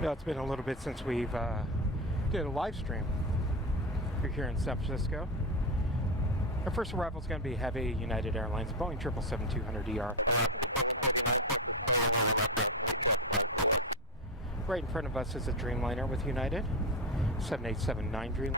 Yeah, it's been a little bit since we've did a live stream. We're here in San Francisco. Our first arrival is going to be heavy United Airlines, Boeing 777-200ER. Right in front of us is a Dreamliner with United, 7879 Dreamliner.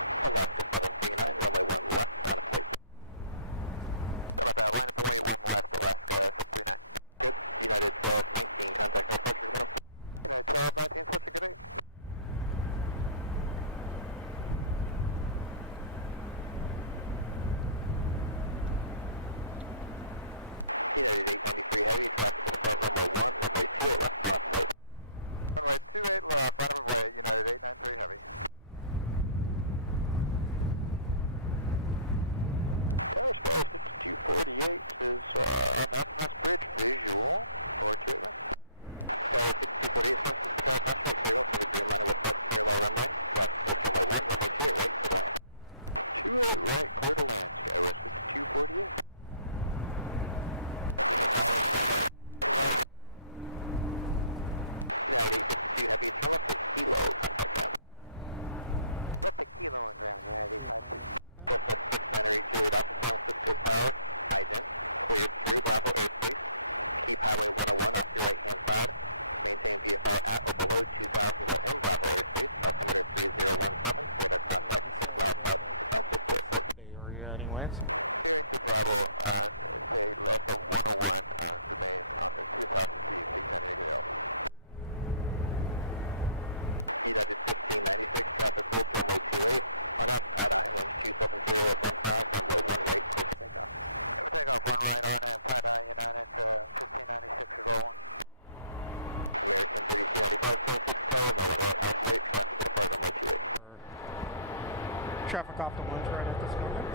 Traffic off the ones right at this moment.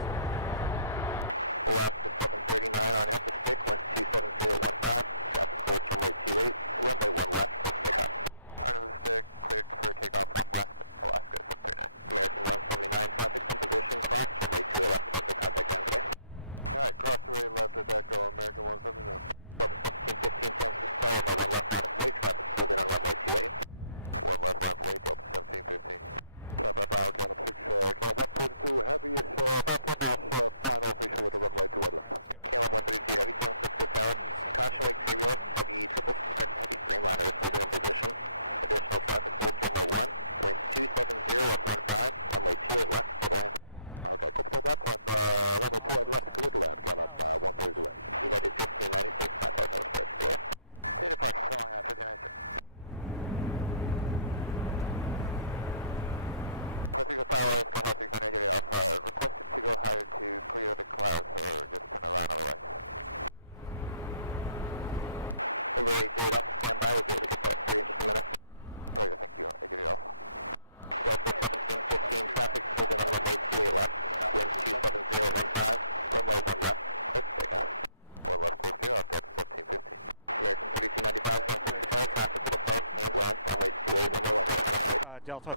Delta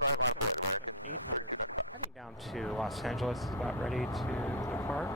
800 heading down to Los Angeles is about ready to depart.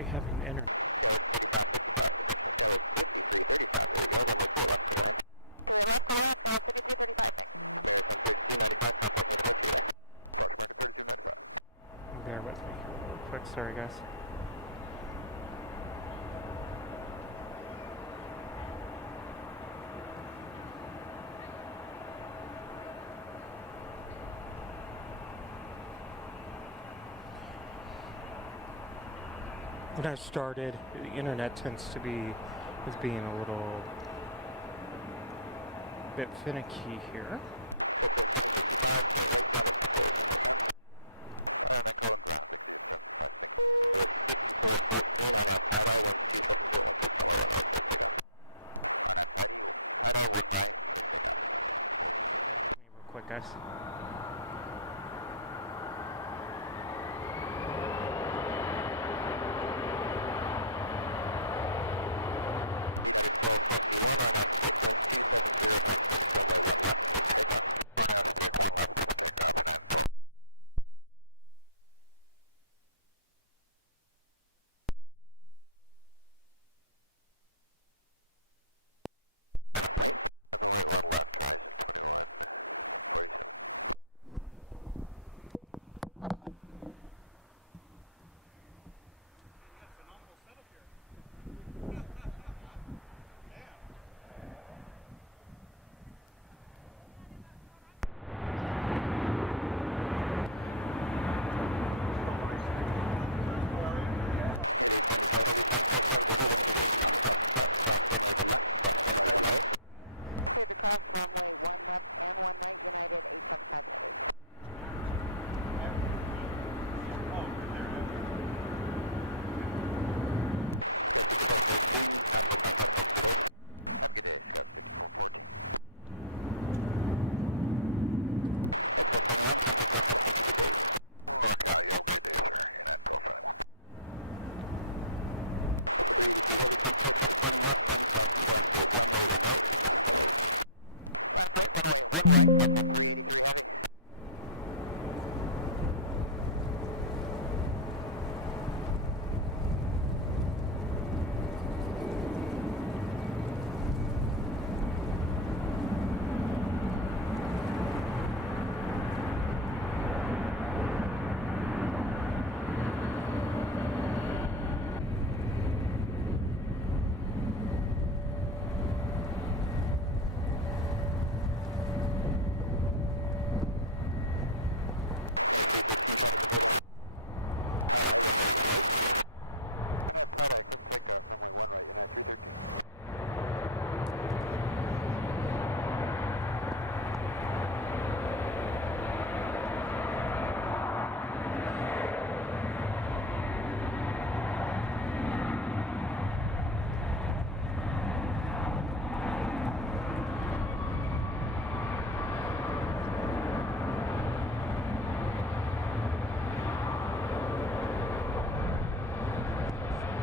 already having internet. Bear with me here real quick, sorry guys. When I started, the internet tends to be being a little bit finicky here. Bear with me real quick, guys.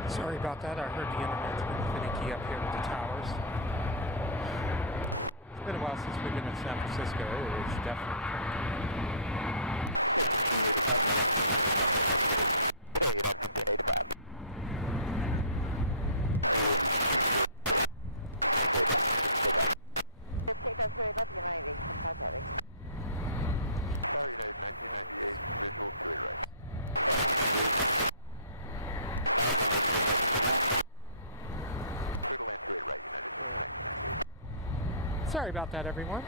Sorry about that, I heard the internet's been finicky up here with the towers. It's been a while since we've been in San Francisco. It's definitely Sorry about that, everyone.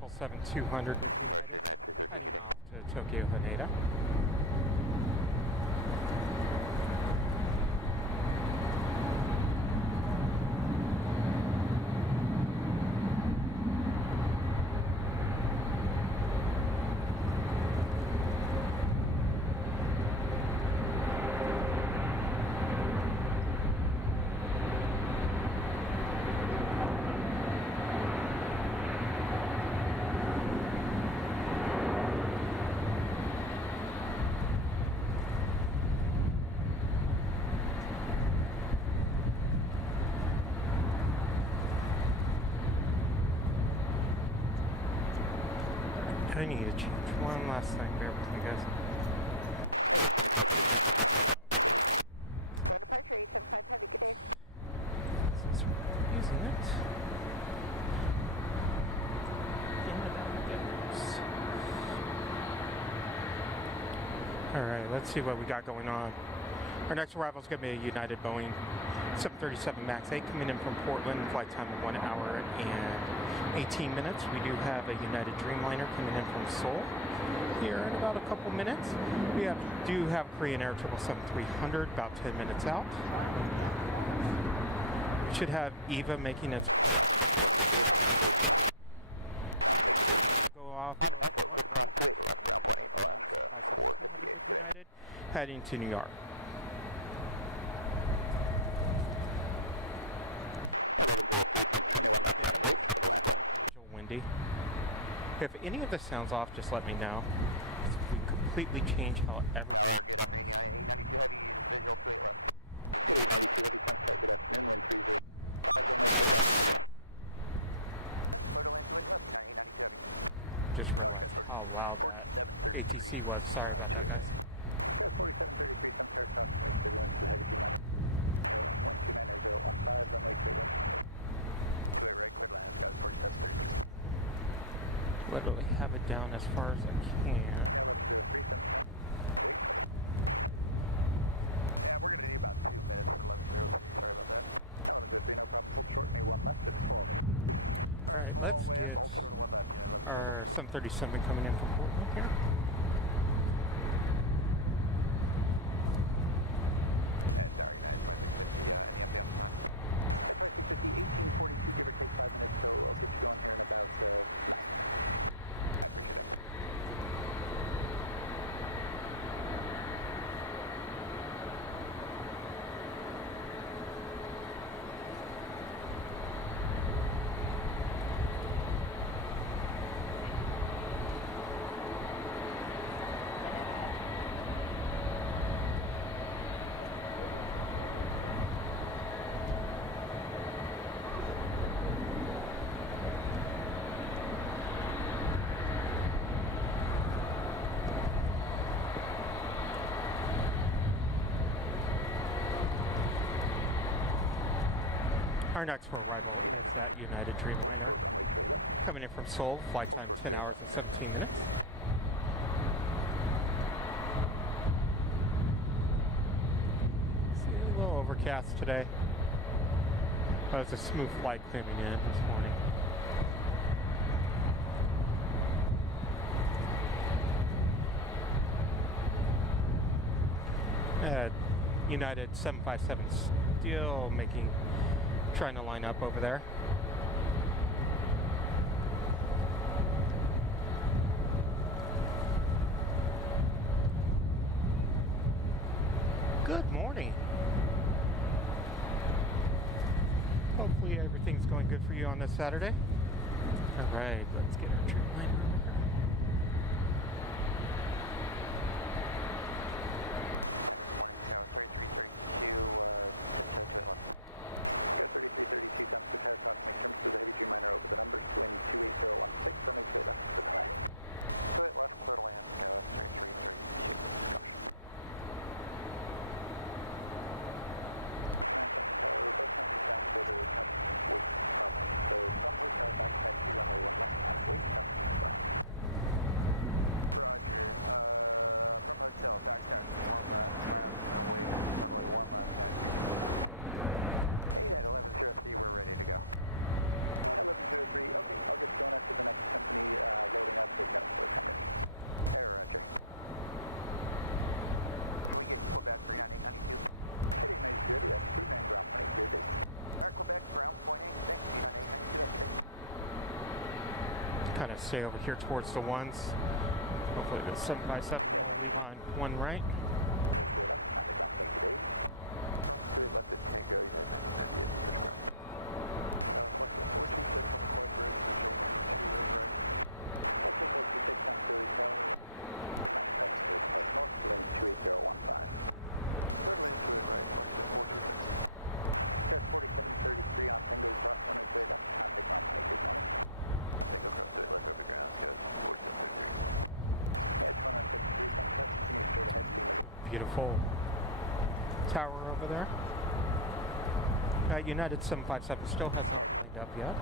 Boeing 777-200 with United, heading off to Tokyo Haneda. I need to change one last thing. Bear with me, guys. Since we're using it. Alright, let's see what we got going on. Our next arrival is going to be a United Boeing 737 MAX 8 coming in from Portland, flight time of 1 hour and 18 minutes. We do have a United Dreamliner coming in from Seoul here in about a couple minutes. We do have Korean Air 777-300 about 10 minutes out. We should have EVA making its go off of one right, the Boeing 757-200 with United, heading to New York. Windy. If any of this sounds off, just let me know. We completely change how everything works. Just realized how loud that ATC was. Sorry about that, guys. Literally have it down as far as I can. Alright, let's get our 737 coming in from Portland here. Our next arrival is that United Dreamliner coming in from Seoul, flight time 10 hours and 17 minutes. See, a little overcast today. But it's a smooth flight coming in this morning. United 757 still trying to line up over there. Good morning. Hopefully everything's going good for you on this Saturday. All right, let's get our Dreamliner over here. Kind of stay over here towards the ones. Hopefully the 757 will leave on one right. beautiful tower over there. United 757 still has not lined up yet.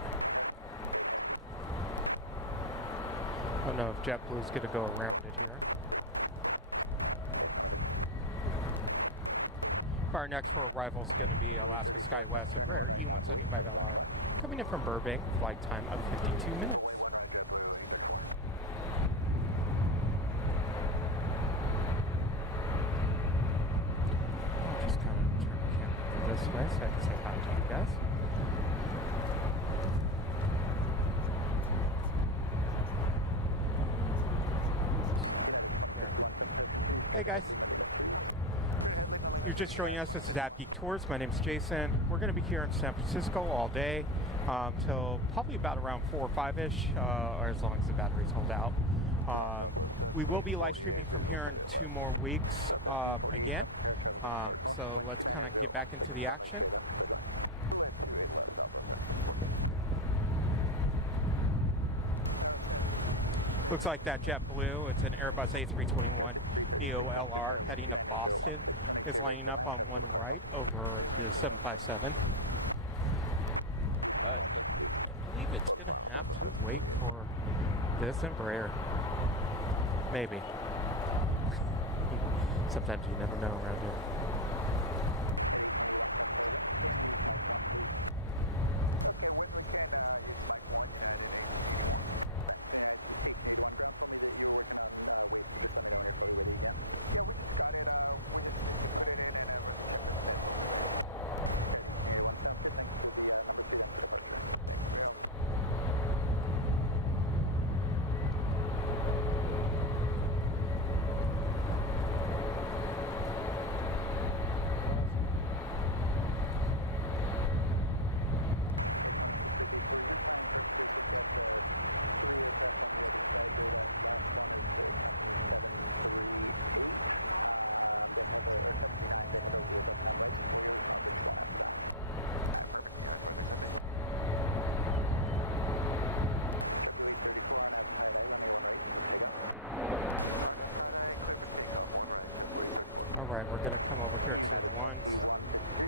I don't know if JetBlue is going to go around it here. Our next for arrival is going to be Alaska SkyWest and Embraer E175LR, coming in from Burbank, flight time of 52 minutes. I'll just kind of turn the camera this way so I can say hi to you guys. Hey guys. You're just joining us. This is AVGeek Tours. My name is Jason. We're going to be here in San Francisco all day till probably about around 4 or 5-ish, or as long as the batteries hold out. We will be live streaming from here in 2 more weeks again. So let's kind of get back into the action. Looks like that JetBlue, it's an Airbus A321 Neo LR heading to Boston, is lining up on one right over the 757. But I believe it's going to have to wait for this Embraer. Maybe. Sometimes you never know around here. Alright, we're going to come over here to the ones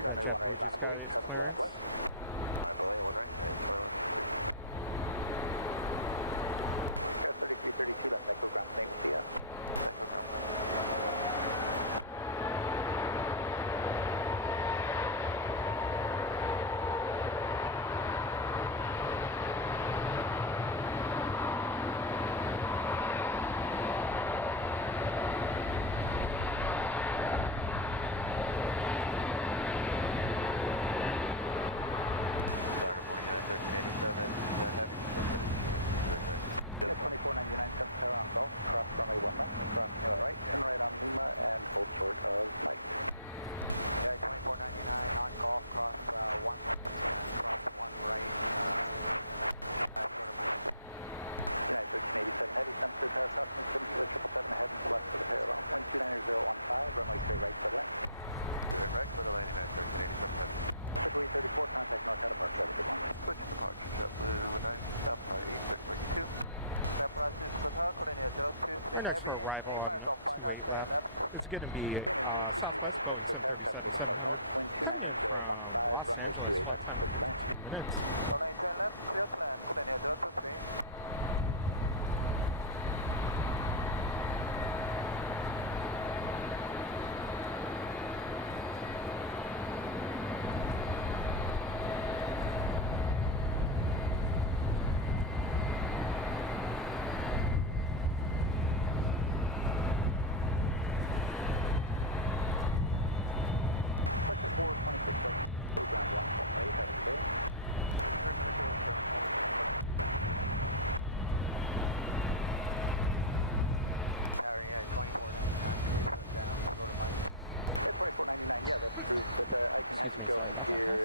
that JetBlue just got its clearance. Our next for arrival on 28 left is going to be Southwest Boeing 737-700 coming in from Los Angeles, flight time of 52 minutes. Excuse me, sorry about that, guys.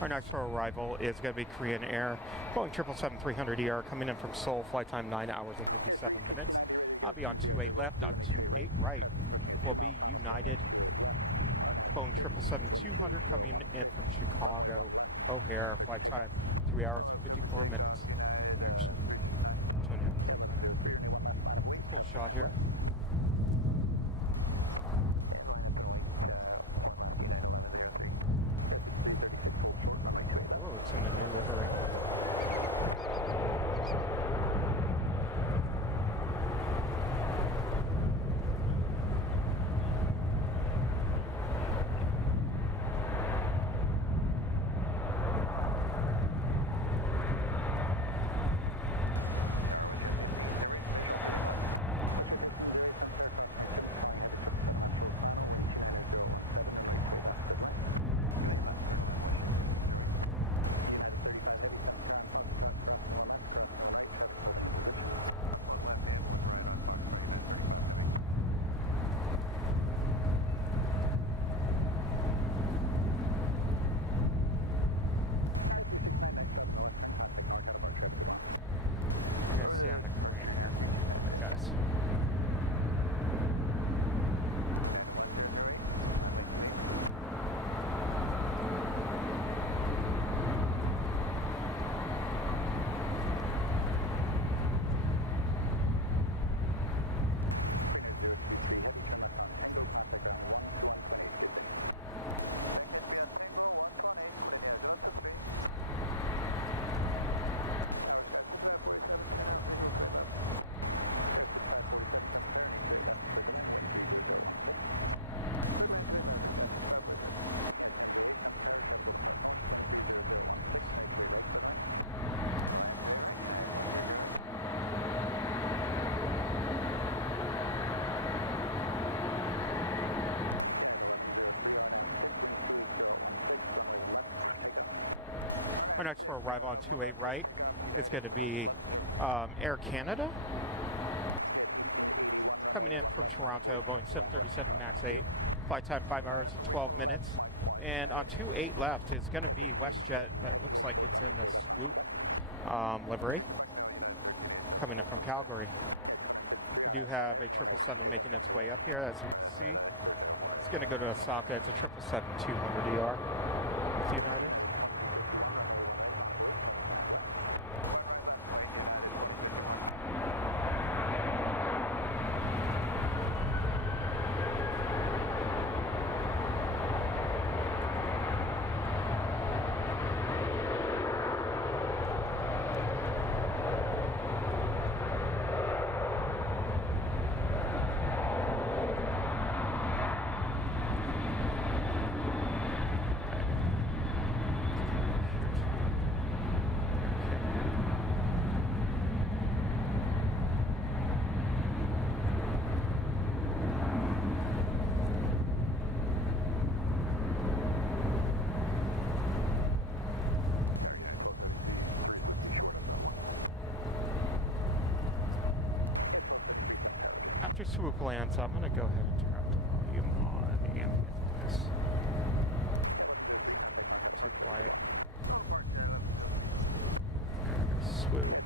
Our next arrival is going to be Korean Air, Boeing 777-300ER, coming in from Seoul, flight time 9 hours and 57 minutes. I'll be on 28 left, on 28 right will be United, Boeing 777-200, coming in from Chicago O'Hare, flight time 3 hours and 54 minutes. Actually, kind of cool shot here. Whoa, it's in the new livery. Stay on the Korean here for a little bit, guys. Our next for arrival on 28 right is going to be Air Canada, coming in from Toronto, Boeing 737 MAX 8, flight time 5 hours and 12 minutes. And on 28 left is going to be WestJet, but it looks like it's in the swoop livery, coming in from Calgary. We do have a 777 making its way up here, as you can see. It's going to go to Osaka. It's a 777-200ER with United. After swoop lands, I'm going to go ahead and turn up the volume on the ambient noise. Too quiet. Swoop.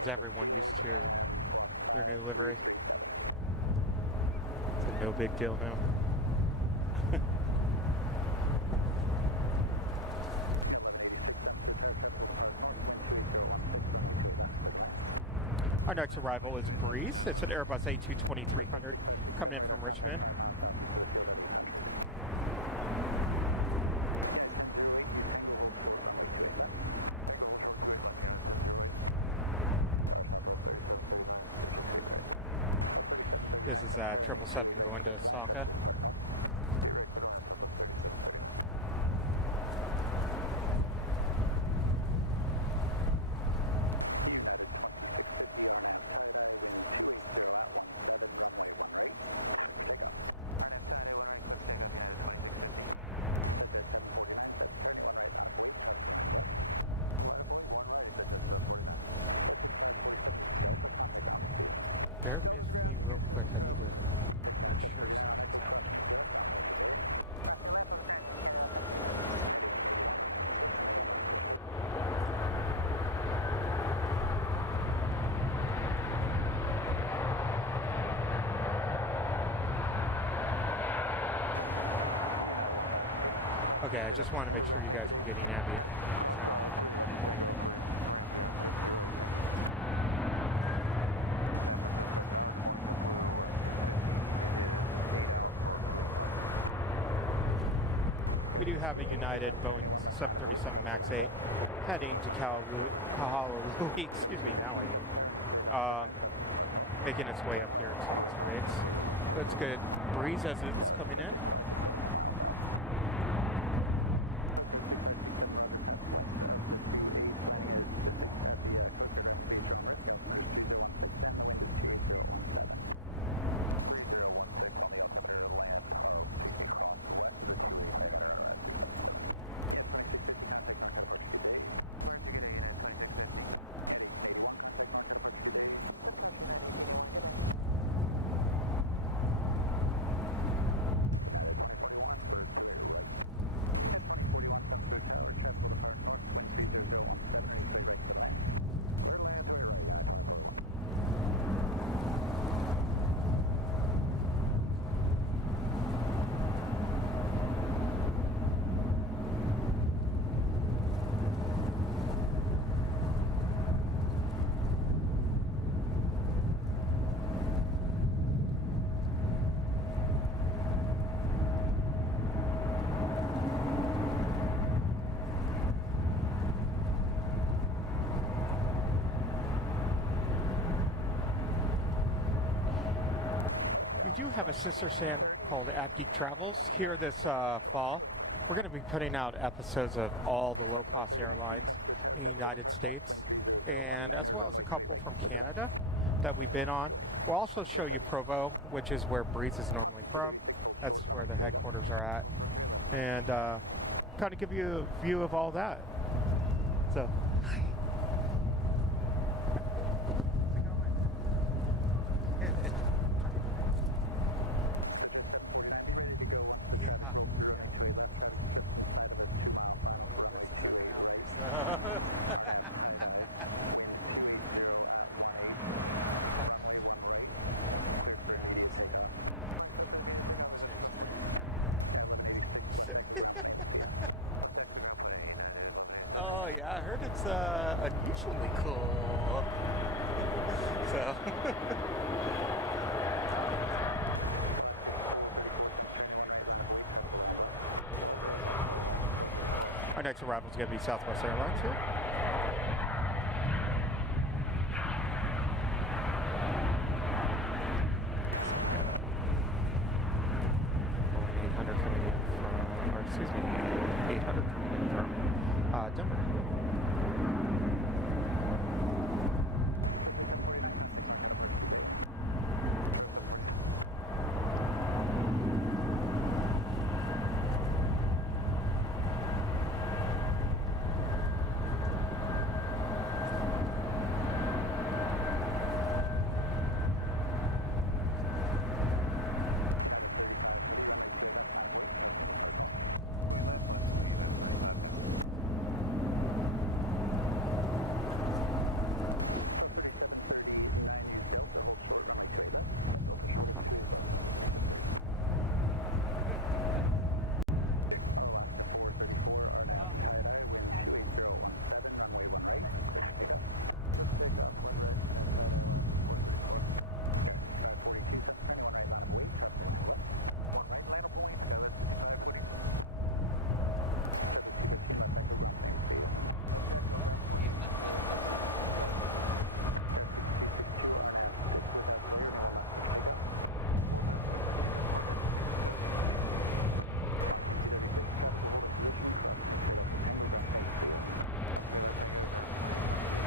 Is everyone used to their new livery? It's no big deal now. Our next arrival is Breeze. It's an Airbus A220-300 coming in from Richmond. This is 777 going to Osaka. Bear with me real quick. I need to make sure something's happening. Okay, I just want to make sure you guys were getting ambient sound. We do have a United Boeing 737 MAX 8 heading to Kahului, excuse me, now making its way up here to the rates. That's good. Breeze as it's coming in. We do have a sister channel called AVGeek Travels here this fall. We're going to be putting out episodes of all the low-cost airlines in the United States, and as well as a couple from Canada that we've been on. We'll also show you Provo, which is where Breeze is normally from. That's where the headquarters are at, and kind of give you a view of all that. So. Oh yeah, I heard it's unusually cool. So our next arrival is going to be Southwest Airlines here. Denver.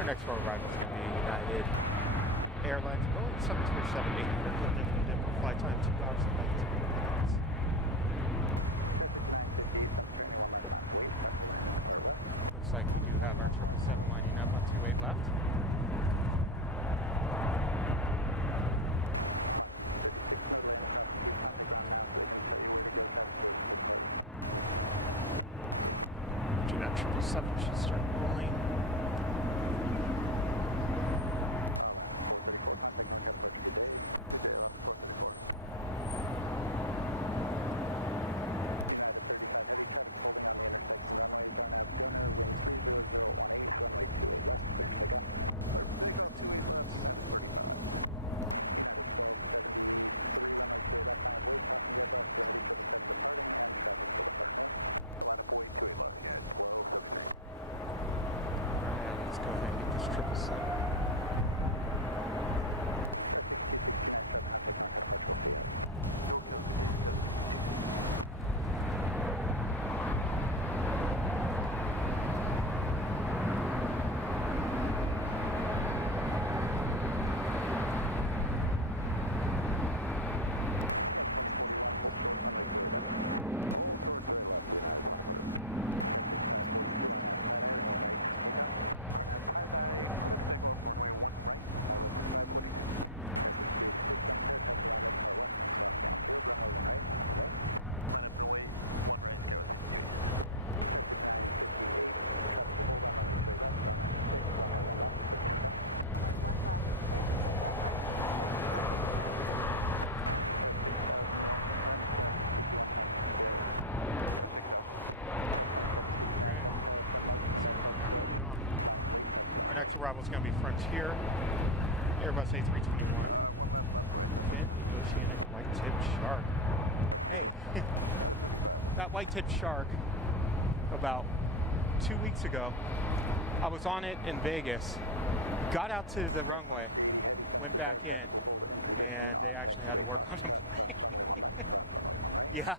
Our next row arrival is going to be United Airlines Boeing 737-800 different flight time 2 hours and 19 minutes. Looks like we do have our 777 lining up on 28 left. That 777 should start rolling. Next arrival is going to be Frontier, Airbus A321, Fin Oceanic White-Tipped Shark. Hey, that white-tipped shark, about 2 weeks ago, I was on it in Vegas, got out to the runway, went back in, and they actually had to work on the plane. Yeah.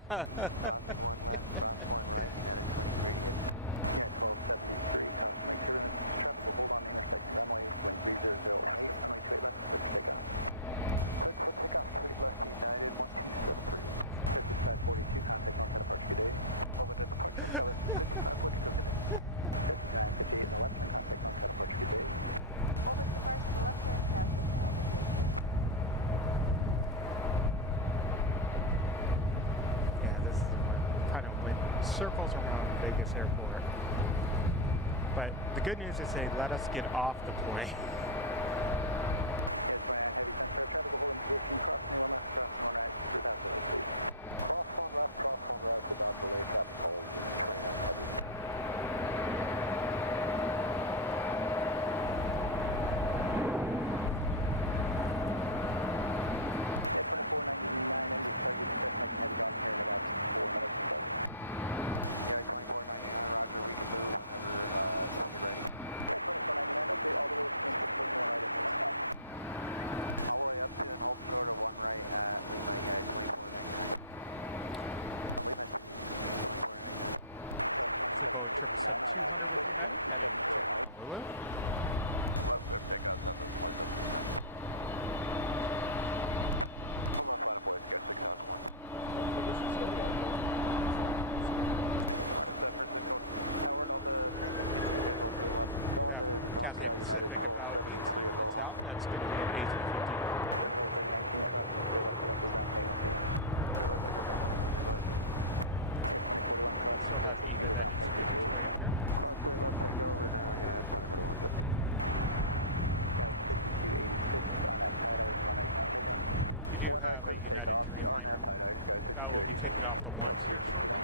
Circles around Vegas airport. But the good news is they let us get off the plane. Boeing 777-200 with United, heading to Honolulu. We have Cathay Pacific about 18 minutes out. That's going to be an A350. Still have EVA that needs to make its way up here. We do have a United Dreamliner that will be taking off the ones here shortly.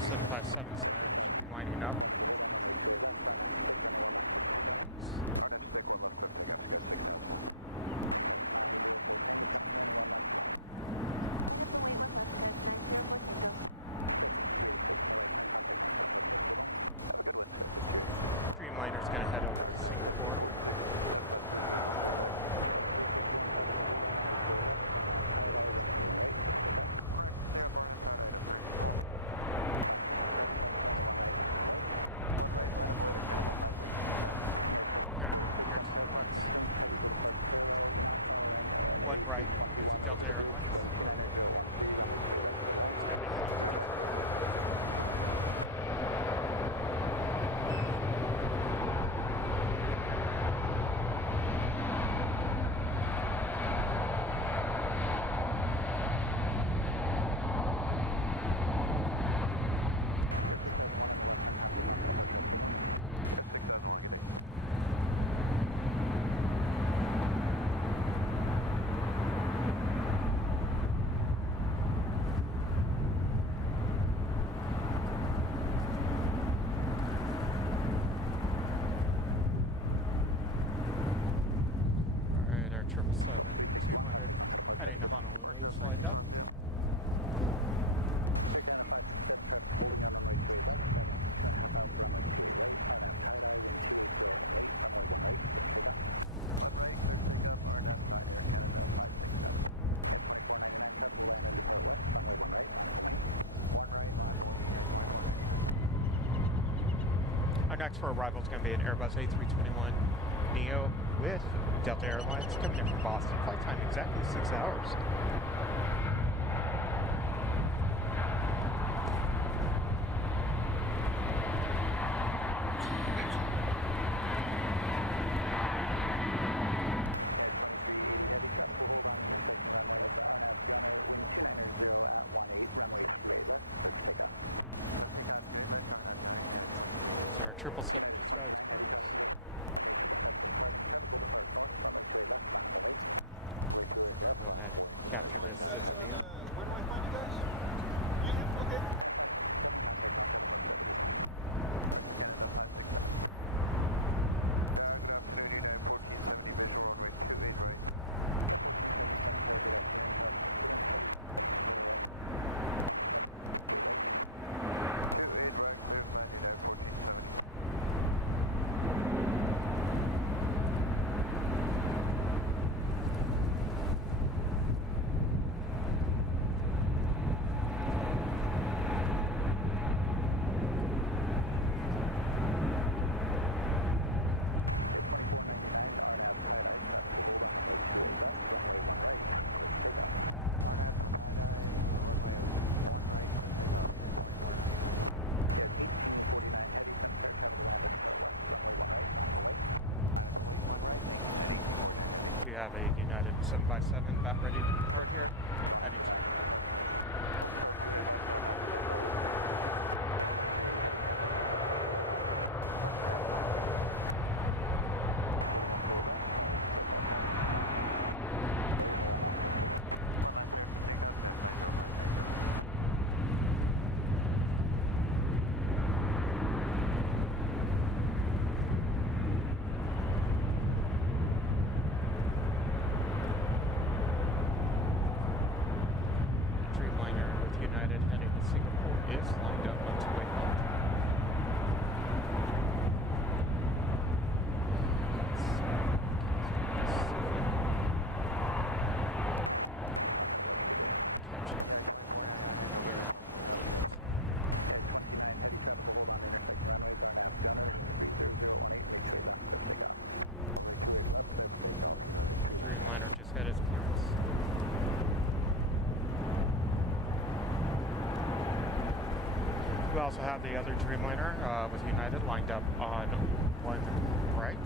757s that should be lining up on the ones. Dreamliner's going to head over to Singapore. One right is a Delta Airlines. It's going to be heading to Detroit. Heading to Honolulu, lined up. Our next for arrival is going to be an Airbus A321 Neo with Delta Airlines coming in from Boston. Flight time exactly 6 hours. So our 777 just got its clearance. Go ahead and capture this in the air. Where do I find you guys? You? Okay. We have a United 757 about ready to depart here, heading to just got his clearance. We also have the other Dreamliner with United lined up on one right.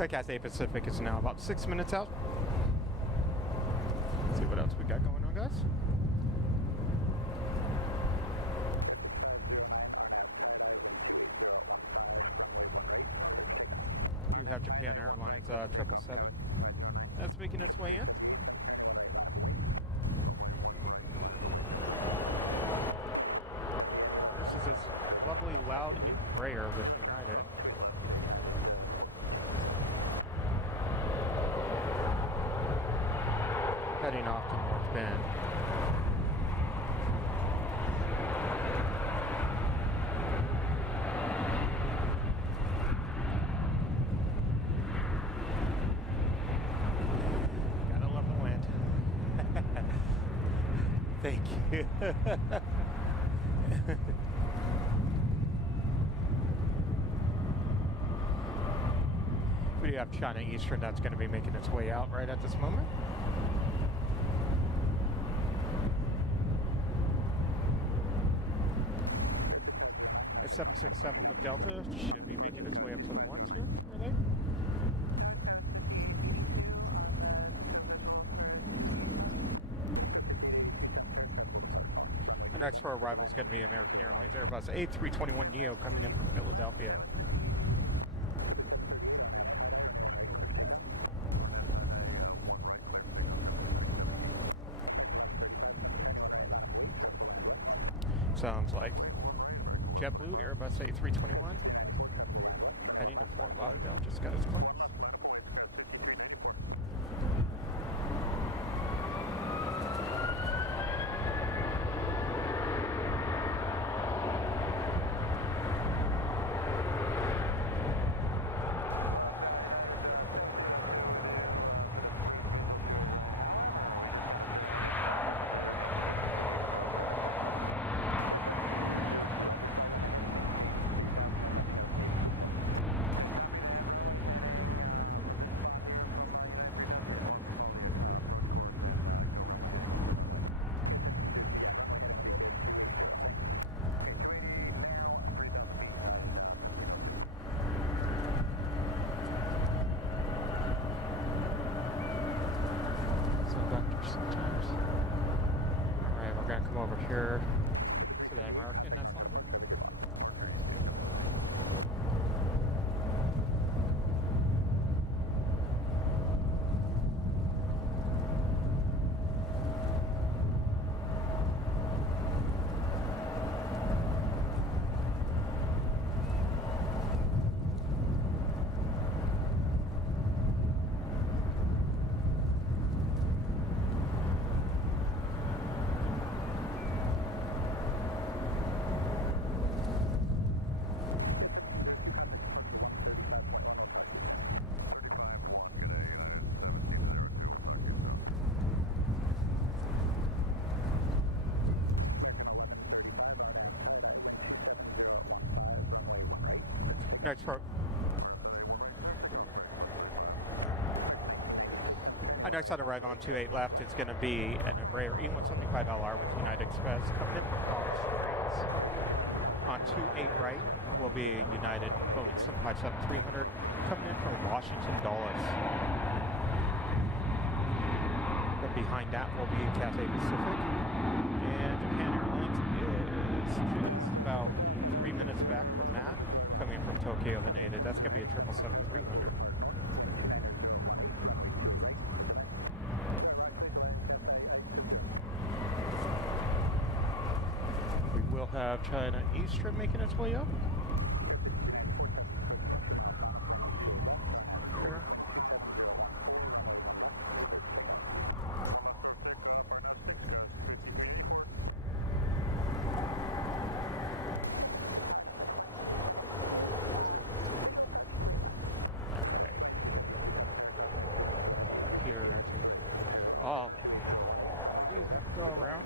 The Cathay Pacific is now about 6 minutes out. Let's see what else we got going on, guys. We do have Japan Airlines 777. That's making its way in. Versus this lovely loud Embraer with United. Heading off to North Bend. Gotta love the wind. Thank you. We do have China Eastern that's going to be making its way out right at this moment. A 767 with Delta should be making its way up to the ones here shortly. And next for arrival is going to be American Airlines Airbus A321neo coming in from Philadelphia. Sounds like JetBlue Airbus A321 heading to Fort Lauderdale just got its planes. Over here to the American that's landed. Next for next on arrival on 28 left, it's going to be an Embraer E175LR with United Express coming in from Palm Springs. On 28 right will be United Boeing 757-300 coming in from Washington Dulles. Then behind that will be Cathay Pacific, and Japan Airlines is just about 3 minutes back from that. Coming from Tokyo Haneda, that's going to be a 777-300. We will have China Eastern making its way up. Here. Oh, we have to go around.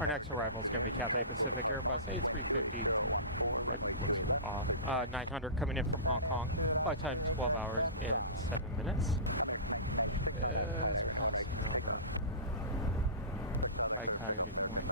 Our next arrival is going to be Cathay Pacific Airbus A350. It looks off. 900 coming in from Hong Kong. Flight time 12 hours and 7 minutes. Just passing over by Coyote Point.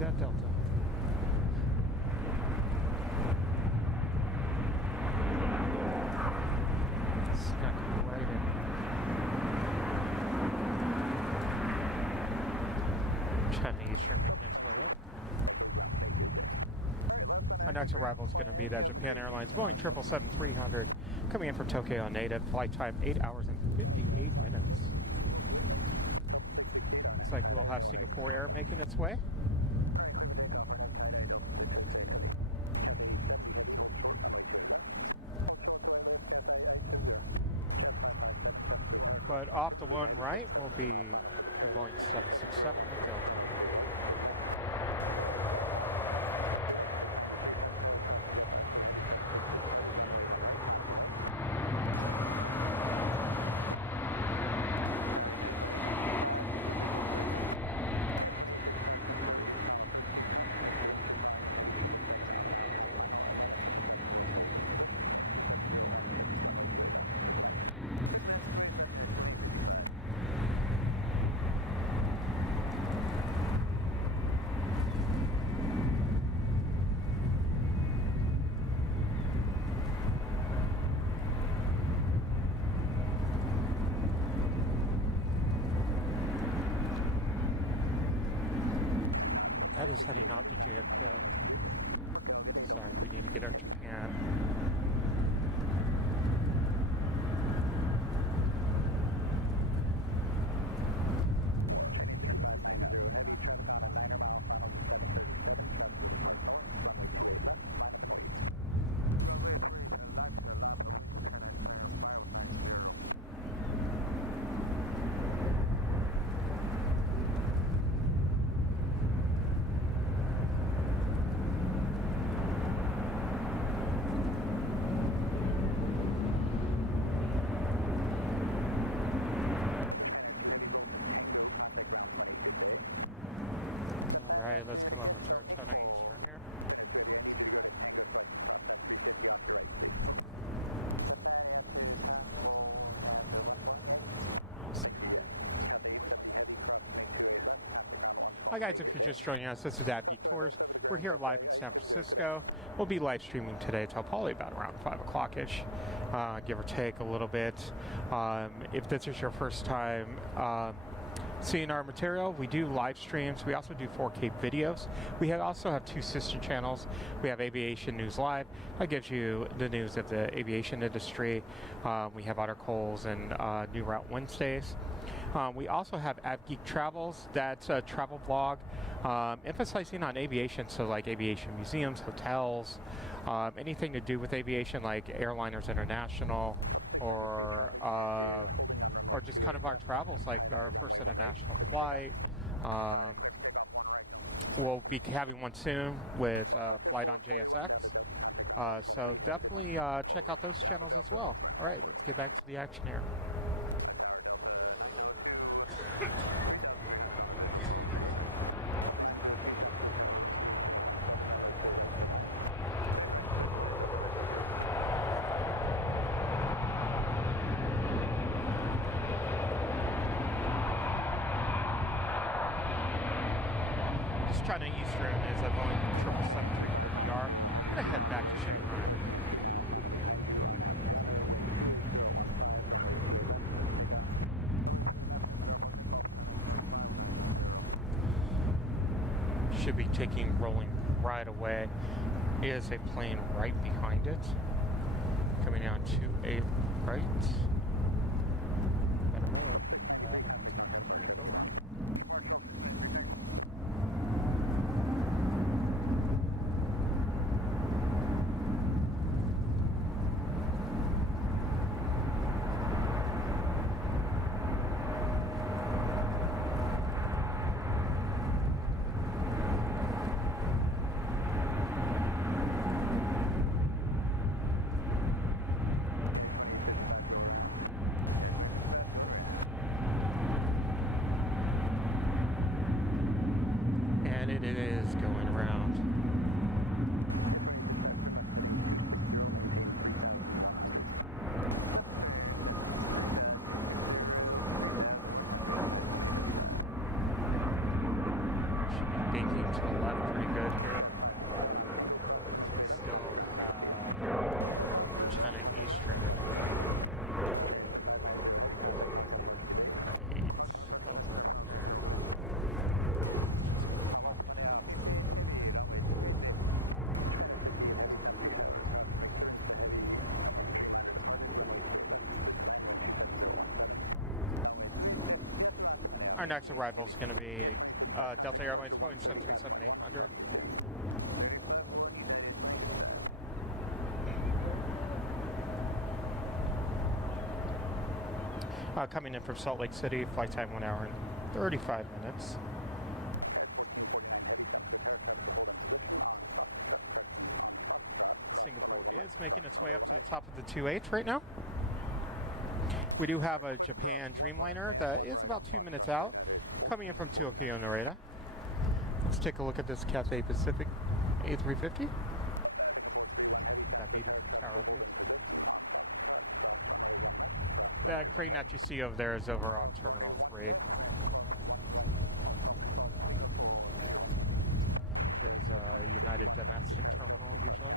That Delta. Snuck right in. Chinese are making its way up. Our next arrival is going to be that Japan Airlines Boeing 777-300 coming in from Tokyo on native. Flight time 8 hours and 58 minutes. Looks like we'll have Singapore Air making its way. But off the one right will be the Boeing 767 Delta. That is heading off to JFK. Sorry, we need to get out of Japan. Alright, let's come over to our China Eastern here. Hi guys, if you're just joining us, this is AVGeek Tours. We're here live in San Francisco. We'll be live streaming today until probably about around 5 o'clock-ish, give or take a little bit. If this is your first time seeing our material, we do live streams. We also do 4K videos. We also have two sister channels. We have Aviation News Live. That gives you the news of the aviation industry. We have articles and New Route Wednesdays. We also have AVGeek Travels. That's a travel blog emphasizing on aviation, so like aviation museums, hotels, anything to do with aviation like Airliners International or or just kind of our travels, like our first international flight. We'll be having one soon with a flight on JSX. So definitely check out those channels as well. All right, let's get back to the action here. Just trying to Eastern as I'm going 777-300ER. I'm gonna head back to Shanghai. Should be taking rolling right away. Is a plane right behind it, coming down to a right. I don't know. The other one's gonna have to do a go around. It is going around. Should be banking to the left pretty good here. We still have China Eastern. Right over there. Our next arrival is going to be Delta Airlines Boeing 737-800. Coming in from Salt Lake City, flight time 1 hour and 35 minutes. Singapore is making its way up to the top of the 2H right now. We do have a Japan Dreamliner that is about 2 minutes out, coming in from Tokyo Narita. Let's take a look at this Cathay Pacific A350. That beautiful tower view. That crane that you see over there is over on Terminal 3. Which is a United Domestic Terminal usually.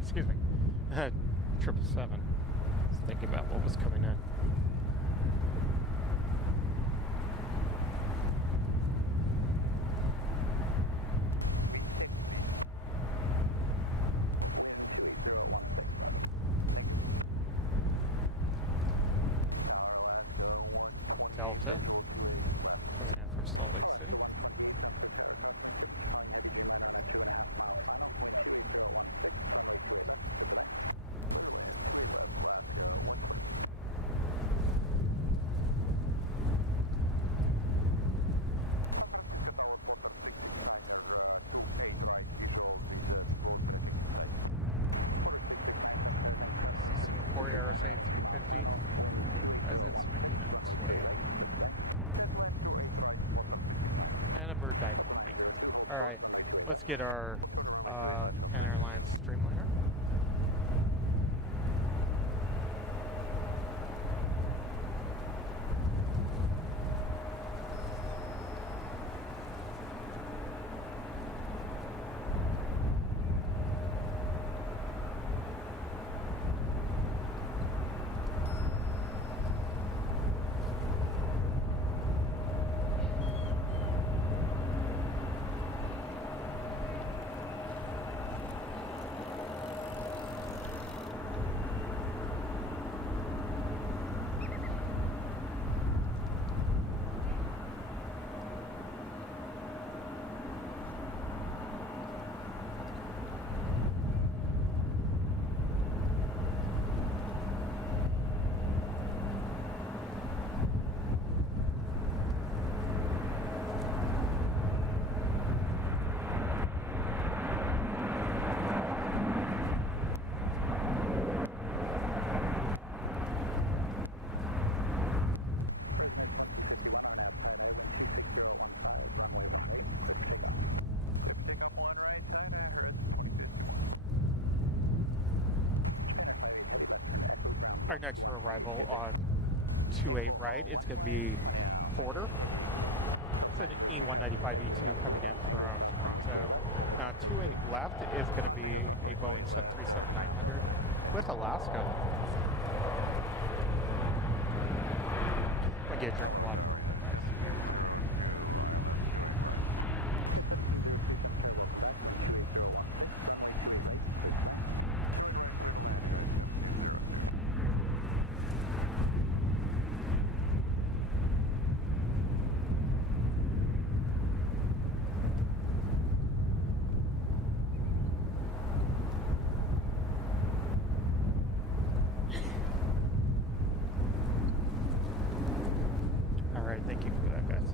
Excuse me, 777. I was thinking about what was coming in. Delta, coming in from Salt Lake City. A350 as it's making its way up. And a bird diploming. Alright, let's get our Japan Airlines Dreamliner. Our next arrival on 28 right, it's going to be Porter. It's an E195 E2 coming in from Toronto. Now 28 left is going to be a Boeing 737-900 with Alaska. I get a drink of water real quick, guys. Thank you for that, guys.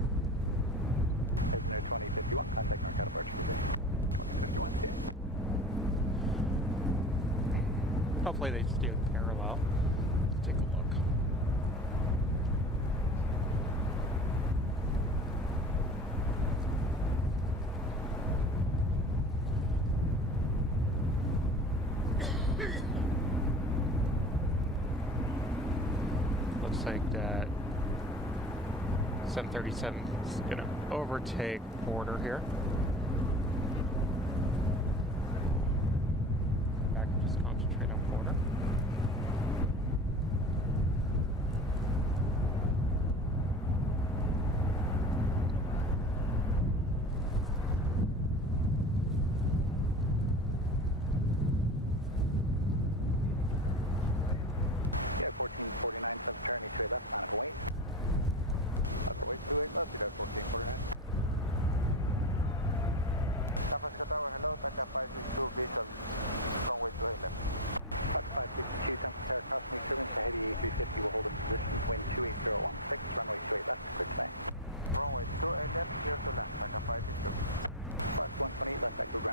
Hopefully they stay parallel. Let's take a look. Looks like that 737 is going to overtake Porter here. Back and just concentrate on Porter.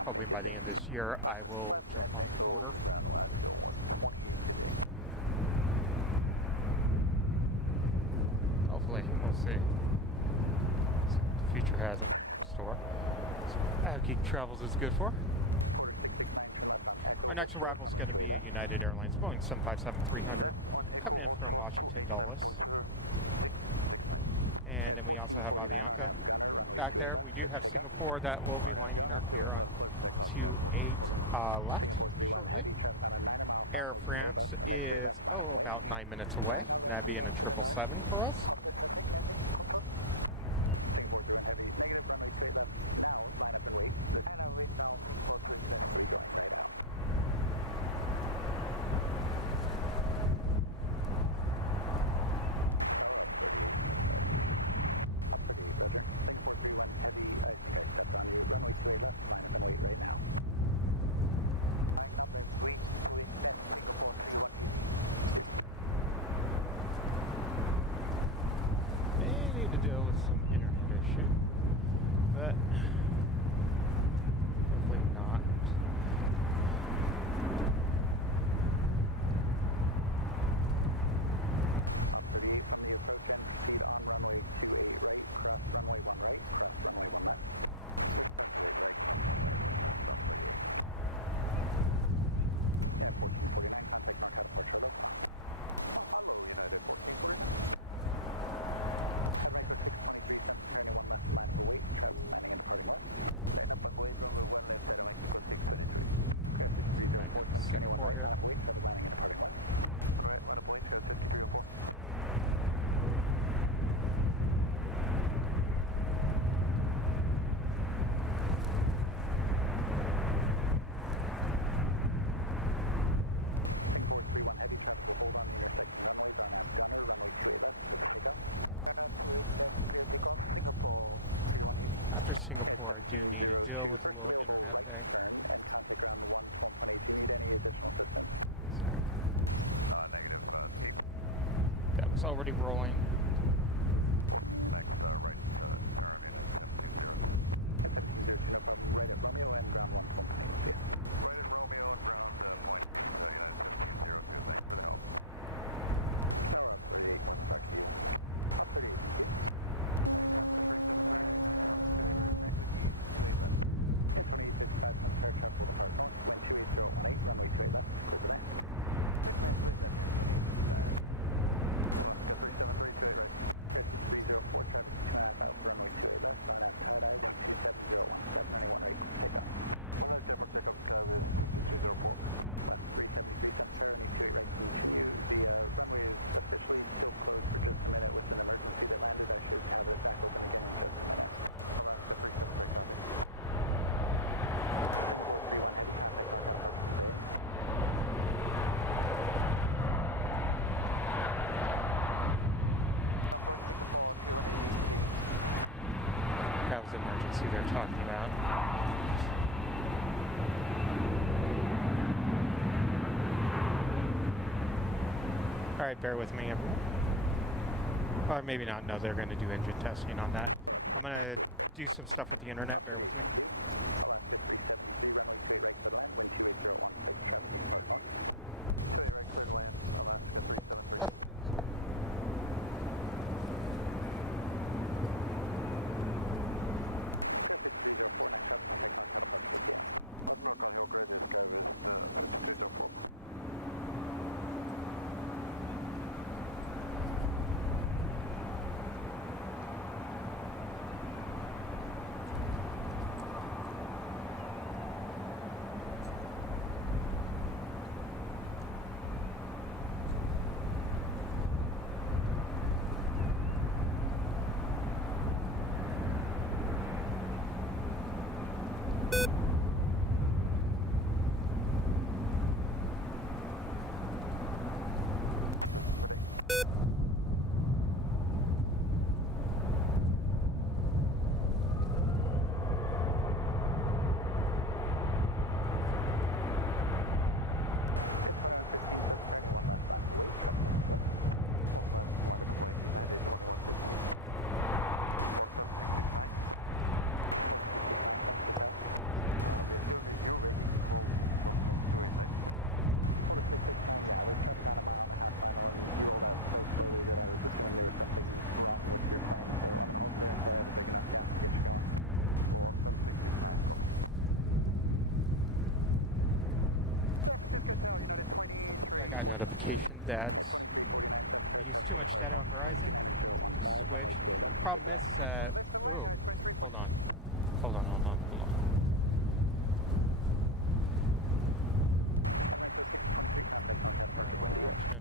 Hopefully by the end of this year, I will jump on Porter. Hopefully, we'll see. The future has in store. AVGeek Travels is good for. Our next arrival is going to be a United Airlines Boeing 757-300 coming in from Washington Dulles. And then we also have Avianca back there. We do have Singapore that will be lining up here on 28 left shortly. Air France is, about 9 minutes away. And that'd be in a 777 for us. Singapore here. After Singapore, I do need to deal with a little internet thing. That was already rolling. who they're talking about. Alright, bear with me, everyone. Or maybe not. No, they're going to do engine testing on that. I'm going to do some stuff with the internet. Bear with me. Notification that I use too much data on Verizon. Just switch. Problem is that ooh, hold on. Parallel action.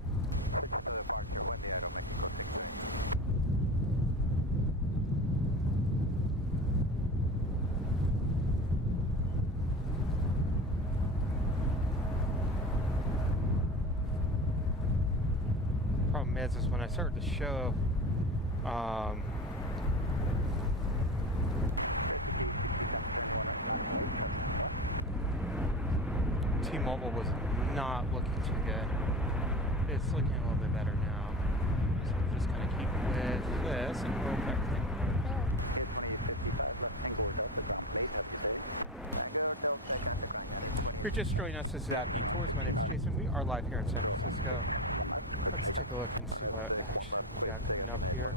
Is when I started to show T-Mobile was not looking too good. It's looking a little bit better now. So we're just going to keep with this and hope everything works out. If you're just joining us, this is AVGeek Tours. My name is Jason. We are live here in San Francisco. Let's take a look and see what action we got coming up here.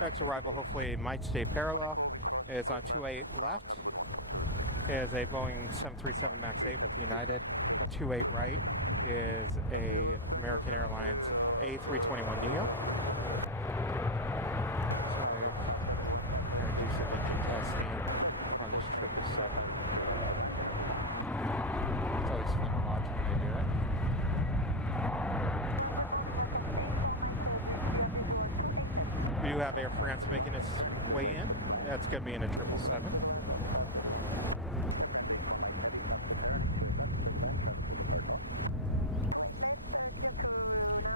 Next arrival, hopefully might stay parallel, is on 28 left. Is a Boeing 737 MAX 8 with United. On 28 right is a American Airlines A321neo. Do some engine testing on this 777. It's always fun to watch when they do it. We do have Air France making its way in. That's going to be in a 777.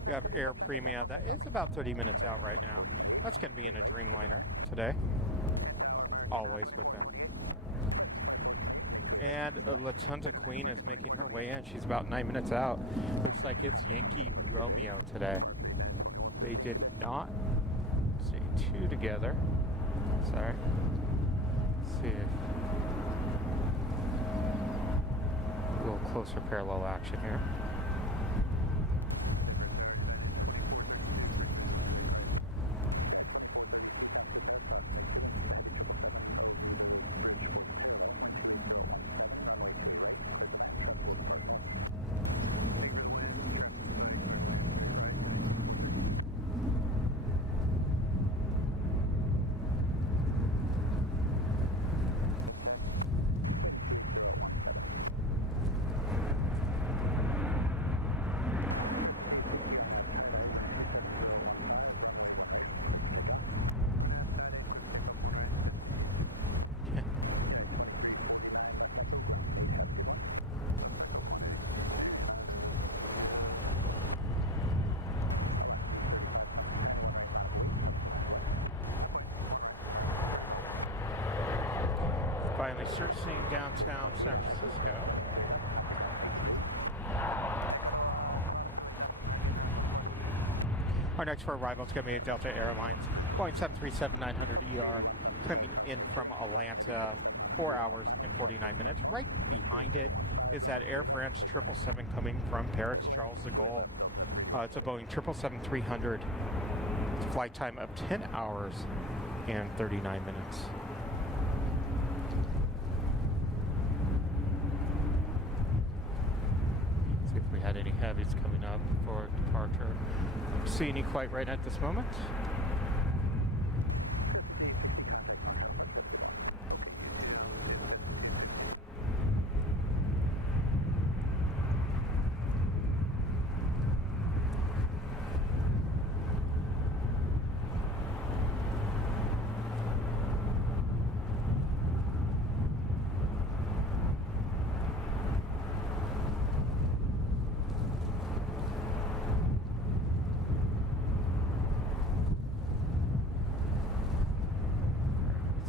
We have Air Premia. That is about 30 minutes out right now. That's going to be in a Dreamliner today. Always with them. And Lufthansa Queen is making her way in. She's about 9 minutes out. Looks like it's Yankee Romeo today. They did not stay two together. Sorry. Let's see if a little closer parallel action here. finally searching downtown San Francisco. Our next for arrival is going to be Delta Airlines, Boeing 737-900ER, coming in from Atlanta, 4 hours and 49 minutes. Right behind it is that Air France 777 coming from Paris Charles de Gaulle. It's a Boeing 777-300. It's a flight time of 10 hours and 39 minutes. See if we had any heavies coming up for departure. Don't see any quite right at this moment.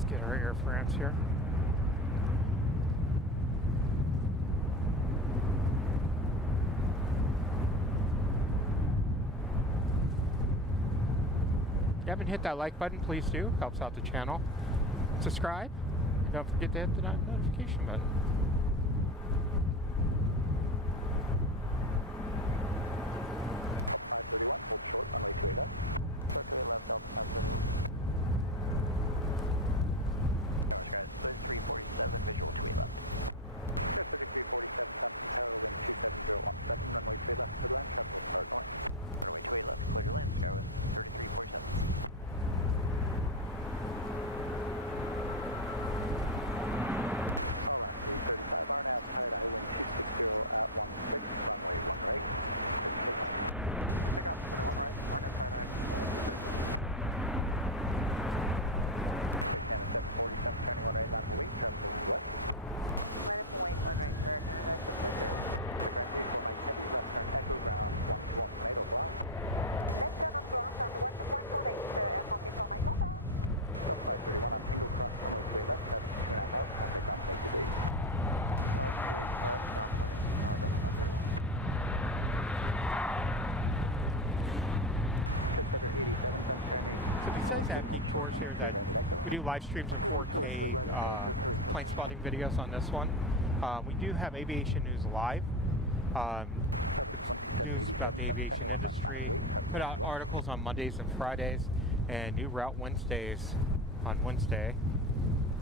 Get our Air France here. If you haven't hit that like button, please do. Helps out the channel. Subscribe. And don't forget to hit the notification button. Besides AVGeek Tours here, that we do live streams in 4K plane spotting videos on this one. We do have Aviation News Live. It's news about the aviation industry. Put out articles on Mondays and Fridays, and new route Wednesdays on Wednesday.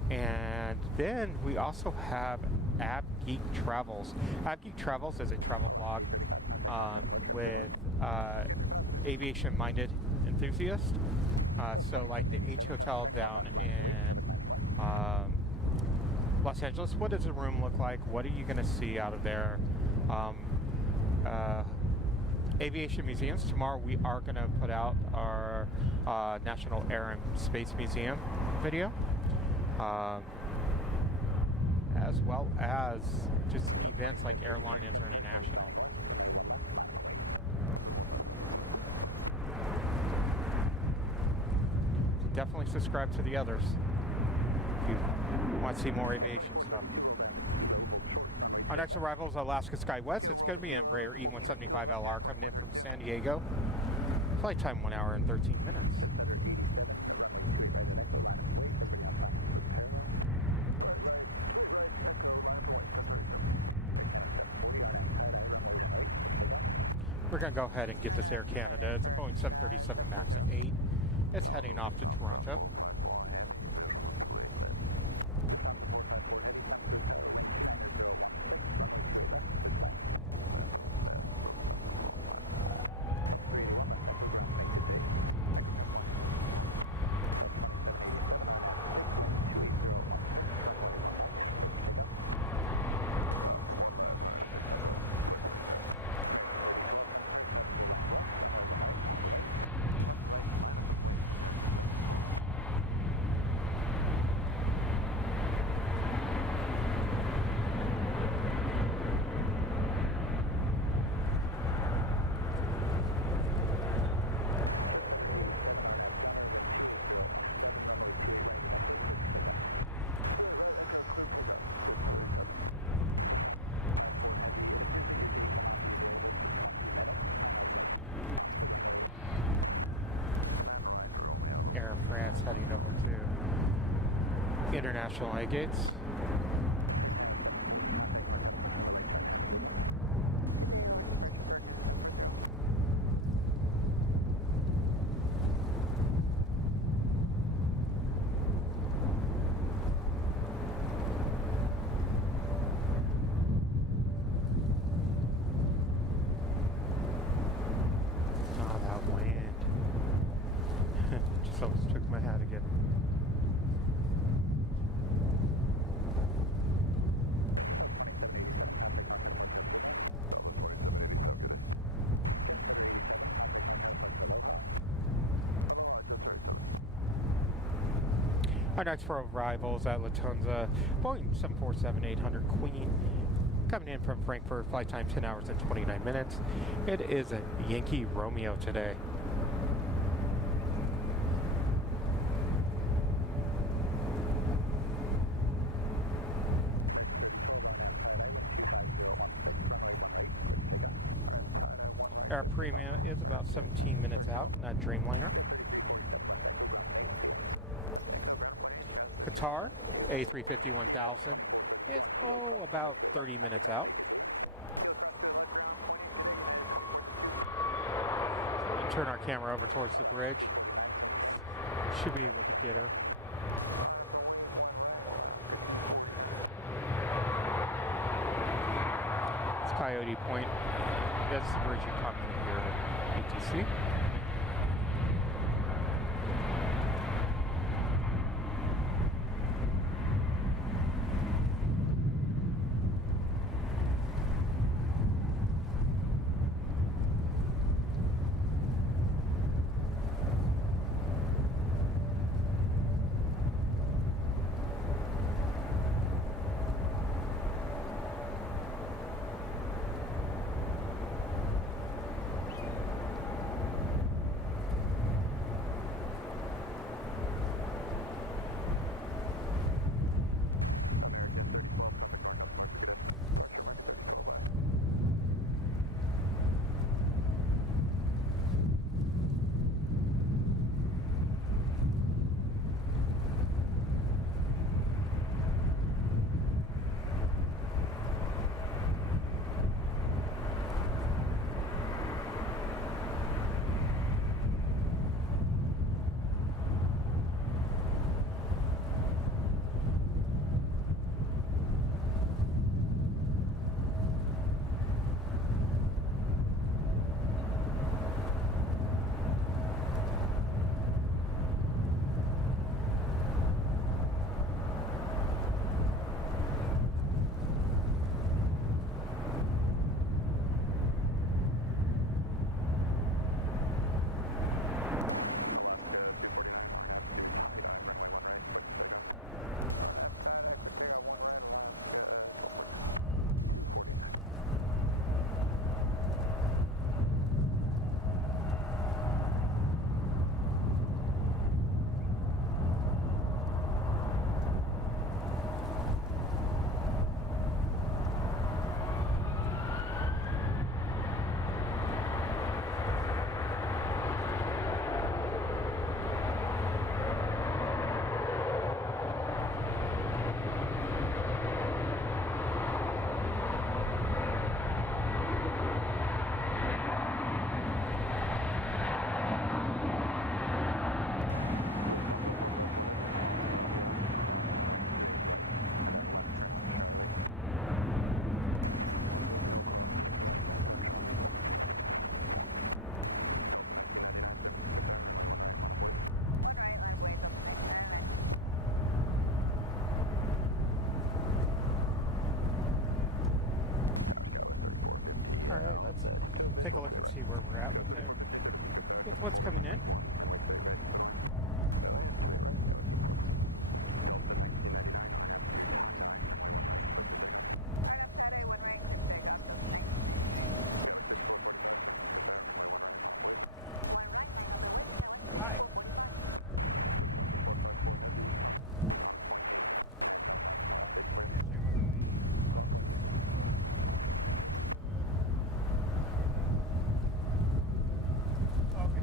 And then we also have AVGeek Travels. AVGeek Travels is a travel blog with aviation-minded enthusiasts. So like the H Hotel down in Los Angeles, what does the room look like? What are you going to see out of there? Aviation museums. Tomorrow we are going to put out our National Air and Space Museum video, as well as just events like Airlines International. Definitely subscribe to the others if you want to see more aviation stuff. Our next arrival is Alaska SkyWest. It's going to be an Embraer E175LR coming in from San Diego. Flight time 1 hour and 13 minutes. We're going to go ahead and get this Air Canada. It's a Boeing 737 MAX 8. It's heading off to Toronto. France heading over to International A gates. Almost took my hat again. Our next four arrivals at Lufthansa, Boeing 747-800 Queen, coming in from Frankfurt, flight time 10 hours and 29 minutes. It is a Yankee Romeo today. Our Premia is about 17 minutes out, that Dreamliner. Qatar, A350-1000 is, about 30 minutes out. Turn our camera over towards the bridge. Should be able to get her. It's Coyote Point. That's the bridge you come in here at ATC. Let's take a look and see where we're at with what's coming in. Hi. Okay.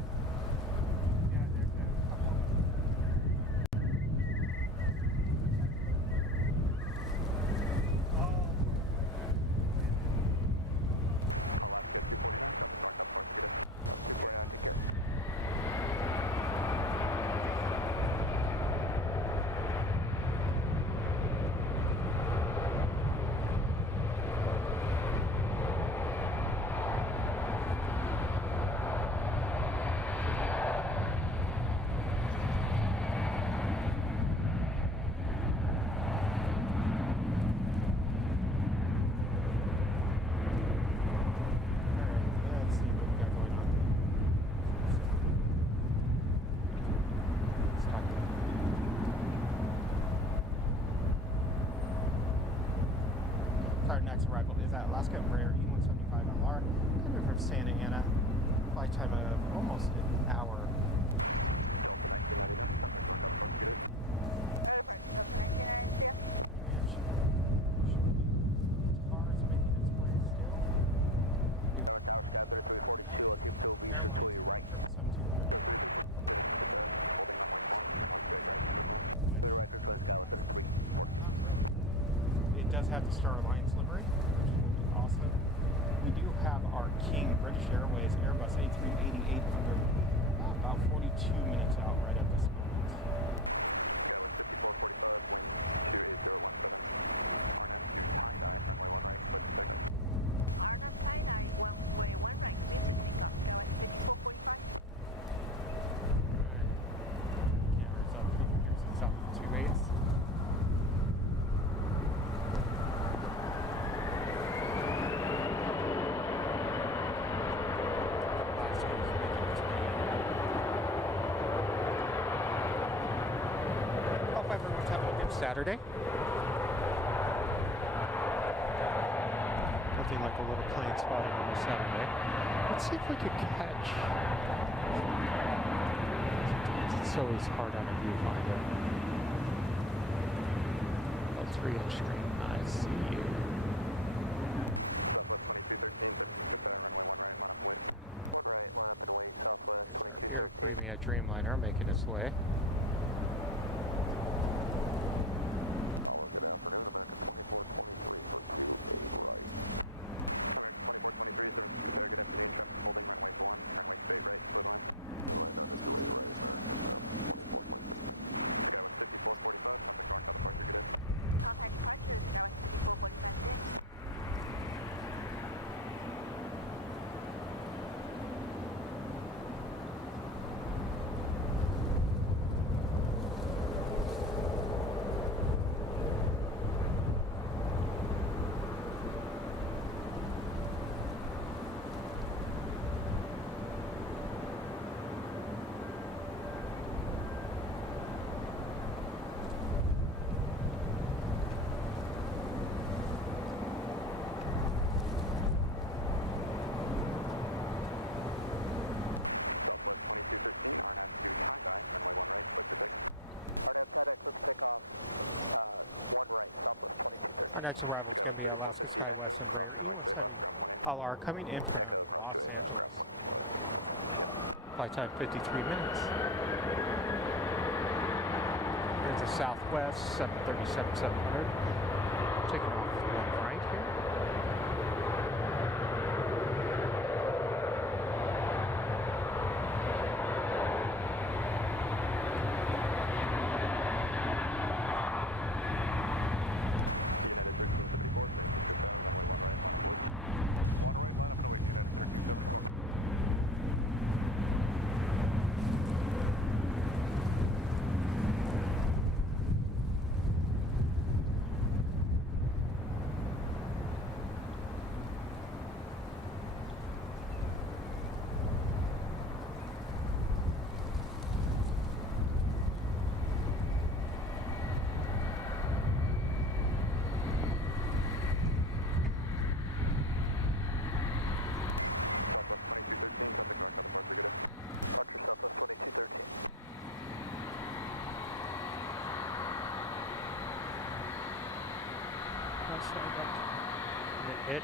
Our next arrival is at Alaska Embraer E175LR, coming from Santa Ana. Flight time of almost an hour. Cars making its way still. United Airlines Boeing 777-200. Not really. It does have the Star Alliance livery, which will be awesome. We do have our King British Airways Airbus A380-800 about 42 minutes out right at this moment. Cameras up, here's the south of 28th. Hope everyone's having a good Saturday. Nothing like a little plane spotting on a Saturday. Let's see if we could catch. It's always hard on a viewfinder. Oh, 3-inch screen. I see you. Here's our Air Premia Dreamliner making its way. Our next arrival is going to be Alaska SkyWest Embraer E170LR coming in from Los Angeles. Flight time 53 minutes. Here's the Southwest 737-700. Taking off one right here. The itch.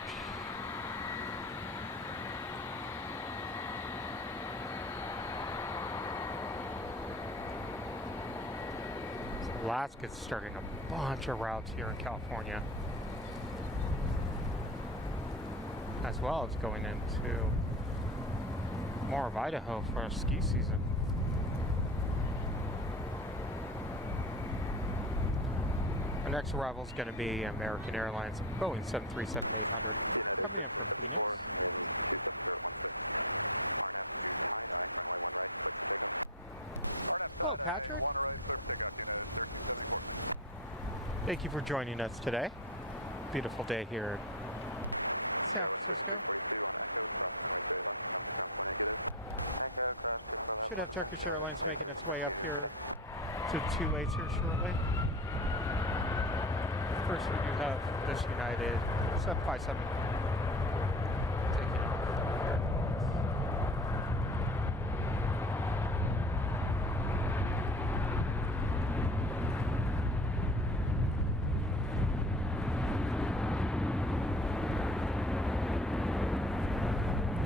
Alaska's starting a bunch of routes here in California, as well as going into more of Idaho for a ski season. Our next arrival is going to be American Airlines Boeing 737-800 coming in from Phoenix. Hello, Patrick. Thank you for joining us today. Beautiful day here in San Francisco. Should have Turkish Airlines making its way up here to 28 here shortly. first we do have this United 757 taking off.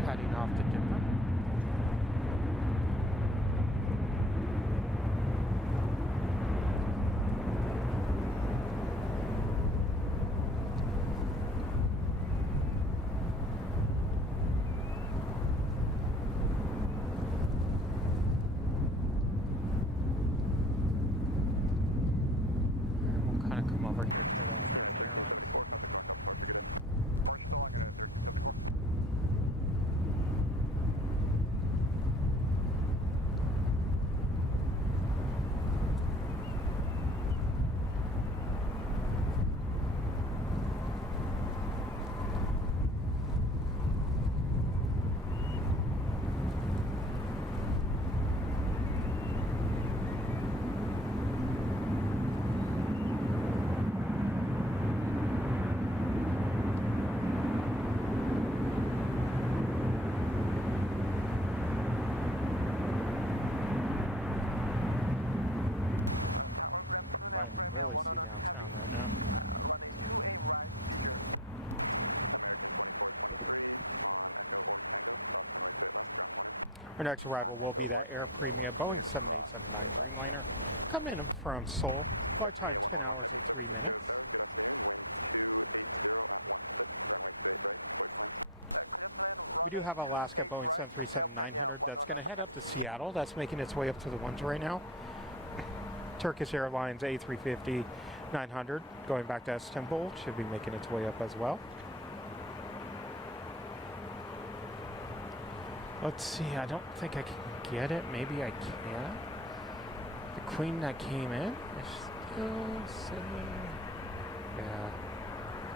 Heading off to Denver. Airlines. See downtown right now. Our next arrival will be that Air Premia Boeing 7879 Dreamliner coming in from Seoul. Flight time 10 hours and 3 minutes. We do have Alaska Boeing 737-900 that's going to head up to Seattle. That's making its way up to the ones right now. Turkish Airlines A380 900 going back to Istanbul should be making its way up as well. Let's see, I don't think I can get it. Maybe I can. The Queen that came in is still sitting. Yeah,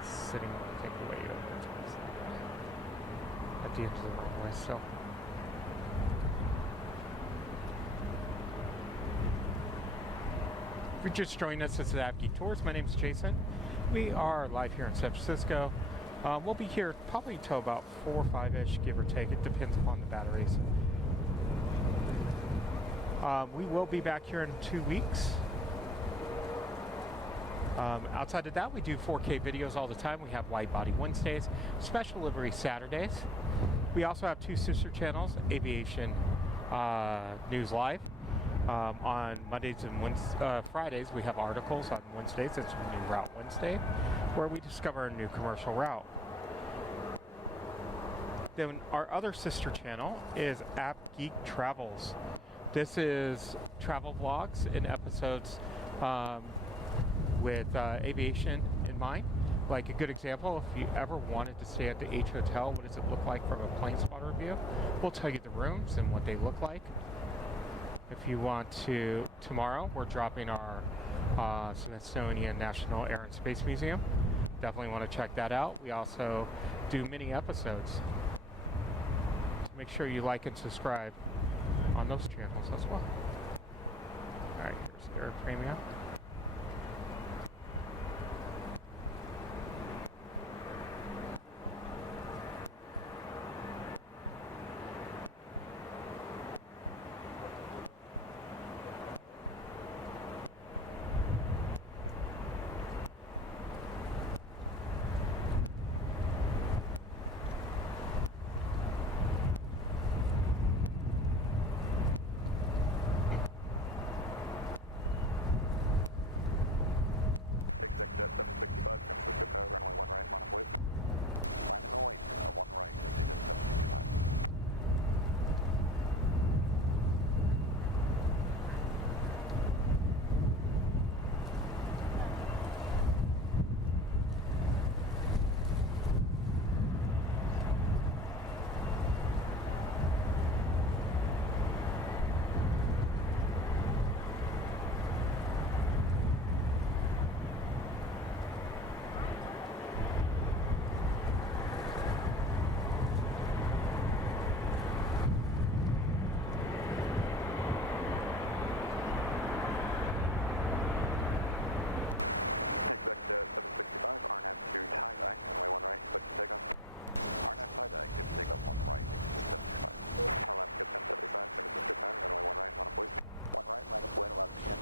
sitting on the takeaway over at the end of the runway still. If you're just joining us, this is AVGeek Tours. My name is Jason. We are live here in San Francisco. We'll be here probably until about 4 or 5-ish, give or take. It depends upon the batteries. We will be back here in 2 weeks. Outside of that, we do 4K videos all the time. We have Wide Body Wednesdays, Special Livery Saturdays. We also have 2 sister channels, Aviation News Live. On Mondays and Fridays, we have articles. On Wednesdays, it's New Route Wednesday, where we discover a new commercial route. Then our other sister channel is AVGeek Travels. This is travel vlogs and episodes with aviation in mind. Like a good example, if you ever wanted to stay at the H Hotel, what does it look like from a plane spotter view? We'll tell you the rooms and what they look like. If you want to, tomorrow we're dropping our Smithsonian National Air and Space Museum. Definitely want to check that out. We also do mini episodes. So make sure you like and subscribe on those channels as well. Alright, here's Air Premia.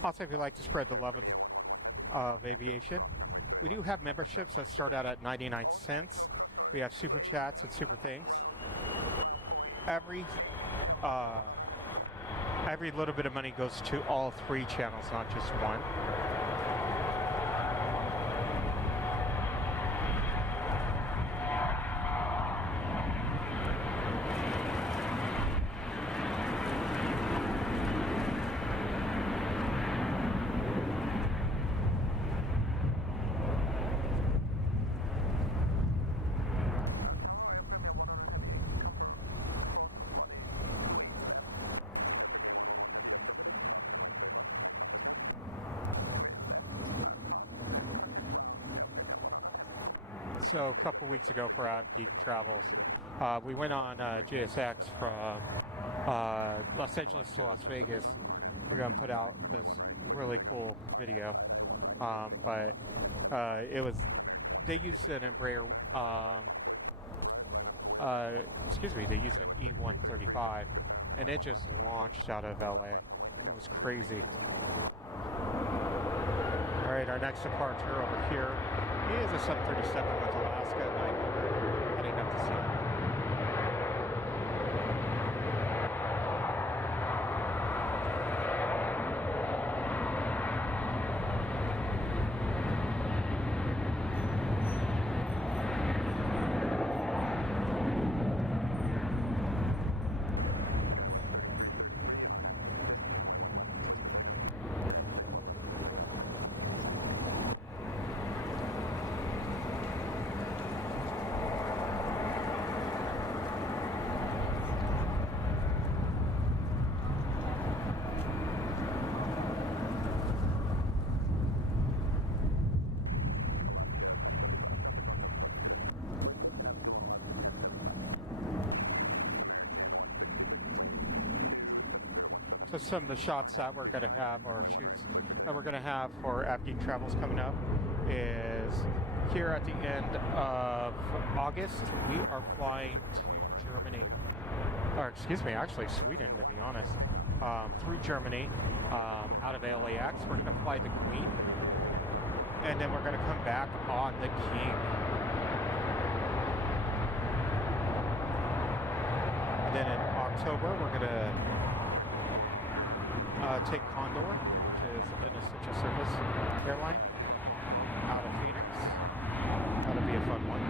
Also, if you'd like to spread the love of aviation, we do have memberships that start out at 99 cents. We have super chats and super things. Every little bit of money goes to all 3 channels, not just one. So a couple weeks ago for AVGeek Travels, we went on JSX from Los Angeles to Las Vegas. We're going to put out this really cool video, but they used an Embraer, they used an E135, and it just launched out of LA. It was crazy. All right, our next departure over here is a 737 with Alaska 900 heading up to Seattle. So some of the shots that we're going to have, or shoots that we're going to have for AVGeek Travels coming up, is here at the end of August. We are flying to Germany, or excuse me, actually Sweden, to be honest, through Germany, out of LAX. We're going to fly the Queen, and then we're going to come back on the King. And then in October, we're going to take Condor, which is an essential service airline, out of Phoenix. That'll be a fun one.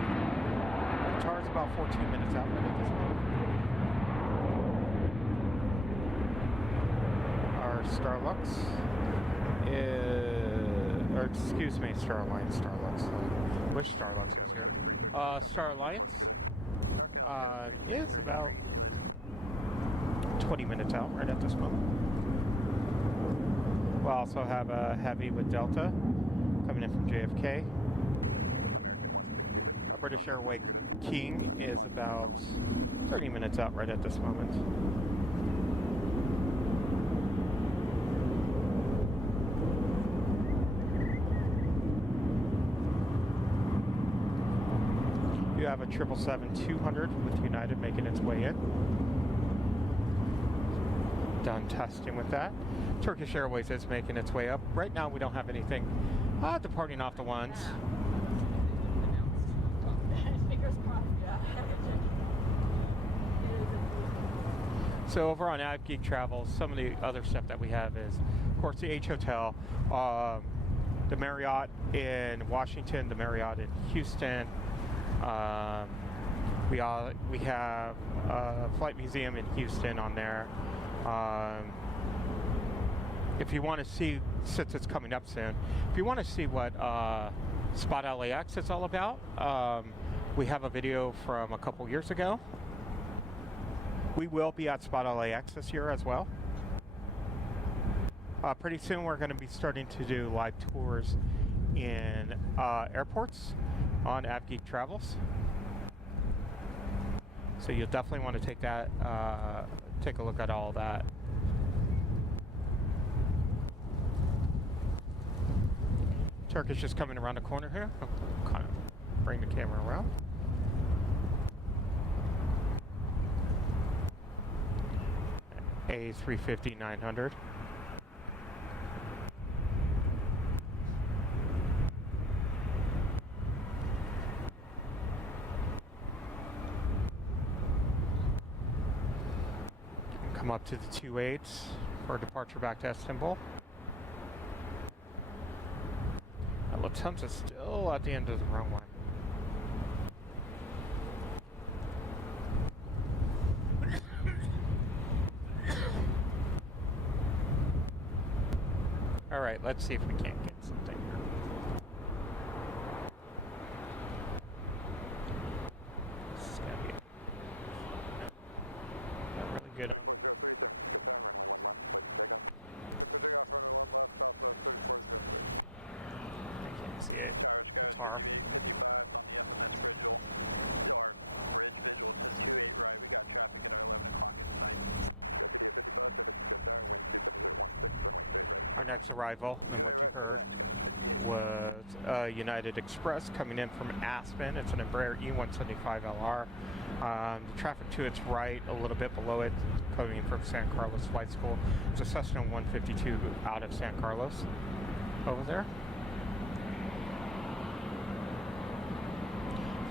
Qatar is about 14 minutes out right at this moment. Our Starlux is, or excuse me, Starlux. Wish Starlux was here. Star Alliance is about 20 minutes out right at this moment. We'll also have a heavy with Delta coming in from JFK. A British Airways King is about 30 minutes out right at this moment. You have a 777-200 with United making its way in. Done testing with that. Turkish Airways is making its way up. Right now we don't have anything departing off the ones. So over on AVGeek Travels, some of the other stuff that we have is, of course, the H Hotel, the Marriott in Washington, the Marriott in Houston. We have a flight museum in Houston on there. If you want to see, since it's coming up soon, if you want to see what Spot LAX is all about, we have a video from a couple years ago. We will be at Spot LAX this year as well. Pretty soon we're going to be starting to do live tours in airports on AVGeek Travels. So you'll definitely want to take that, take a look at all that. Turkish is coming around the corner here. I'll kind of bring the camera around. A350-900. Come up to the 28s for departure back to Istanbul. Lufthansa still at the end of the runway. All right, let's see if we can't get something here. This is gonna be not really good on. I can't see it. Qatar. Our next arrival, and what you heard, was United Express coming in from Aspen. It's an Embraer E175LR. The traffic to its right, a little bit below it, coming from San Carlos Flight School. It's a Cessna 152 out of San Carlos over there.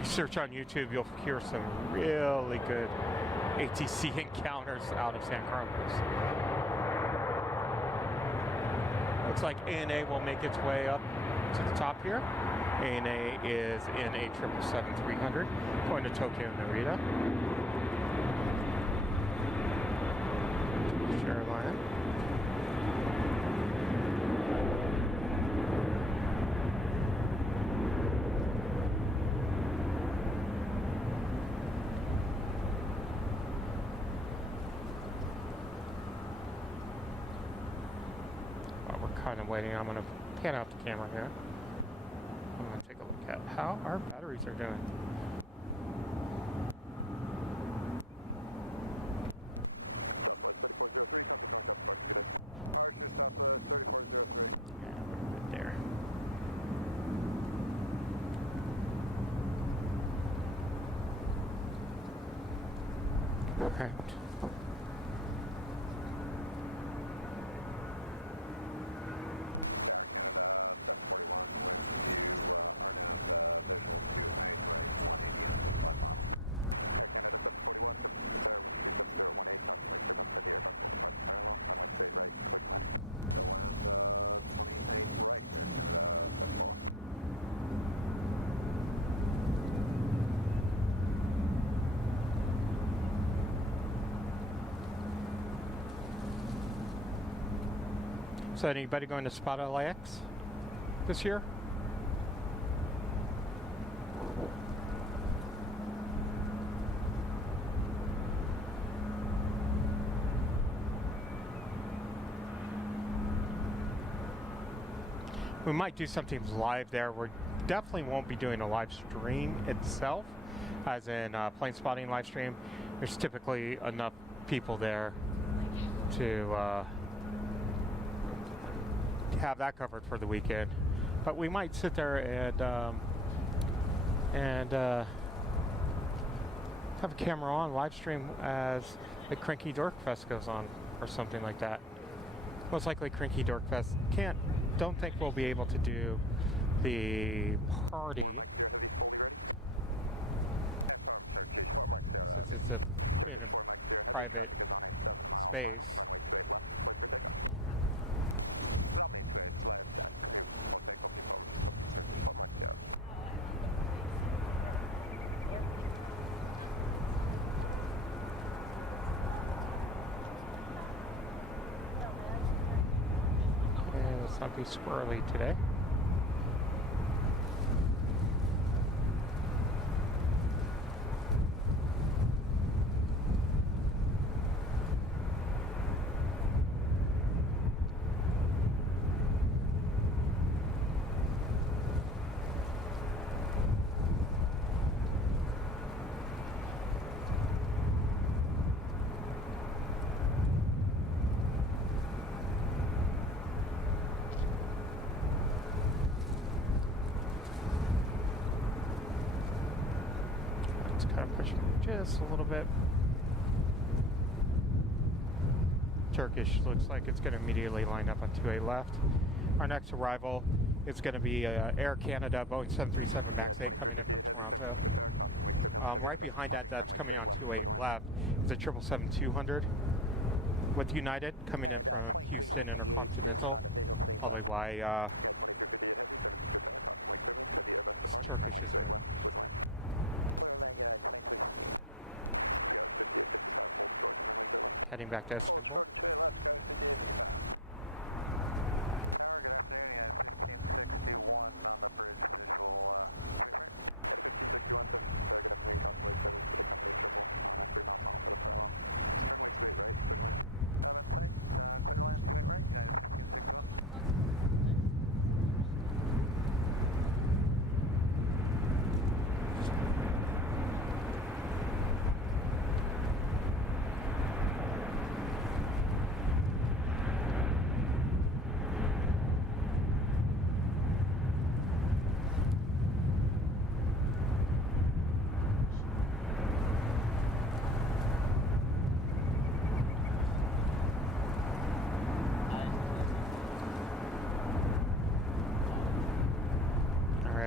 If you search on YouTube, you'll hear some really good ATC encounters out of San Carlos. Looks like ANA will make its way up to the top here. ANA is in a 777-300 going to Tokyo Narita. Turkish Airlines. Kind of waiting. I'm going to pan out the camera here. I'm going to take a look at how our batteries are doing. Yeah, we're good there. Okay. So anybody going to Spot LAX this year? We might do something live there. We definitely won't be doing a live stream itself, as in plane spotting live stream. There's typically enough people there to have that covered for the weekend, but we might sit there and have a camera on, live stream as the Cranky Dork Fest goes on, or something like that. Most likely Cranky Dork Fest don't think we'll be able to do the party since it's in a private space. Not be squirrely today. Just a little bit. Turkish looks like it's going to immediately line up on 28 left. Our next arrival is going to be Air Canada Boeing 737 MAX 8 coming in from Toronto. Right behind that, that's coming on 28 left, is a 777-200 with United coming in from Houston Intercontinental. Probably why it's Turkish is moving. Heading back to Istanbul.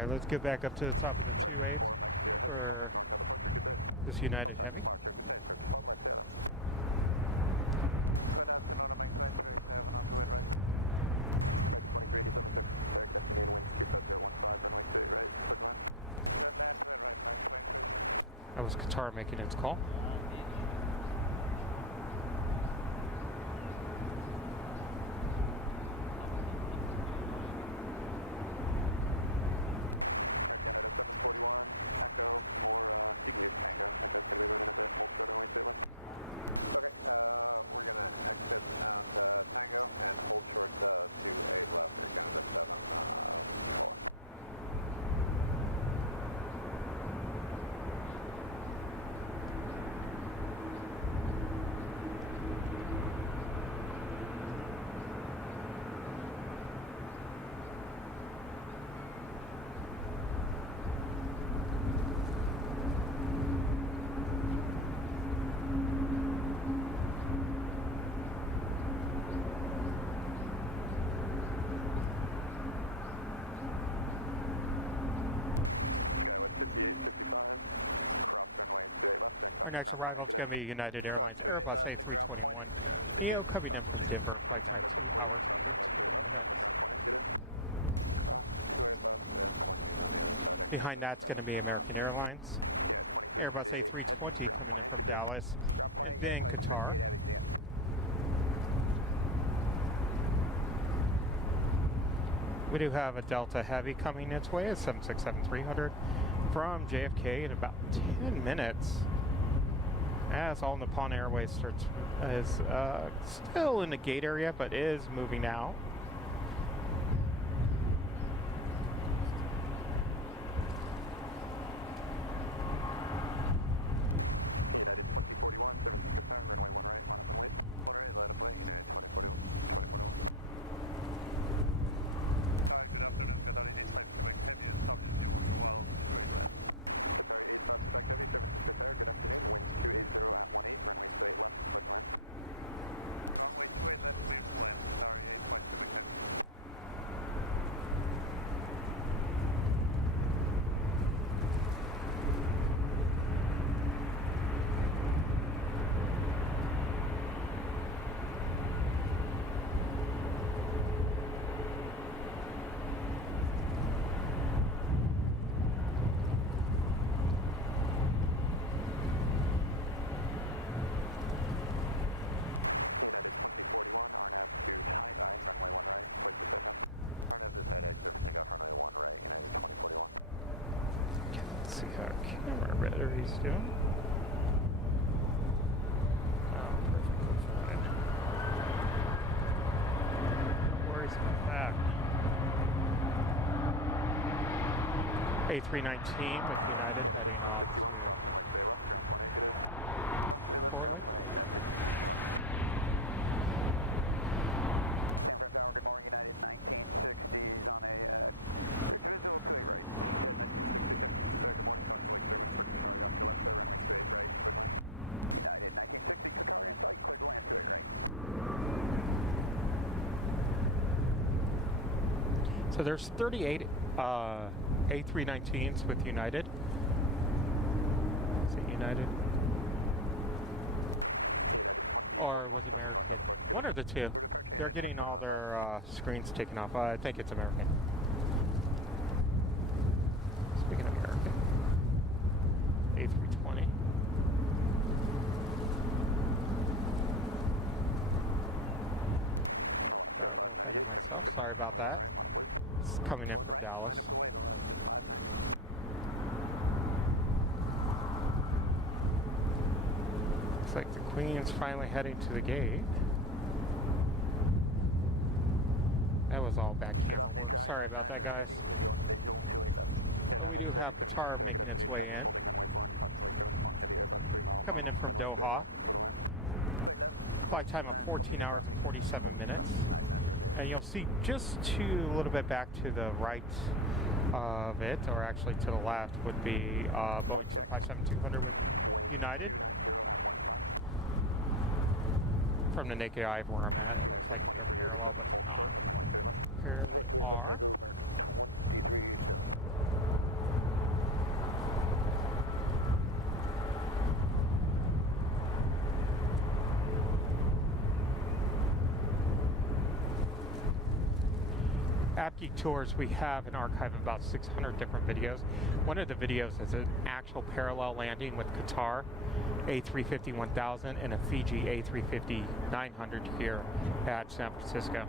Let's get back up to the top of the 2.8 for this United Heavy. That was Qatar making its call. Our next arrival is going to be United Airlines Airbus A321 neo coming in from Denver. Flight time 2 hours and 13 minutes. Behind that's going to be American Airlines Airbus A320 coming in from Dallas, and then Qatar. We do have a Delta Heavy coming its way at 767-300 from JFK in about 10 minutes. As All Nippon Airways is still in the gate area, but is moving out. See how camera battery's doing. Oh, perfectly fine. No worries about that. A319 with United heading off to Portland. So there's 38 A319s with United. Is it United? Or was it American? One or the two. They're getting all their screens taken off. I think it's American. Speaking of American, A320. Got a little ahead of myself. Sorry about that. It's coming in from Dallas. Looks like the Queen's finally heading to the gate. That was all bad camera work. Sorry about that, guys. But we do have Qatar making its way in. Coming in from Doha. Flight time of 14 hours and 47 minutes. And you'll see just a little bit back to the right of it, or actually to the left, would be Boeing 757-200 with United. From the naked eye of where I'm at, it looks like they're parallel, but they're not. Here they are. AVGeek Tours, we have an archive of about 600 different videos. One of the videos is an actual parallel landing with Qatar A350-1000 and a Fiji A350-900 here at San Francisco.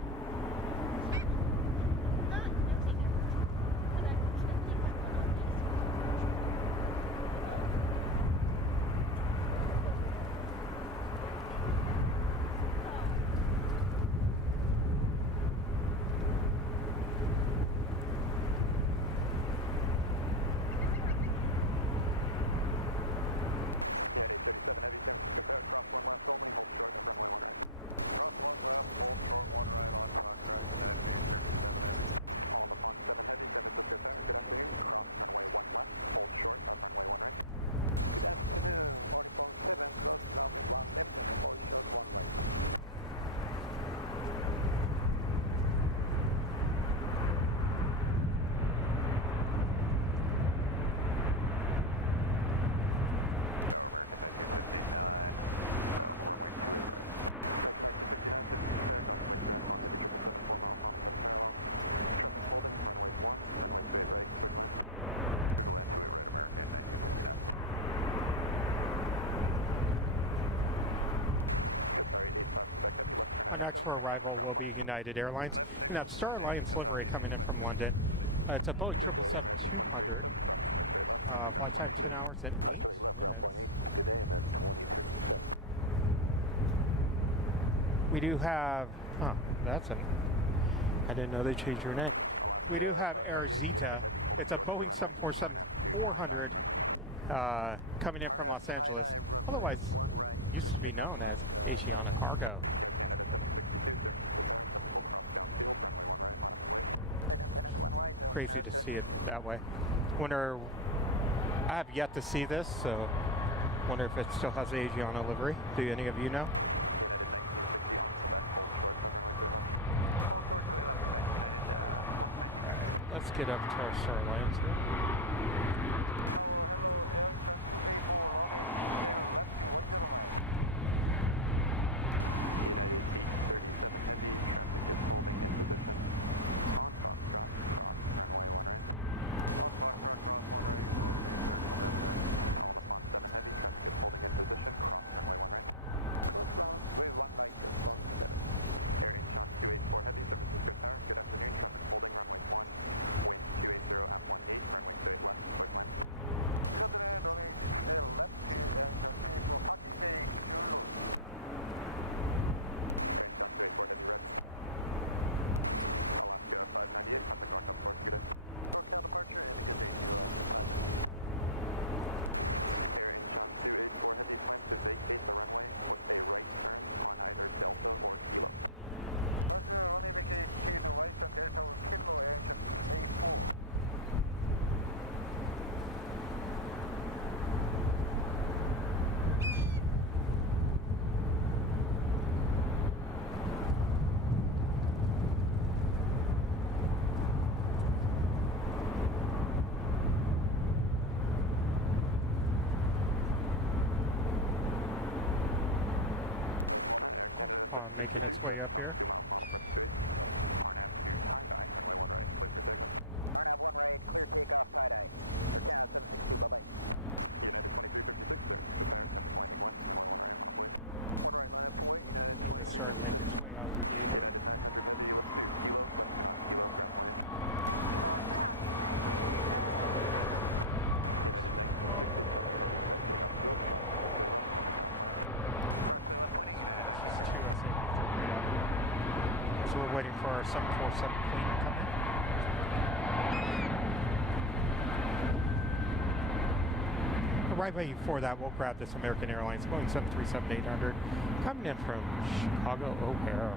Our next for arrival will be United Airlines. You have Star Alliance livery coming in from London. It's a Boeing 777-200. Flight time 10 hours and 8 minutes. We do have, I didn't know they changed your name. We do have Air Zeta. It's a Boeing 747-400 coming in from Los Angeles. Otherwise, used to be known as Asiana Cargo. Crazy to see it that way. I have yet to see this, so wonder if it still has the Asiana livery. Do any of you know? Alright, let's get up to our Star Alliance here. upon making its way up here. EVA starting to make its way out of the gate area. So we're waiting for our 747 Queen to come in. Right before that, we'll grab this American Airlines Boeing 737-800 coming in from Chicago O'Hare.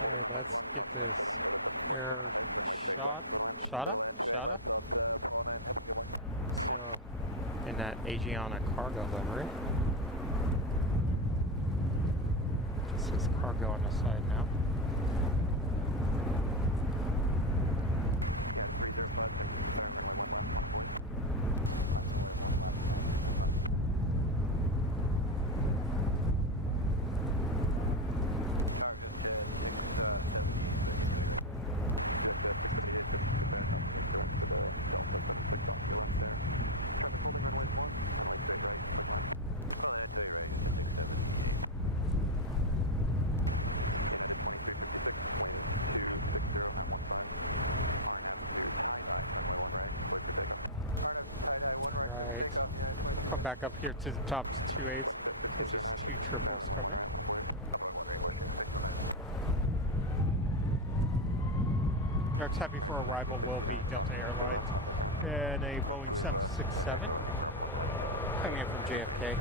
Alright, let's get this air Shada? Still in that Asiana cargo livery. Just says cargo on the side now. Come back up here to the top 2 8s as these 2 triples come in. Next happy for arrival will be Delta Airlines and a Boeing 767 coming in from JFK.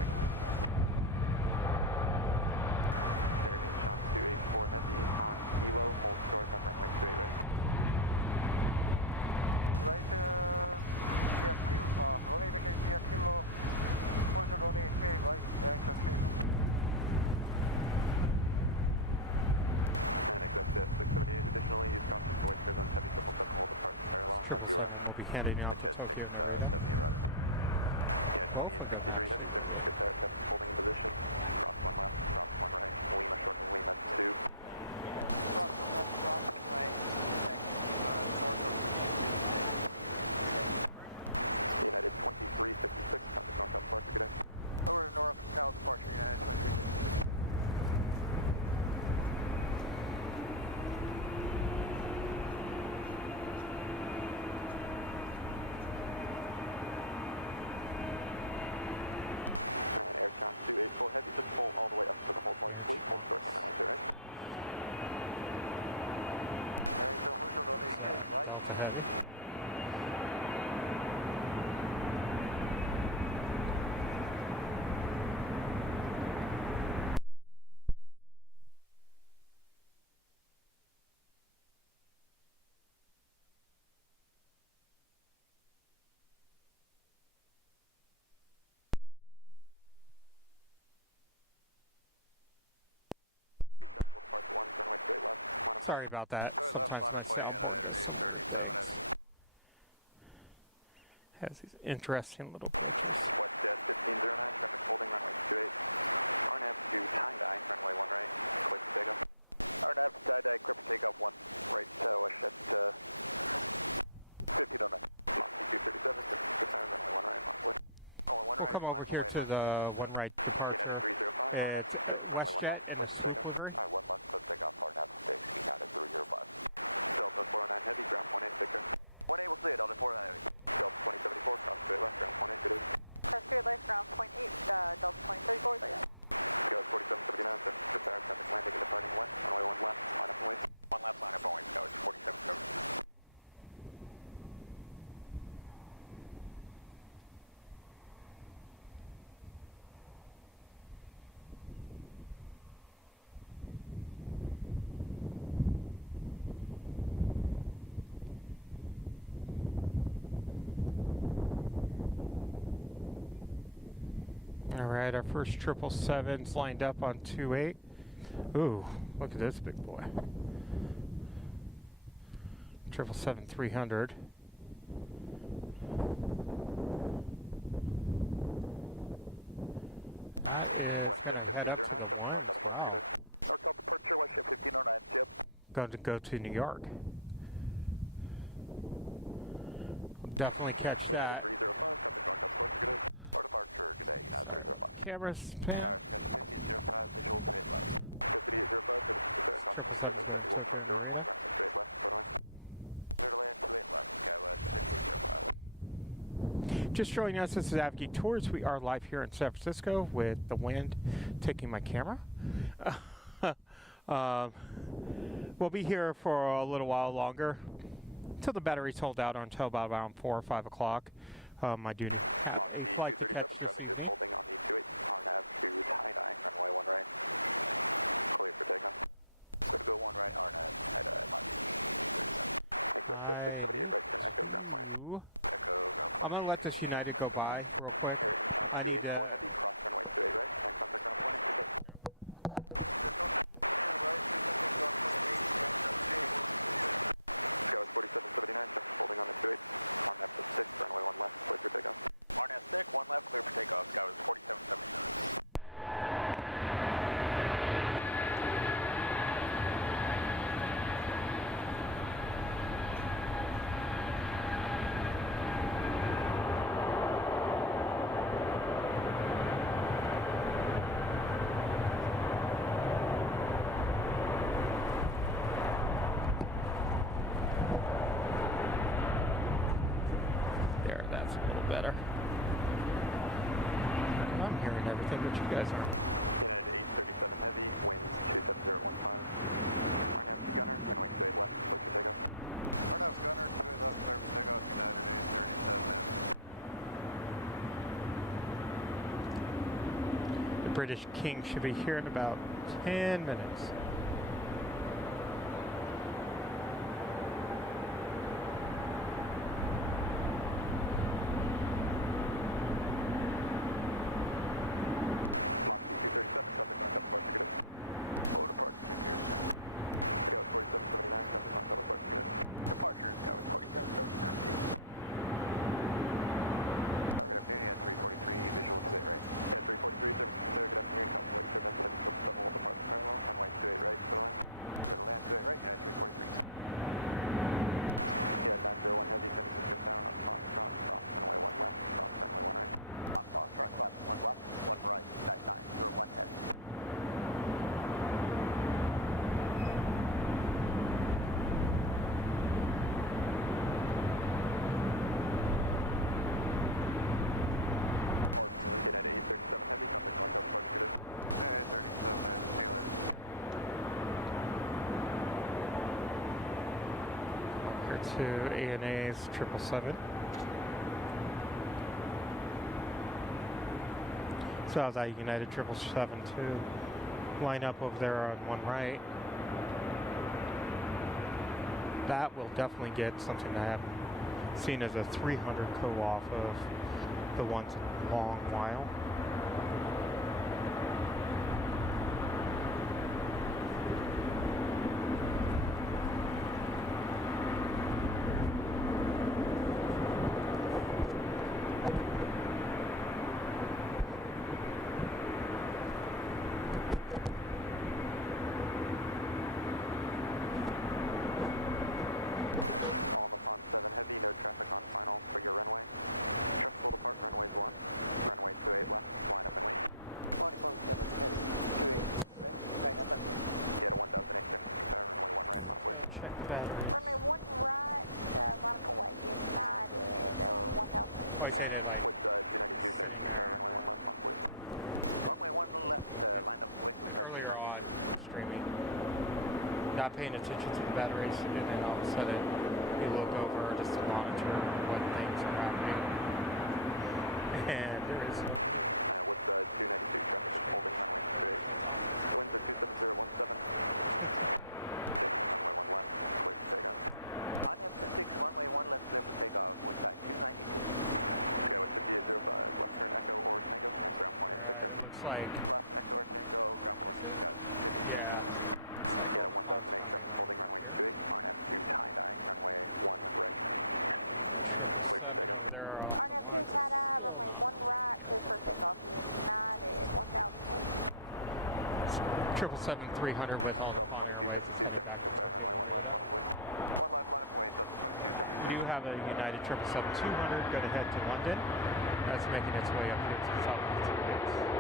Triple 7 will be handing out to Tokyo Narita. Both of them actually will be. Delta Heavy. Sorry about that. Sometimes my soundboard does some weird things. Has these interesting little glitches. We'll come over here to the one right departure. It's WestJet in the swoop livery. Alright, our first 777's lined up on 28. Ooh, look at this big boy. 777-300. That is going to head up to the ones. Wow. Going to go to New York. We'll definitely catch that. Sorry about the camera span. 777's going to Tokyo and Narita. Just joining us, this is AVGeek Tours. We are live here in San Francisco with the wind taking my camera. We'll be here for a little while longer until the batteries hold out until about around 4 or 5 o'clock. I do have a flight to catch this evening. I need to... I'm going to let this United go by real quick. I need to... That's a little better. I'm hearing everything, but you guys aren't. The British King should be here in about 10 minutes. To ANA's 777. So I was at United 777 too. Line up over there on one right. That will definitely get something I haven't seen as a 300 co-off of the ones in a long while. Check the batteries. Always hated like sitting there and earlier on streaming, not paying attention to the batteries, and then all of a sudden you look over just to monitor what things are happening, and there is nobody. The streamer shuts off. looks like, is it? Yeah, looks like all the clouds finally lining up here. 777 over there are off the lines. It's still not landing yet. 777-300 with all Nippon Airways is headed back to Tokyo Narita. We do have a United 777-200 going to head to London. That's making its way up here to the top of the 2-8s.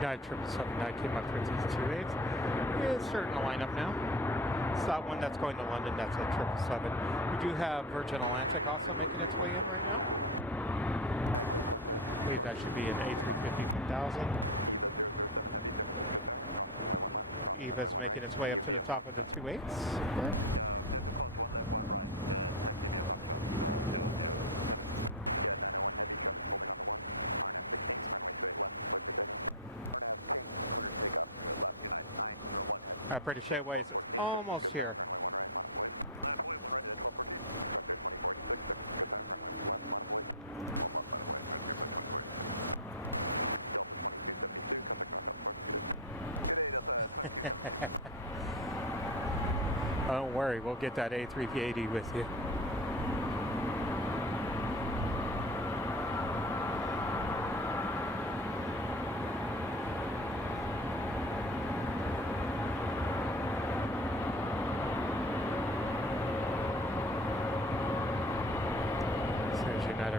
United 777 came up through these 2-8s. It's starting to line up now. It's that one that's going to London, that's a 777. We do have Virgin Atlantic also making its way in right now. I believe that should be an A350-1000. EVA's making its way up to the top of the 2-8s. British Airways is almost here. Don't worry, we'll get that A380 with you.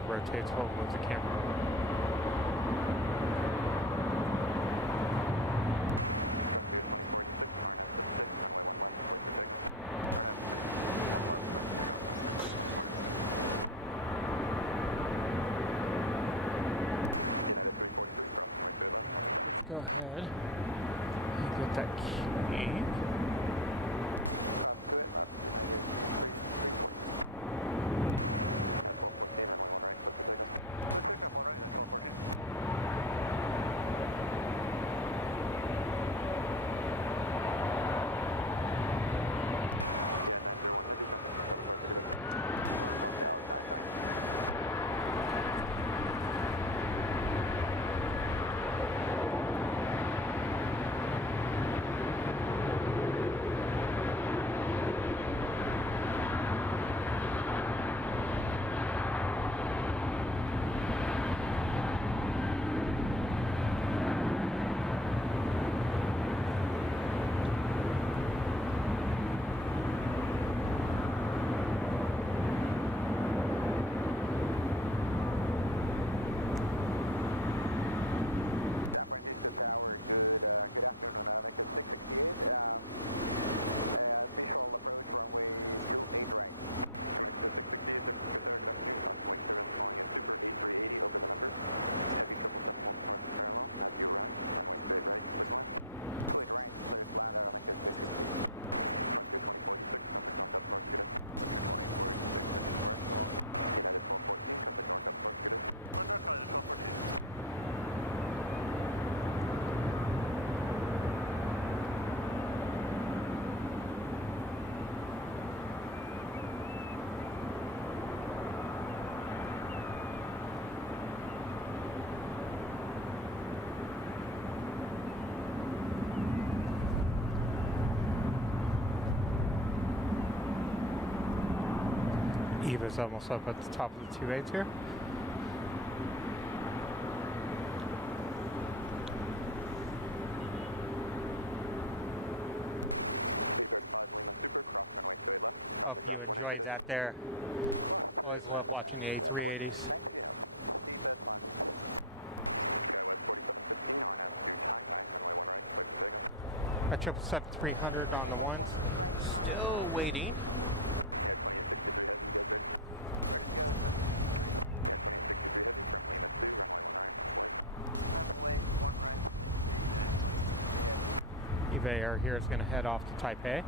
Rotates, hold, moves the camera over. Alright, let's go ahead and get that key. EVA's almost up at the top of the 28s here. Hope you enjoyed that there. Always love watching the A380s. A 777-300 on the ones. Still waiting. EVA Air here is going to head off to Taipei.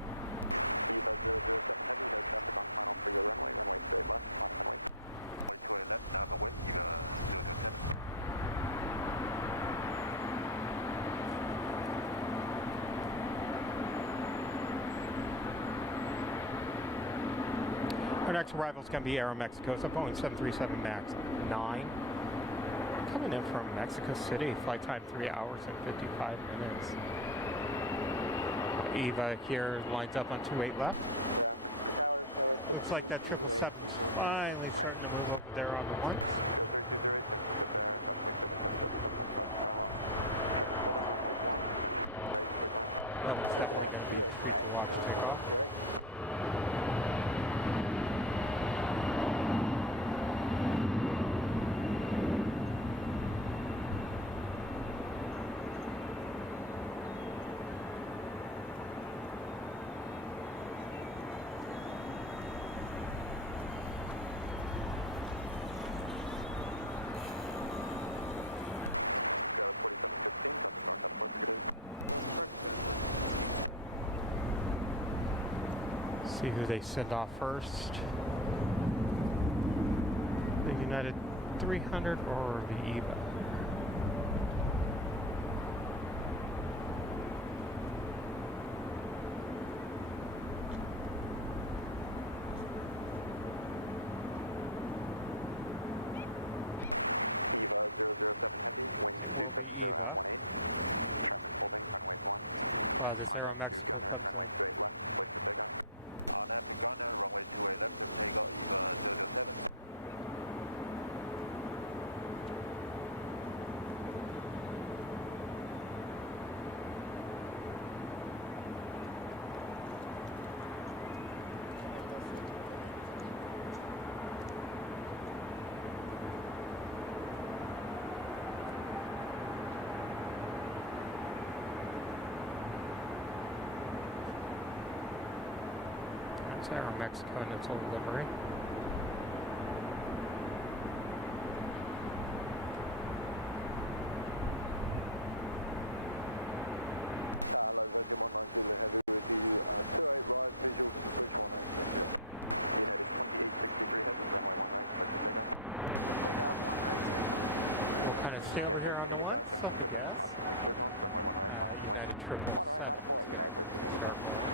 Our next arrival is going to be Aeromexico. It's a Boeing 737 MAX 9. Coming in from Mexico City. Flight time 3 hours and 55 minutes. EVA here lines up on 28 left. Looks like that 777's finally starting to move over there on the ones. That one's definitely going to be a treat to watch take off. See who they send off first. The United 300 or the EVA. It will be EVA. This Aeromexico comes in. Aeromexico in its old livery. We'll kind of stay over here on the ones, I guess. United 777 is going to start rolling.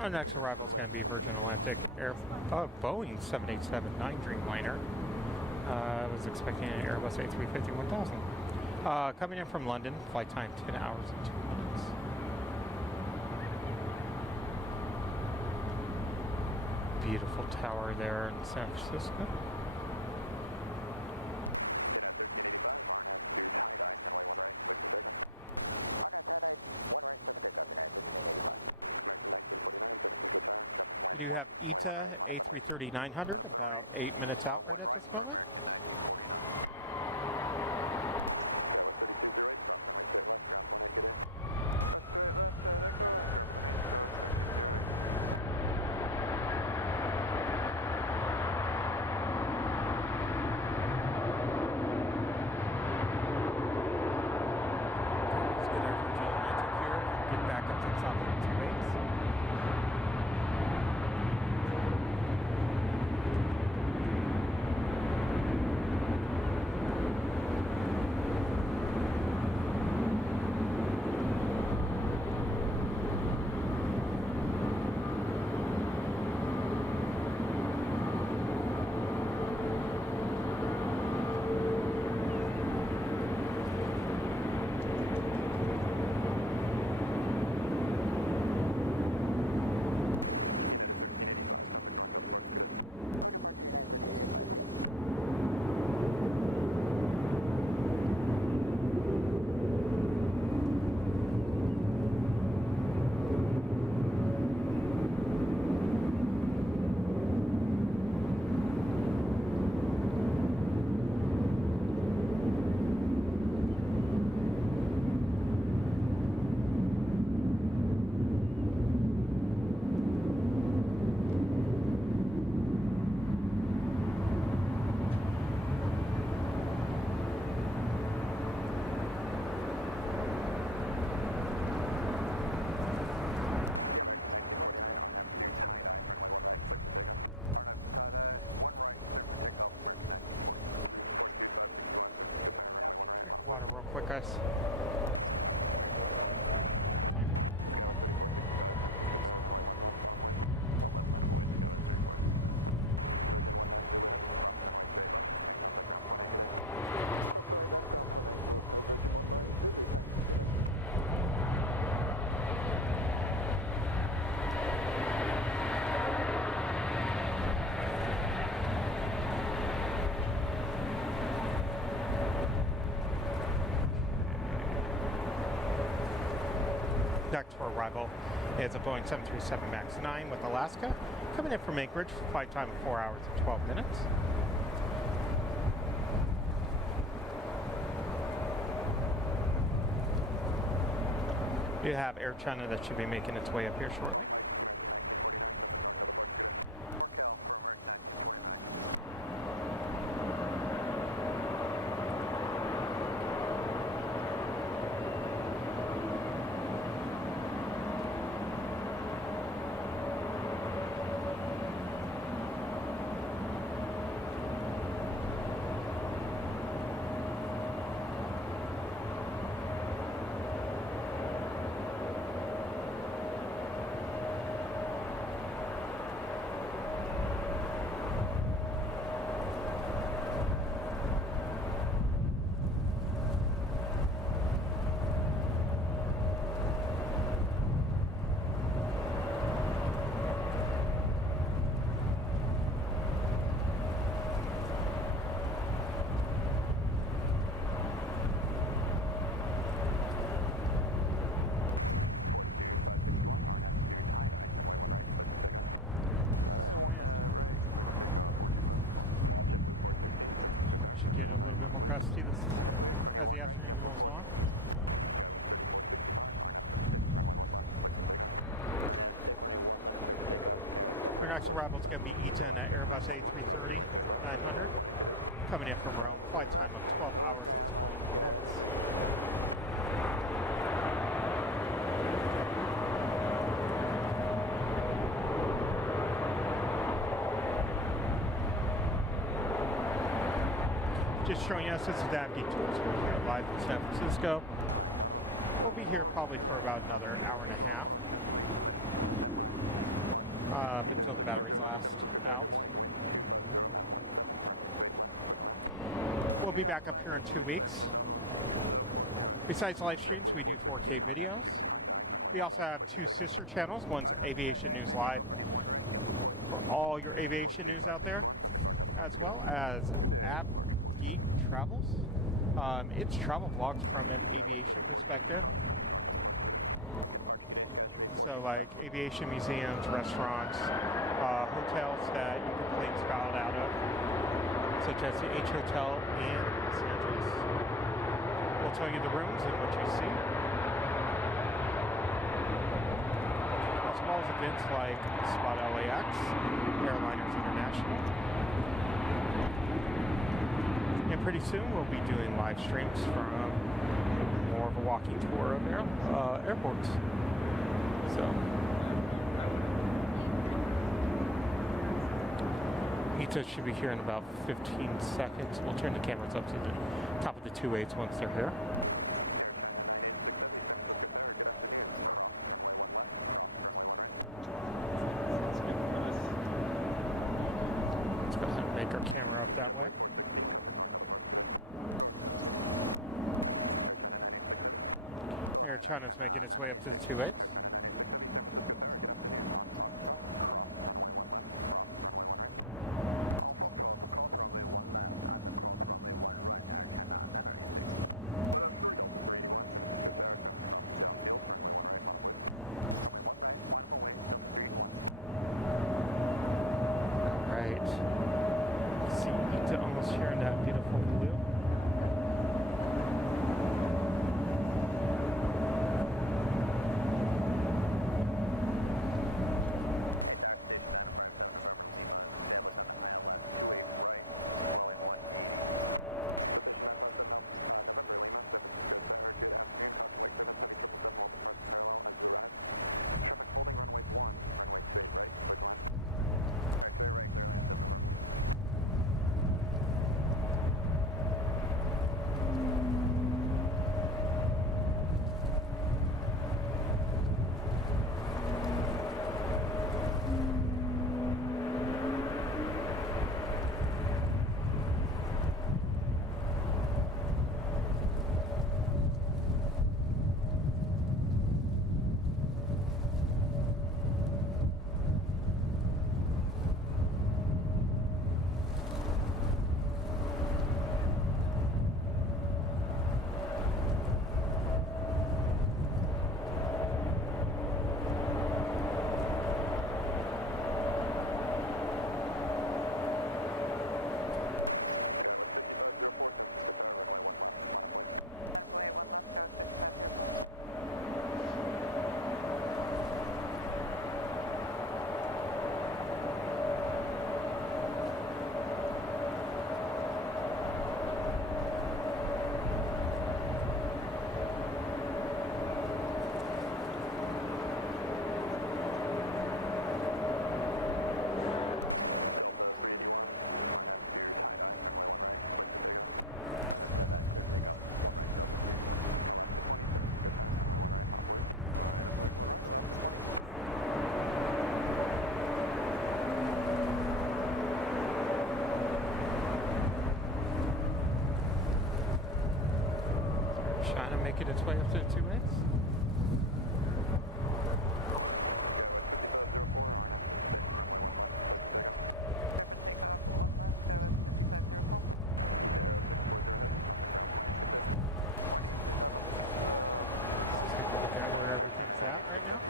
Our next arrival is going to be Virgin Atlantic Boeing 787-9 Dreamliner. I was expecting an Airbus A350-1000. Coming in from London, flight time 10 hours and 2 minutes. Beautiful tower there in San Francisco. We do have ETA A330-900, about 8 minutes out right at this moment. Water real quick, guys. Next for arrival is a Boeing 737 MAX 9 with Alaska, coming in from Anchorage, flight time of 4 hours and 12 minutes. You have Air China that should be making its way up here shortly. See this as the afternoon rolls on. Our next arrival is going to be ETA and Airbus A330-900, coming in from Rome, flight time of 12 hours and 20 minutes. Just showing us, this is AVGeek Tours. We're here live in San Francisco. We'll be here probably for about another hour and a half. until the batteries last out. We'll be back up here in 2 weeks. Besides live streams, we do 4K videos. We also have 2 sister channels. One's Aviation News Live for all your aviation news out there, as well as AVGeek Travels. It's travel vlogs from an aviation perspective. So like aviation museums, restaurants, hotels that you can plane scout out of, such as the H Hotel in Los Angeles. We'll tell you the rooms and what you see, as well as events like Spot LAX, Airlines International. And pretty soon we'll be doing live streams from more of a walking tour of airports. So, pizza should be here in about 15 seconds. We'll turn the cameras up to the top of the 2.8s once they're here. Let's go ahead and make our camera up that way. Air China's making its way up to the 2.8s. Making its way up to the 2.8s. Let's take a look at where everything's at right now.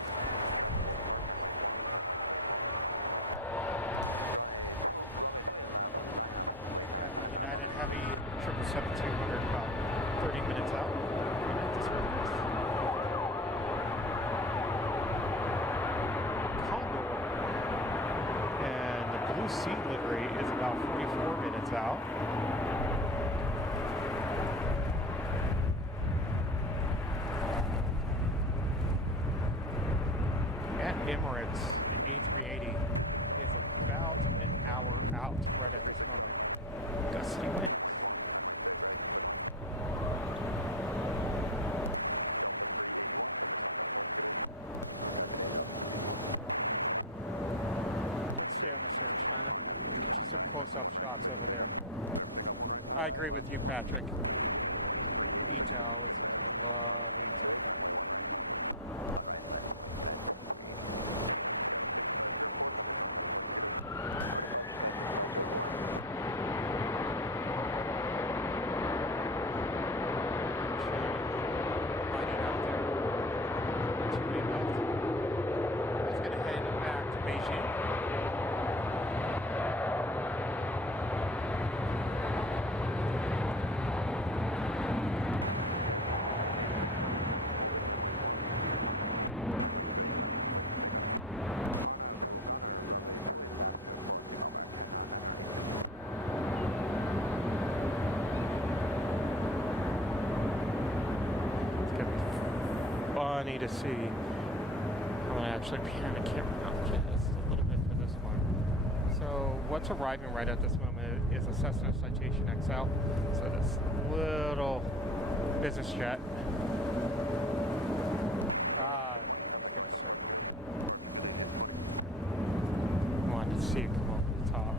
United Heavy 777-200 about 30 minutes out. Condor and the blue sea livery is about 44 minutes out. And Emirates A380 is about an hour out right at this moment. Gusty winds. there, China. Let's get you some close-up shots over there. I agree with you, Patrick. EVA, I always love EVA. Funny to see. I'm gonna actually pan the camera out just a little bit for this one. So what's arriving right at this moment is a Cessna Citation XL. So this little business jet. Let's get a circle. I wanted to see it come over the top.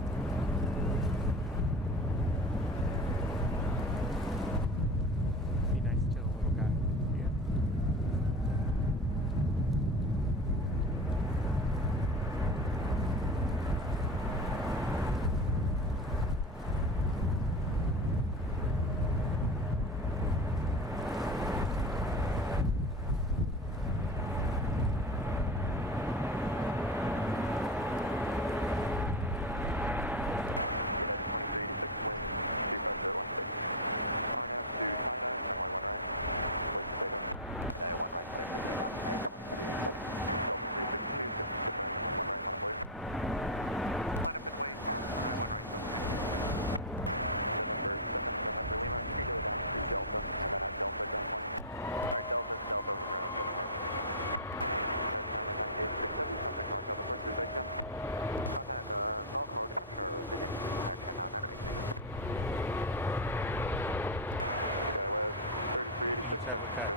With that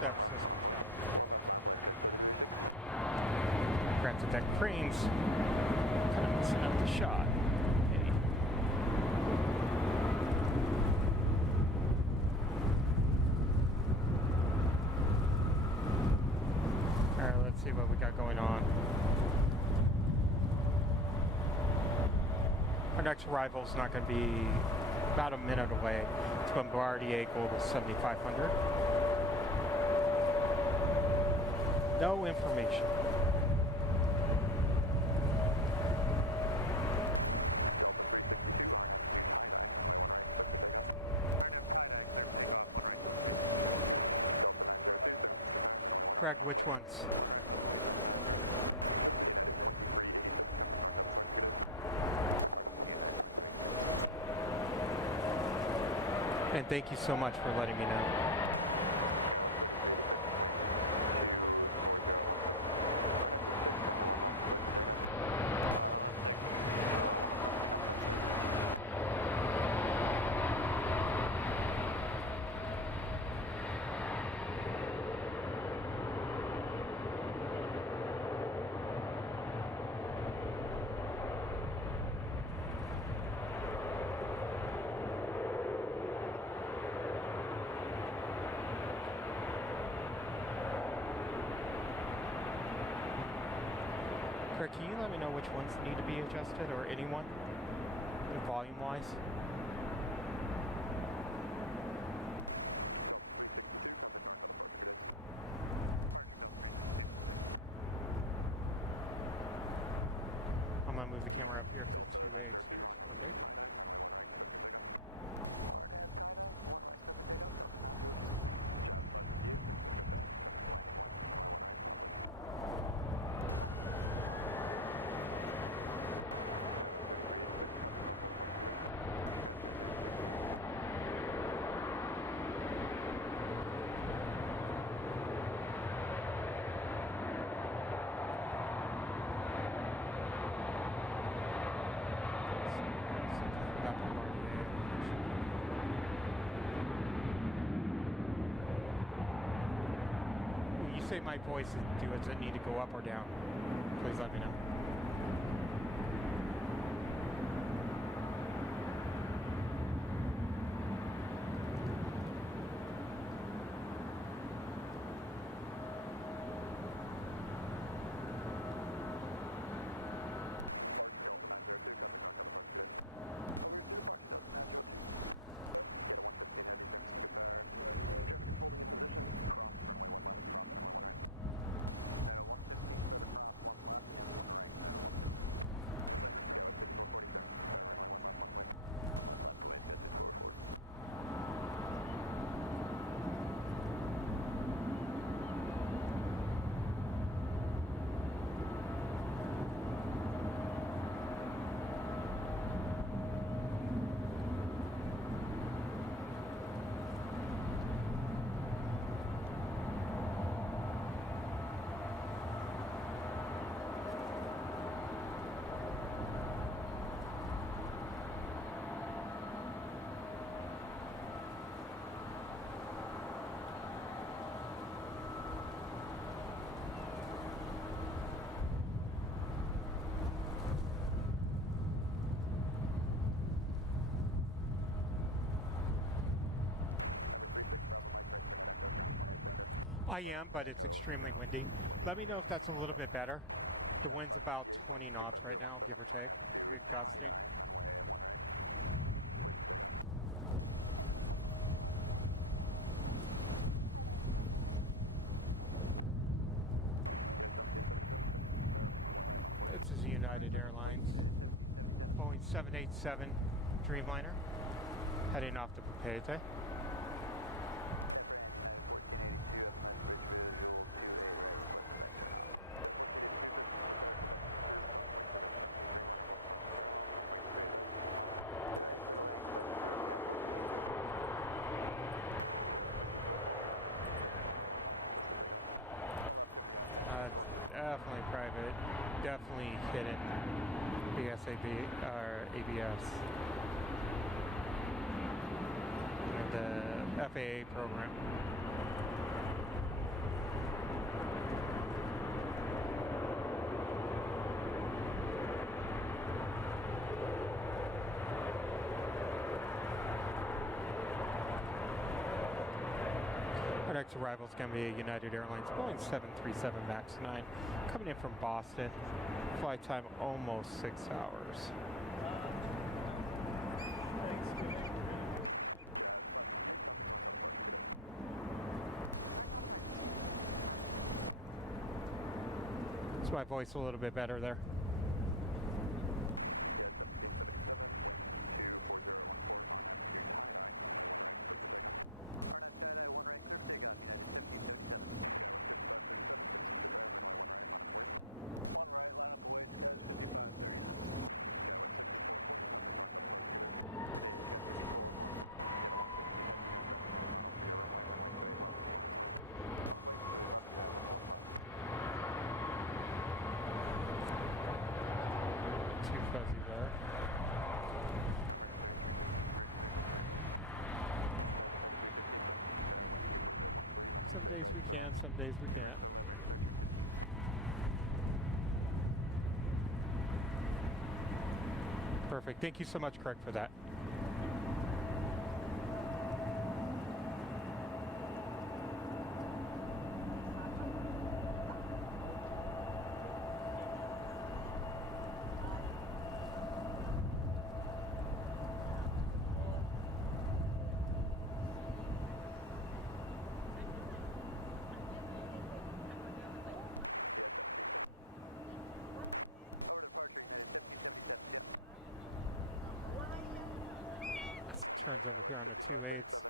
San Francisco tower. Granted, that crane's kind of messing up the shot. Hey. Alright, let's see what we got going on. Our next arrival is not going to be about a minute away. It's Bombardier Global 7500. No information. Craig, which ones? And thank you so much for letting me know. Craig, can you let me know which ones need to be adjusted, or anyone, volume-wise? I'm going to move the camera up here to 2 8s here shortly. Say my voice, does it need to go up or down? Please let me know. I am, but it's extremely windy. Let me know if that's a little bit better. The wind's about 20 knots right now, give or take. Good gusting. This is United Airlines, Boeing 787 Dreamliner, heading off to Papeete. Definitely private, definitely hidden the SAB or ABS. The FAA program. Our next arrival is going to be a United Airlines Boeing 737 MAX 9 coming in from Boston. Flight time almost 6 hours. Is my voice a little bit better there? Some days we can, some days we can't. Perfect. Thank you so much, Craig, for that. Turns over here on the 2.8s.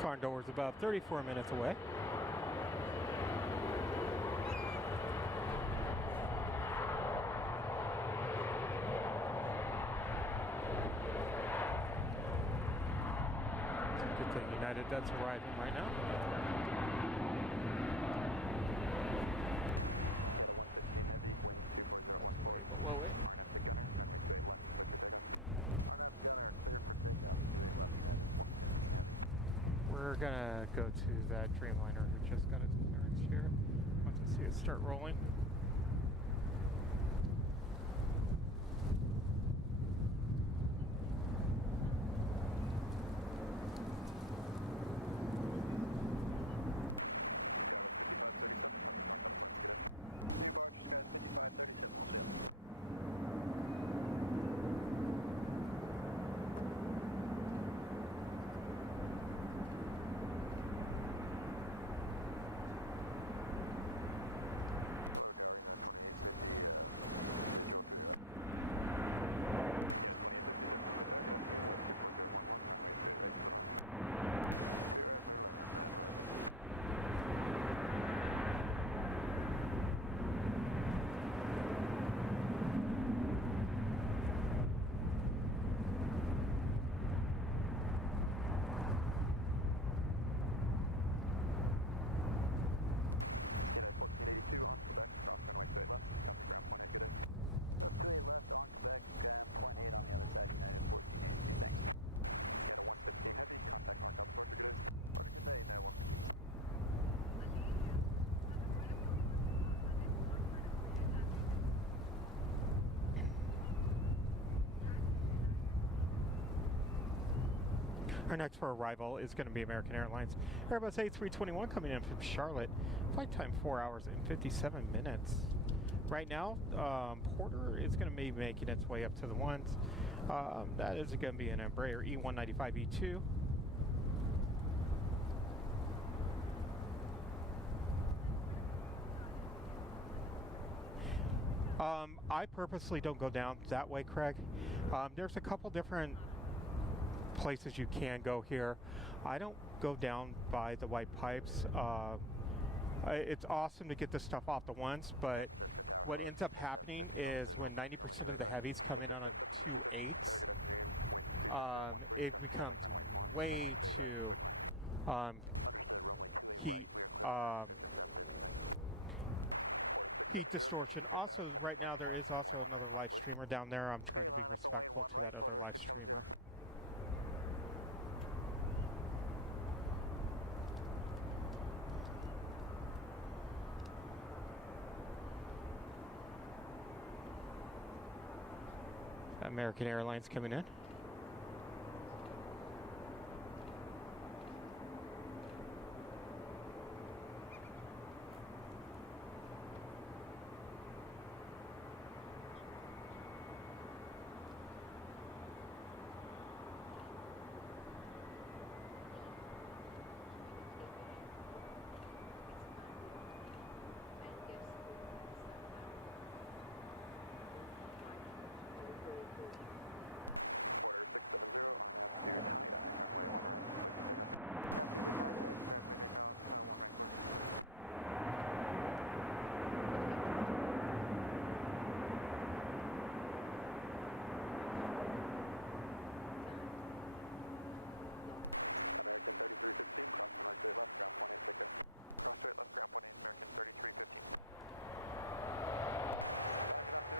Condor is about 34 minutes away. United that's arriving right now. That's way below it. We're gonna go to that Dreamliner who just got its clearance here. Want to see it start rolling. Our next for arrival is going to be American Airlines. Airbus A321 coming in from Charlotte. Flight time 4 hours and 57 minutes. Right now, Porter is going to be making its way up to the ones. That is going to be an Embraer E195-E2. I purposely don't go down that way, Craig. There's a couple different places you can go here. I don't go down by the white pipes. It's awesome to get this stuff off the ones, but what ends up happening is when 90% of the heavies come in on a 2.8s, it becomes way too heat heat distortion. Also, right now there is also another live streamer down there. I'm trying to be respectful to that other live streamer. American Airlines coming in.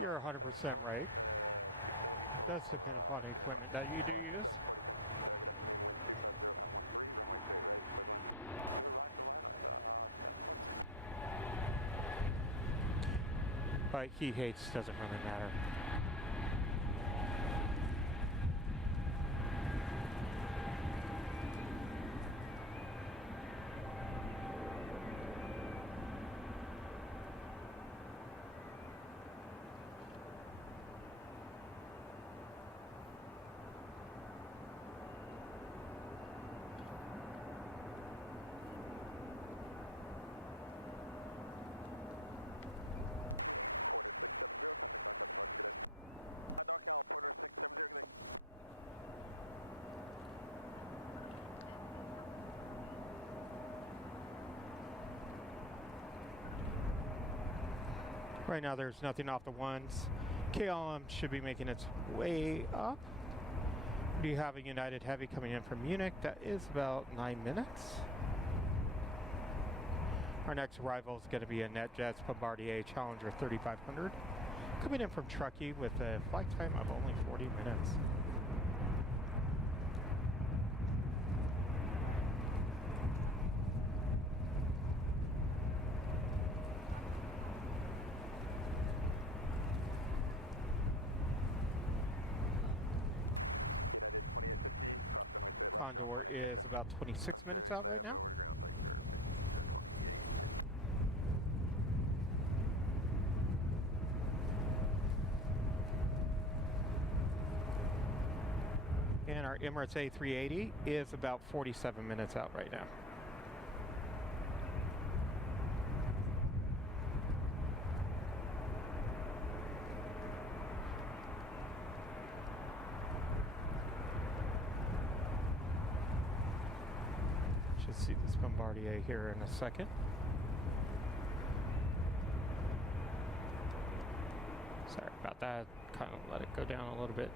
You're 100% right. It does depend upon the equipment that you do use. But he hates doesn't really matter. Right now there's nothing off the ones. KLM should be making its way up. We have a United Heavy coming in from Munich. That is about 9 minutes. Our next arrival is going to be a NetJets Bombardier Challenger 3500. Coming in from Truckee with a flight time of only 40 minutes. Condor is about 26 minutes out right now. And our Emirates A380 is about 47 minutes out right now. Should see this Bombardier here in a second. Sorry about that. Kind of let it go down a little bit.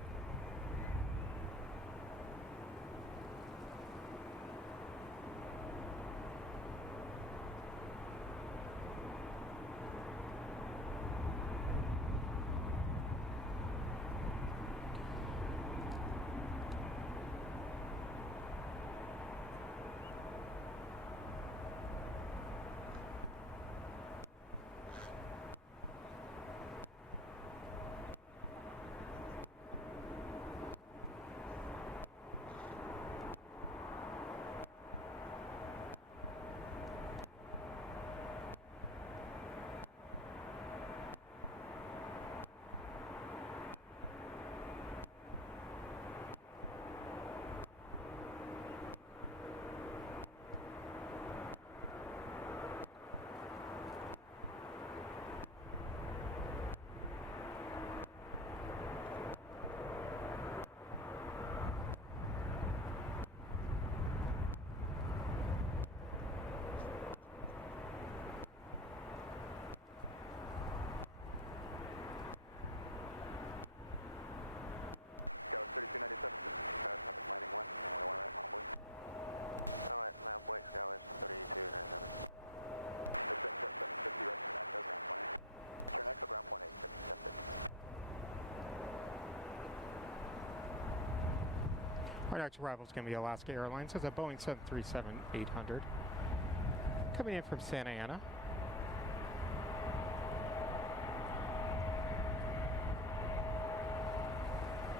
Our next arrival is going to be Alaska Airlines. It's a Boeing 737-800 coming in from Santa Ana.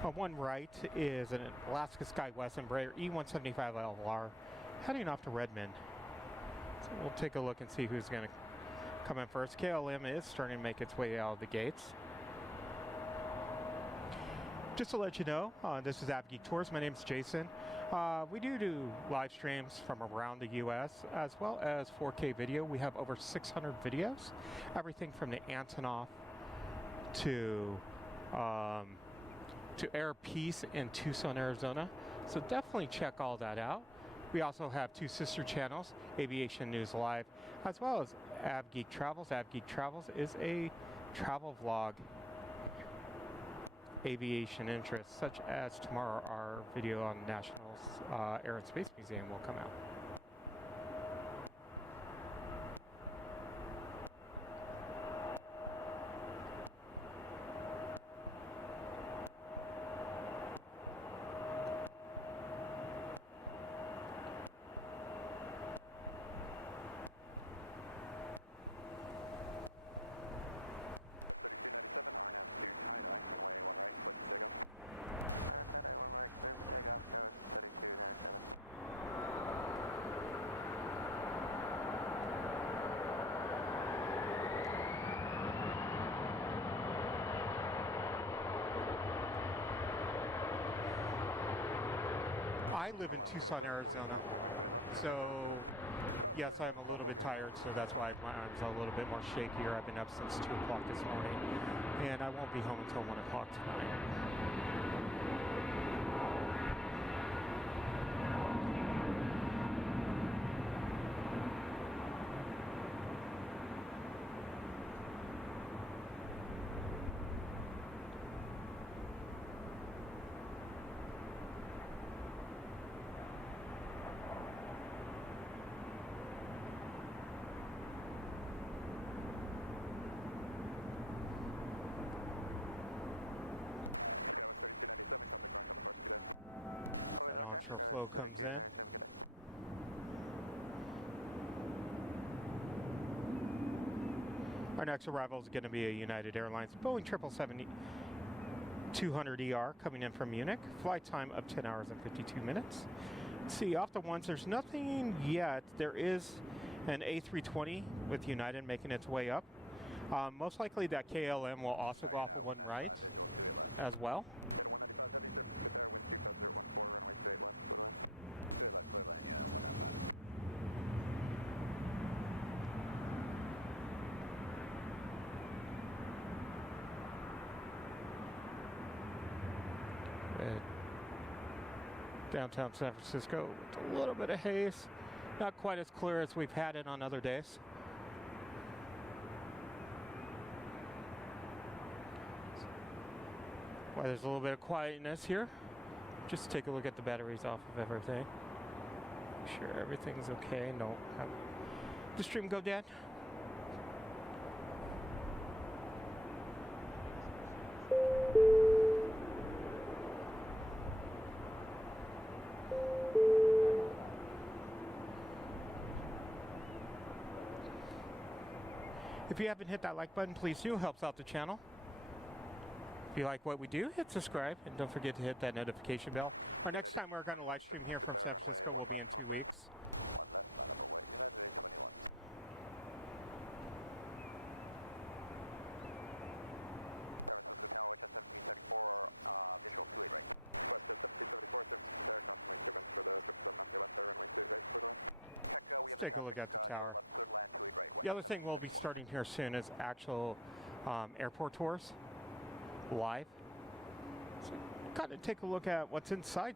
On one right is an Alaska SkyWest Embraer E175LR heading off to Redmond. So we'll take a look and see who's going to come in first. KLM is starting to make its way out of the gates. Just to let you know, this is AVGeek Tours. My name is Jason. We do live streams from around the U.S. as well as 4K video. We have over 600 videos, everything from the Antonov to Air Peace in Tucson, Arizona. So definitely check all that out. We also have two sister channels, Aviation News Live, as well as AVGeek Travels. AVGeek Travels is a travel vlog aviation interests, such as tomorrow our video on National Air and Space Museum will come out. I live in Tucson, Arizona, so yes, I'm a little bit tired, so that's why my arms are a little bit more shakier. I've been up since 2 o'clock this morning, and I won't be home until 1 o'clock tonight. Onshore flow comes in. Our next arrival is going to be a United Airlines Boeing 777-200ER coming in from Munich. Flight time of 10 hours and 52 minutes. Let's see, off the ones, there's nothing yet. There is an A320 with United making its way up. Most likely that KLM will also go off of one right as well. Downtown San Francisco with a little bit of haze. Not quite as clear as we've had it on other days. Why there's a little bit of quietness here. Just take a look at the batteries off of everything. Make sure everything's okay. No, have the stream go dead. If you haven't hit that like button, please do. Helps out the channel. If you like what we do, hit subscribe. And don't forget to hit that notification bell. Our next time we're going to live stream here from San Francisco will be in 2 weeks. Let's take a look at the tower. The other thing we'll be starting here soon is actual airport tours live. So kind of take a look at what's inside,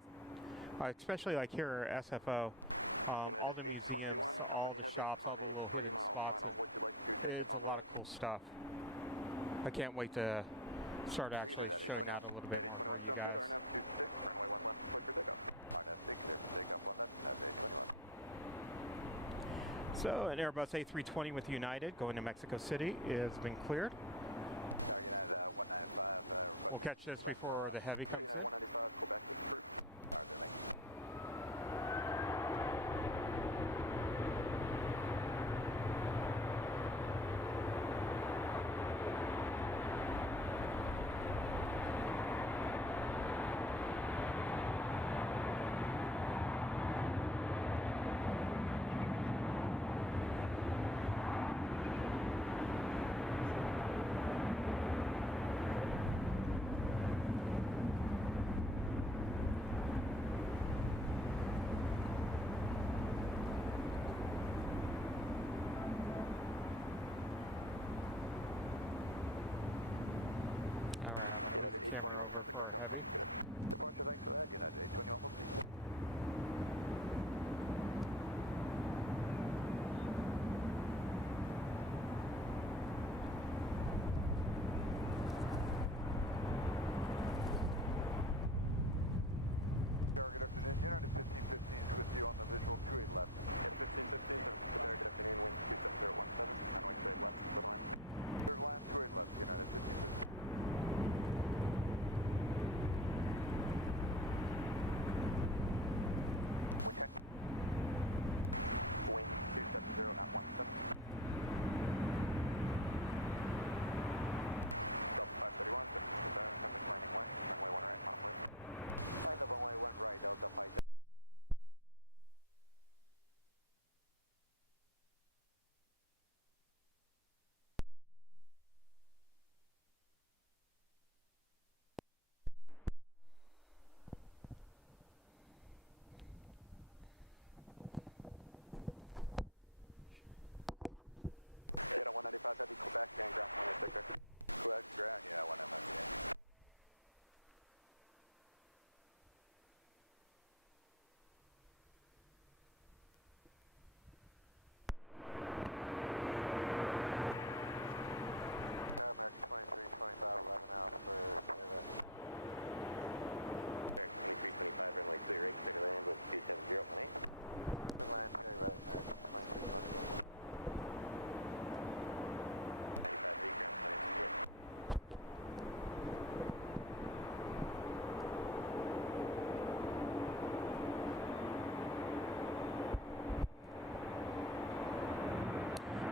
especially like here at SFO. All the museums, all the shops, all the little hidden spots, and it's a lot of cool stuff. I can't wait to start actually showing that a little bit more for you guys. So an Airbus A320 with United going to Mexico City has been cleared. We'll catch this before the heavy comes in. camera over for our heavy.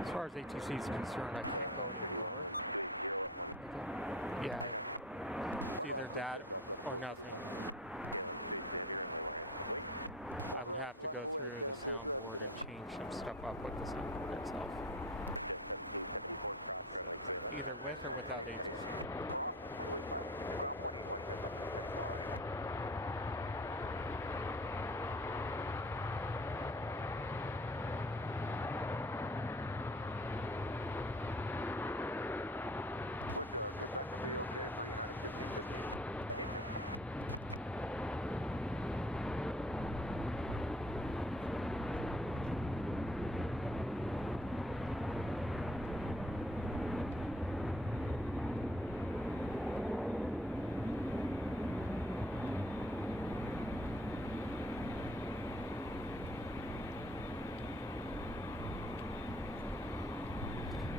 As far as ATC is concerned, I can't go any lower. Yeah, it's either that or nothing. I would have to go through the soundboard and change some stuff up with the soundboard itself. So it's either with or without ATC.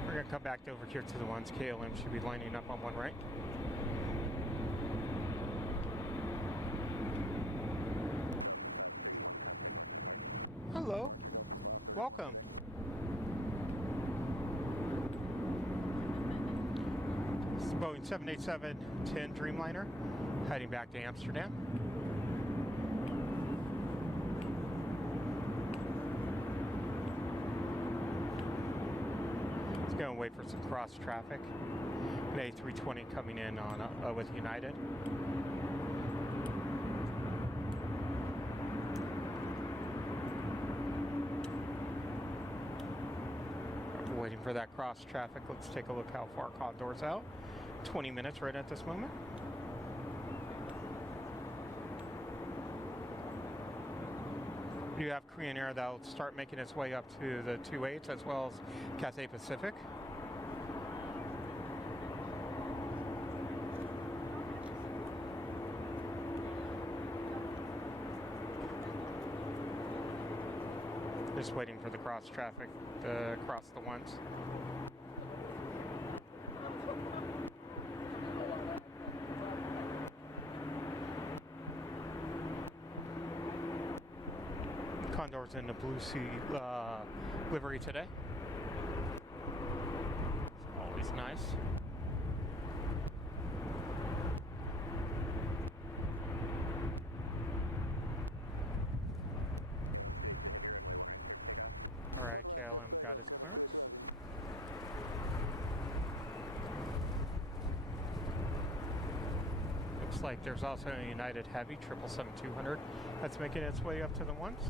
We're going to come back over here to the ones. KLM should be lining up on one right. Hello. Welcome. This is Boeing 787-10 Dreamliner heading back to Amsterdam. Going to wait for some cross traffic. An A320 coming in on with United. Waiting for that cross traffic. Let's take a look how far Condor's out. 20 minutes right at this moment. You have Korean Air that will start making its way up to the 28s, as well as Cathay Pacific. Just waiting for the cross traffic to cross the ones. Condor's in the blue sea livery today. It's always nice. All right, KLM got his clearance. Looks like there's also a United Heavy 777-200 that's making its way up to the ones.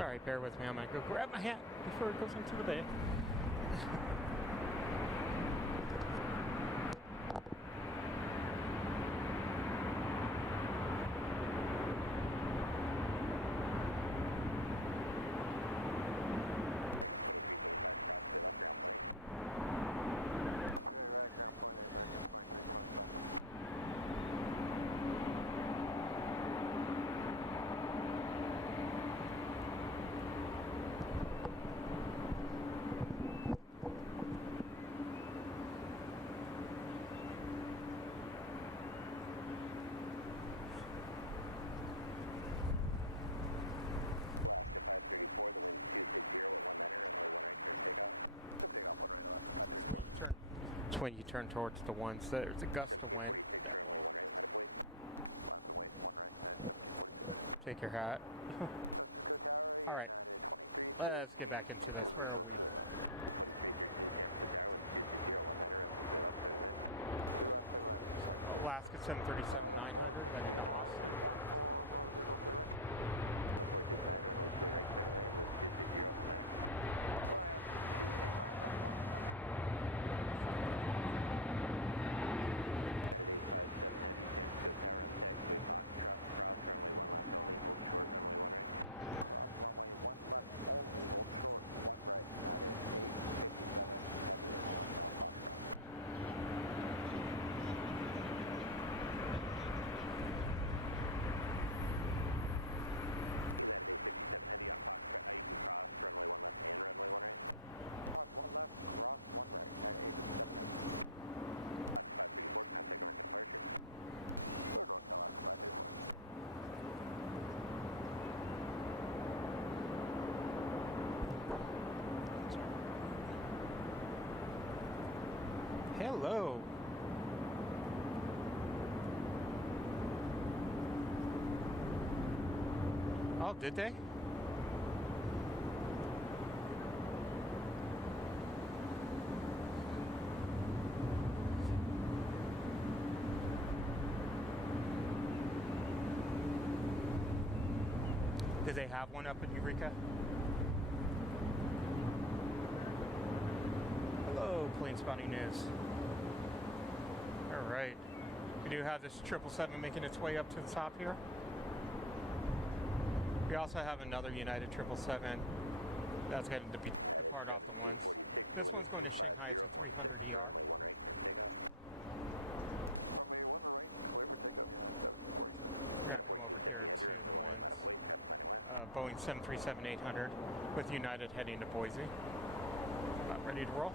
Alright, bear with me. I'm gonna go grab my hat before it goes into the bay. When you turn towards the ones, there's a gust of wind that will take your hat. Alright, let's get back into this. Where are we? Alaska 737-900, then into Austin. Hello. Oh, did they? Did they have one up in Eureka? Hello, Plane Spotting News. Alright. We do have this 777 making its way up to the top here. We also have another United 777 that's going to depart off the ones. This one's going to Shanghai. It's a 300 ER. We're going to come over here to the ones. Boeing 737-800 with United heading to Boise. About ready to roll.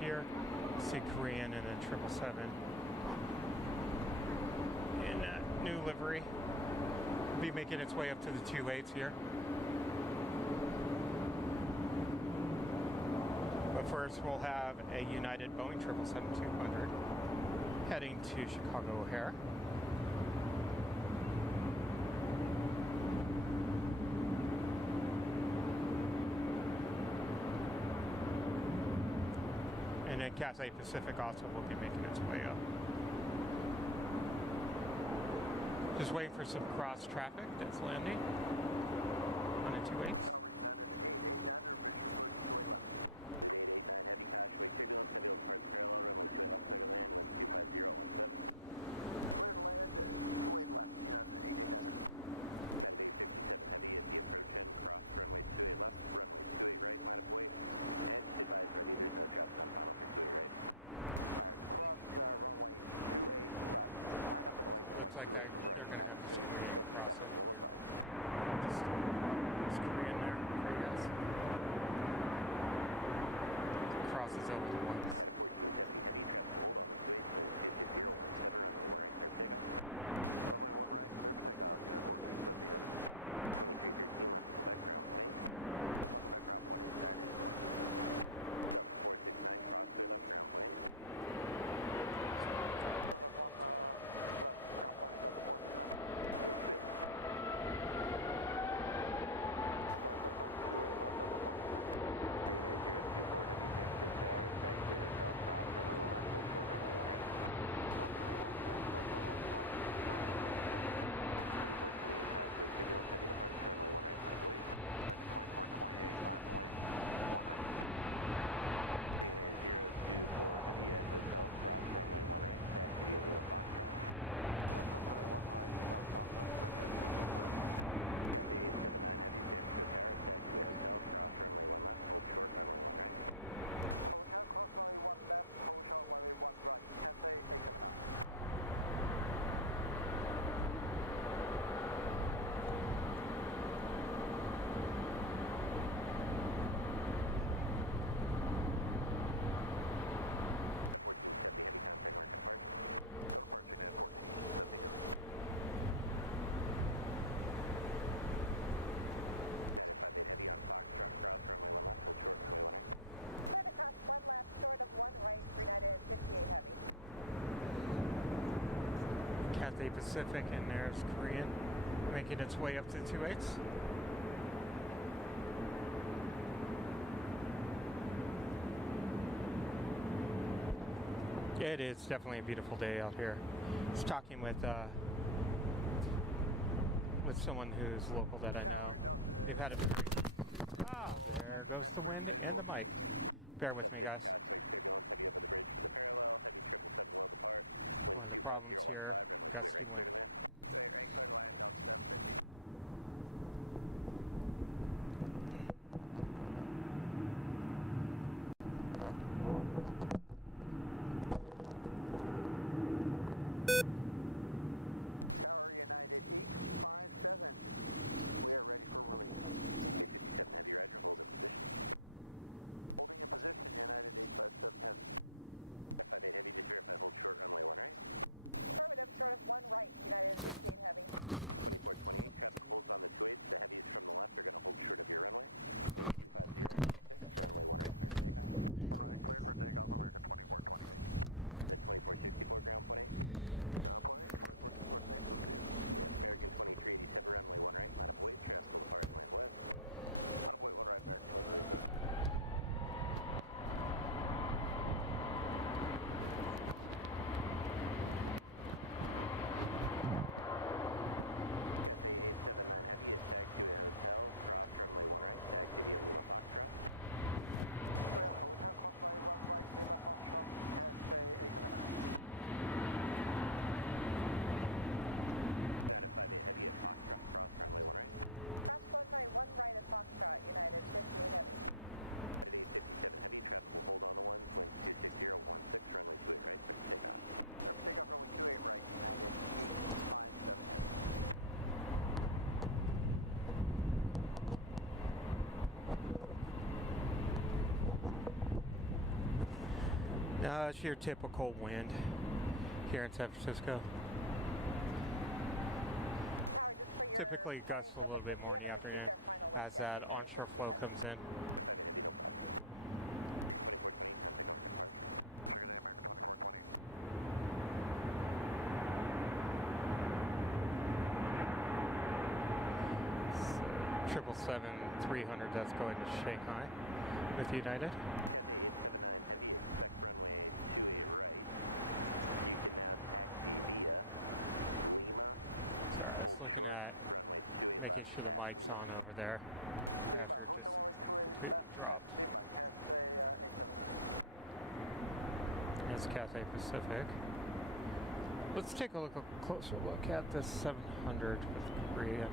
Here, see Korean and a 777 in that new livery. Will be making its way up to the 28s here. But first, we'll have a United Boeing 777-200 heading to Chicago O'Hare. And then Cathay Pacific also will be making its way up. Just waiting for some cross traffic that's landing on the 28s. looks like they're going to have this Korean crossover here. Just Korean there for you guys. Crosses over the ones. Cathay Pacific, and there's Korean making its way up to 28s. It is definitely a beautiful day out here. I was talking with someone who's local that I know. They've had a very... there goes the wind and the mic. Bear with me, guys. One of the problems here, gusty wind. It's your typical wind here in San Francisco. Typically gusts a little bit more in the afternoon as that onshore flow comes in. So, 777-300, that's going to Shanghai with United. Sorry, I was looking at making sure the mic's on over there after it just completely dropped. It's Cathay Pacific. Let's take a closer look at this 700 with Korea.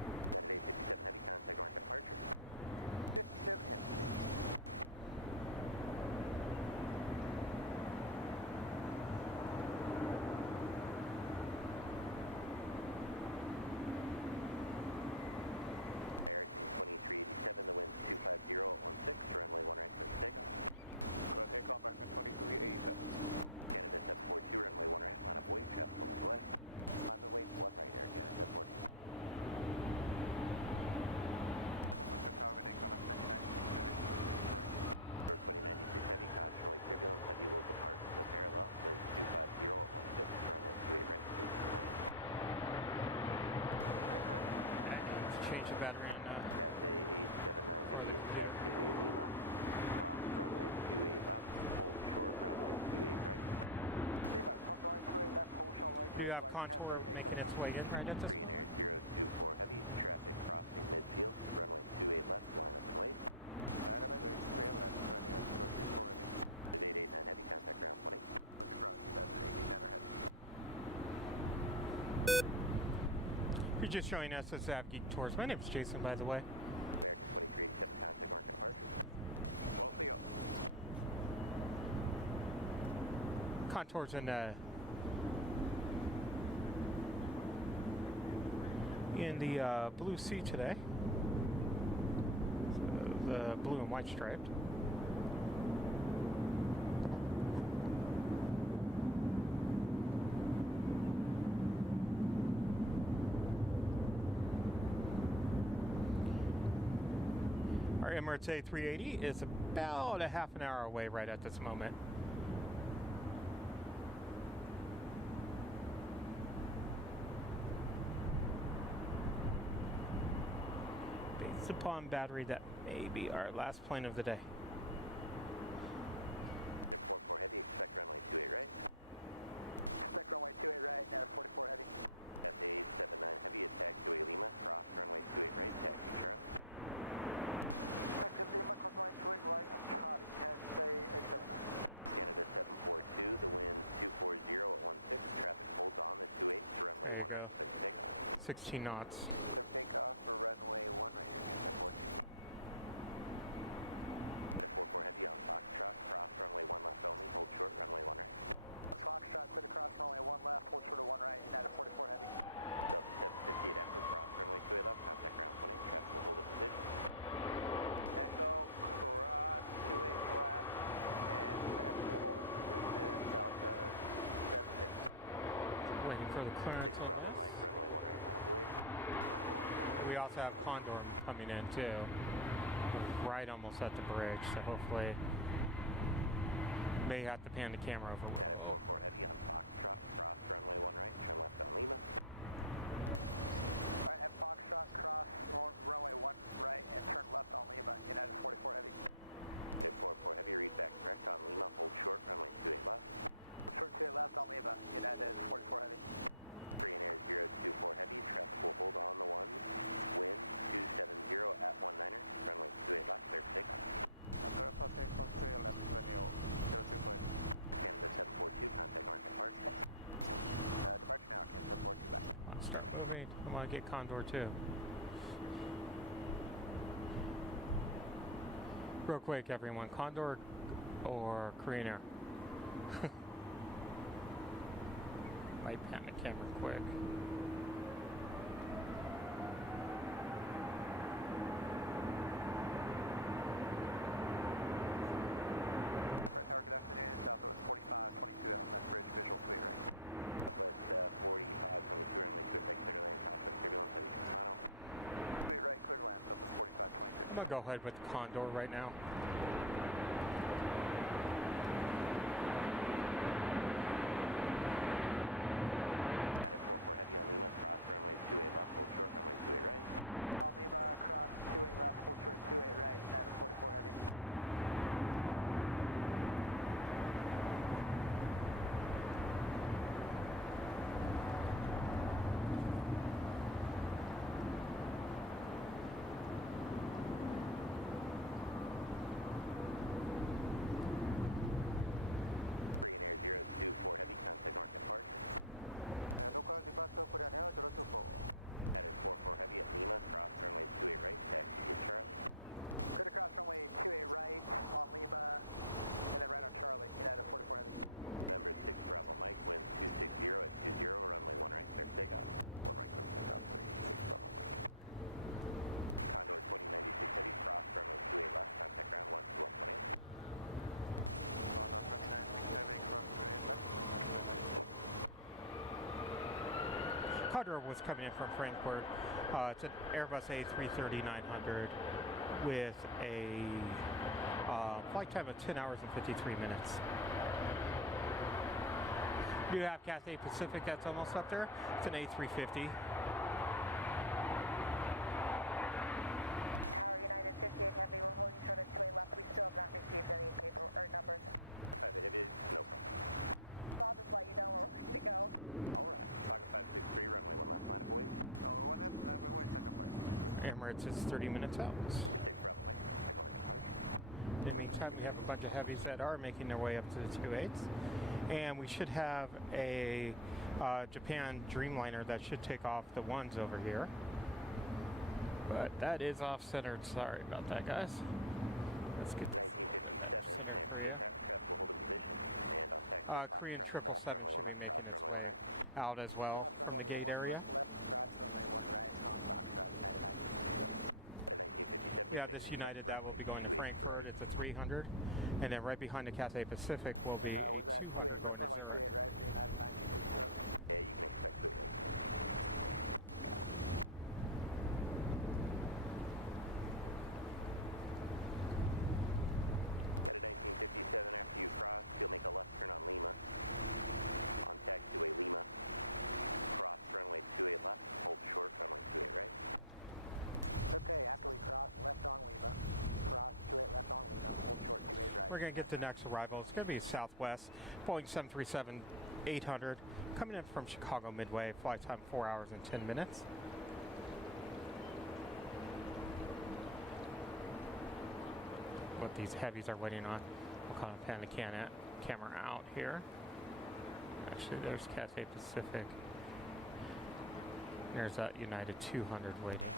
change the battery in for the computer. Do you have Condor making its way in right at this moment? If you're just joining us, this is AVGeek Tours. My name is Jason, by the way. Condor's in the blue sea today. So the blue and white striped. Our Emirates A380 is about a half an hour away right at this moment. Based upon battery, that may be our last plane of the day. There you go. 16 knots. Waiting for the clearance on this. We also have Condor coming in too. We're right almost at the bridge, so hopefully may have to pan the camera over real quick. Start moving. I want to get Condor too. Real quick, everyone. Condor or Korean Air? Might pan the camera quick. I'm gonna go ahead with Condor right now. Qatar was coming in from Frankfurt. It's an Airbus A330-900 with a flight time of 10 hours and 53 minutes. You have Cathay Pacific that's almost up there. It's an A350. Emirates is 30 minutes out. In the meantime, we have a bunch of heavies that are making their way up to the 28s. And we should have a Japan Dreamliner that should take off the ones over here. But that is off-centered. Sorry about that, guys. Let's get this a little bit better centered for you. Korean 777 should be making its way out as well from the gate area. We have this United that will be going to Frankfurt. It's a 300. And then right behind the Cathay Pacific will be a 200 going to Zurich. We're going to get the next arrival. It's going to be Southwest, Boeing 737-800, coming in from Chicago Midway. Flight time 4 hours and 10 minutes. What these heavies are waiting on. We'll kind of pan the camera out here. Actually, there's Cathay Pacific. There's that United 200 waiting.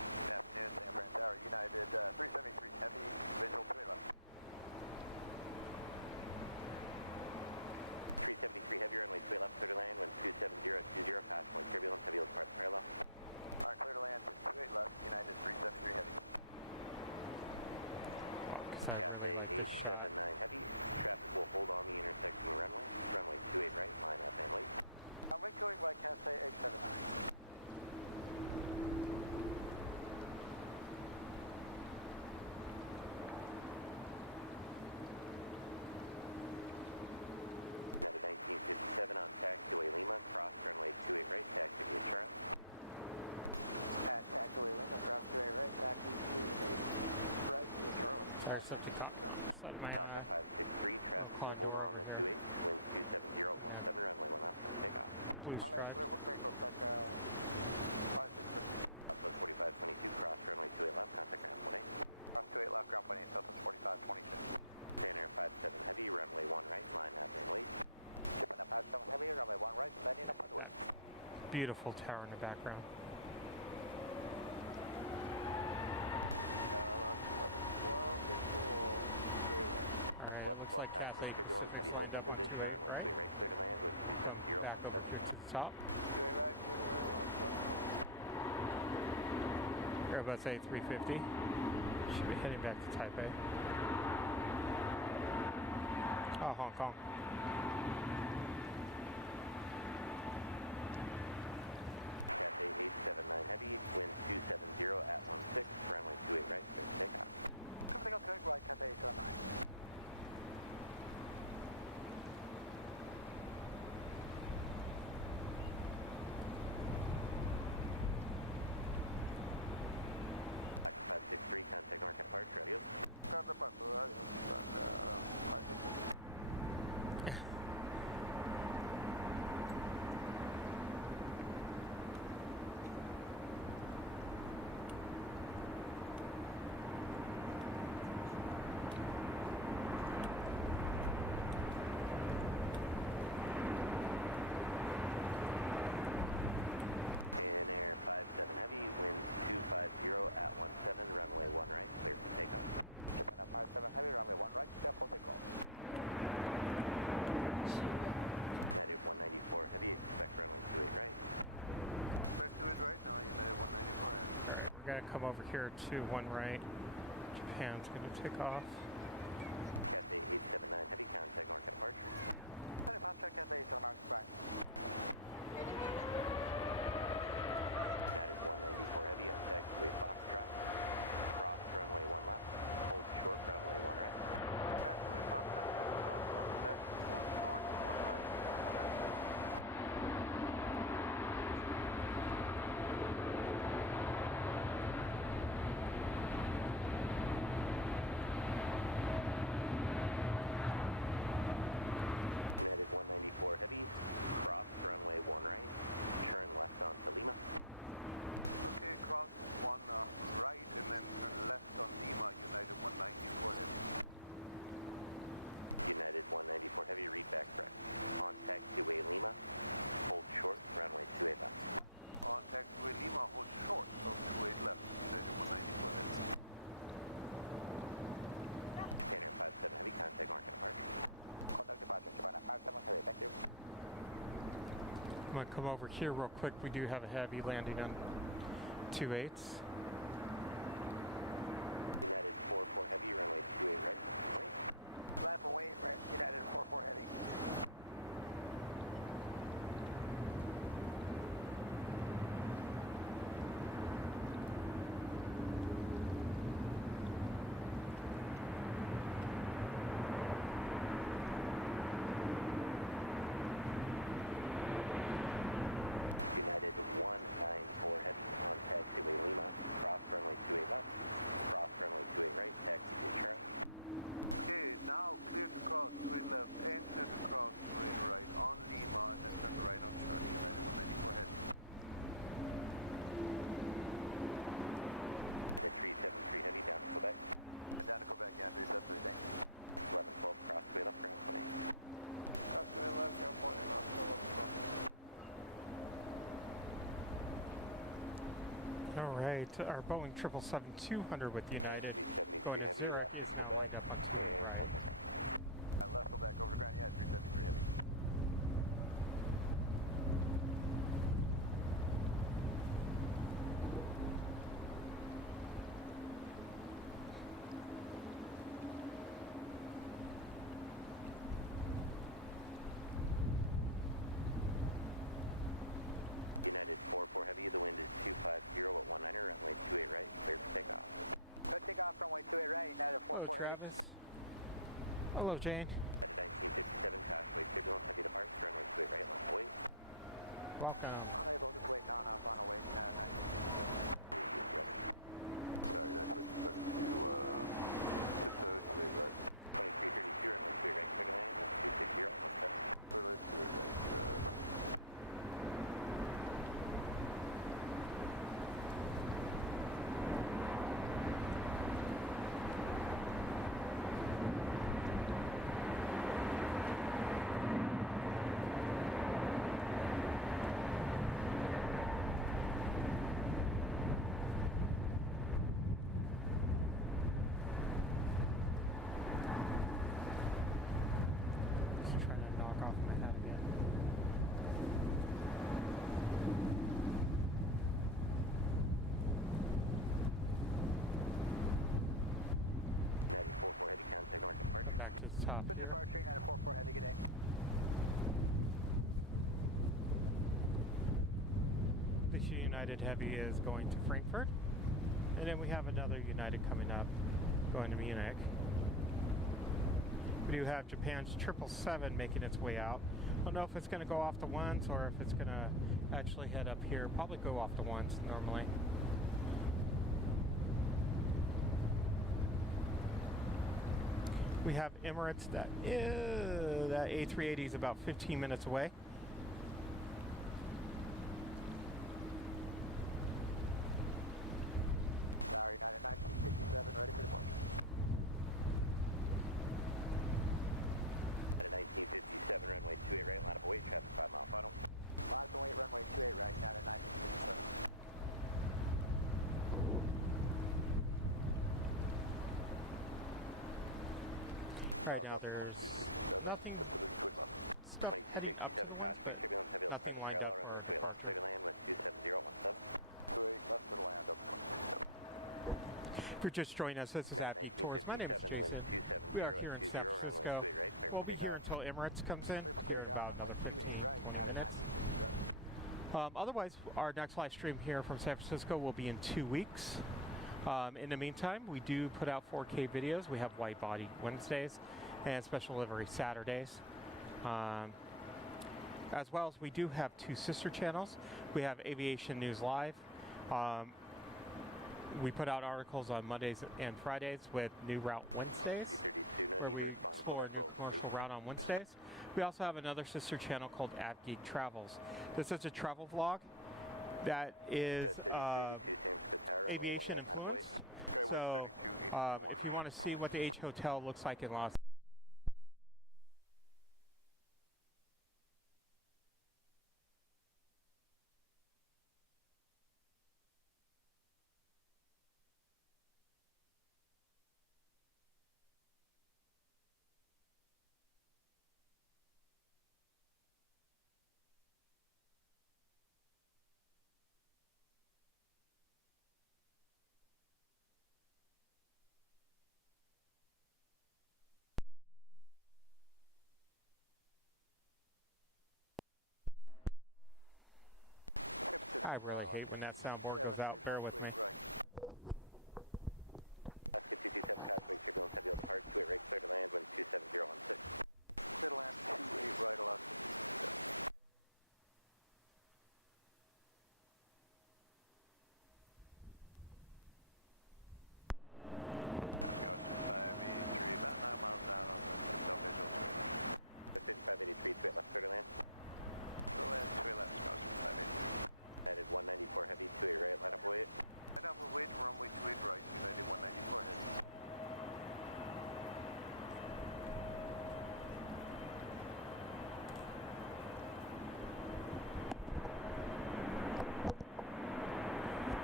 I really like this shot. Sorry, something caught me on the side of my eye. Little Condor over here. And that blue striped. Yeah, that beautiful tower in the background. Alright, it looks like Cathay Pacific's lined up on 28, right? We'll come back over here to the top. Airbus A380 should be heading back to Taipei. Oh, Hong Kong. We're going to come over here to one right. Japan's going to take off. I'm going to come over here real quick. We do have a heavy landing on 28s. All right, our Boeing 777-200 with United going to Zurich is now lined up on 28 right. Hello, Travis. Hello, Jane. Welcome. Back to the top here. This United Heavy is going to Frankfurt, and then we have another United coming up going to Munich. We do have Japan's 777 making its way out. I don't know if it's going to go off the ones or if it's going to actually head up here. Probably go off the ones normally. We have Emirates that A380 is about 15 minutes away. Right now there's nothing, stuff heading up to the ones, but nothing lined up for our departure. If you're just joining us, this is AVGeek Tours. My name is Jason. We are here in San Francisco. We'll be here until Emirates comes in, here in about another 15-20 minutes. Otherwise, our next live stream here from San Francisco will be in 2 weeks. In the meantime, we do put out 4K videos. We have white body Wednesdays and special livery Saturdays. As well as we do have 2 sister channels. We have Aviation News Live. We put out articles on Mondays and Fridays with New Route Wednesdays, where we explore a new commercial route on Wednesdays. We also have another sister channel called AVGeek Travels. This is a travel vlog that is aviation influenced. So if you want to see what the H Hotel looks like in Los I really hate when that soundboard goes out. Bear with me.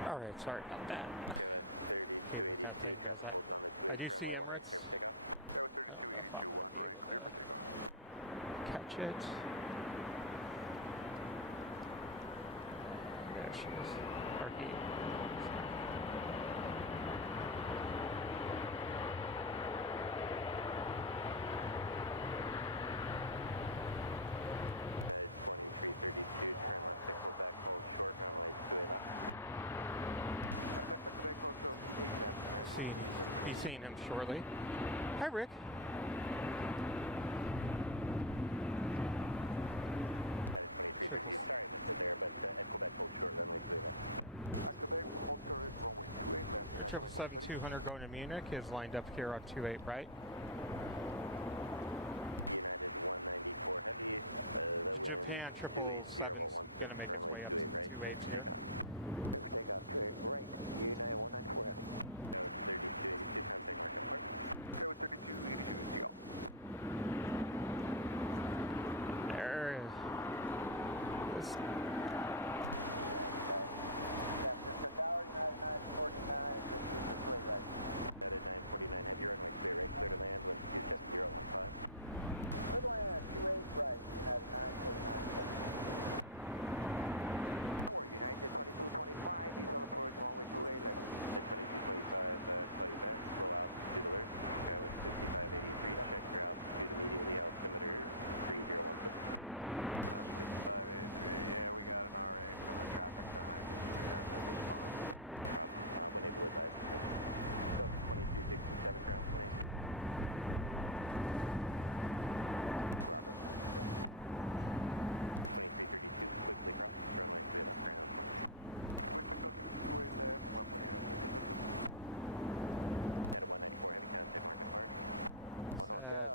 Alright, sorry about that. I hate what that thing does. I do see Emirates. I don't know if I'm going to be able to catch it. There she is. Or he. Be seeing him shortly. Hi, Rick. Triples. Your 777-200 going to Munich is lined up here on 28 right. The Japan 777's going to make its way up to the 28s here.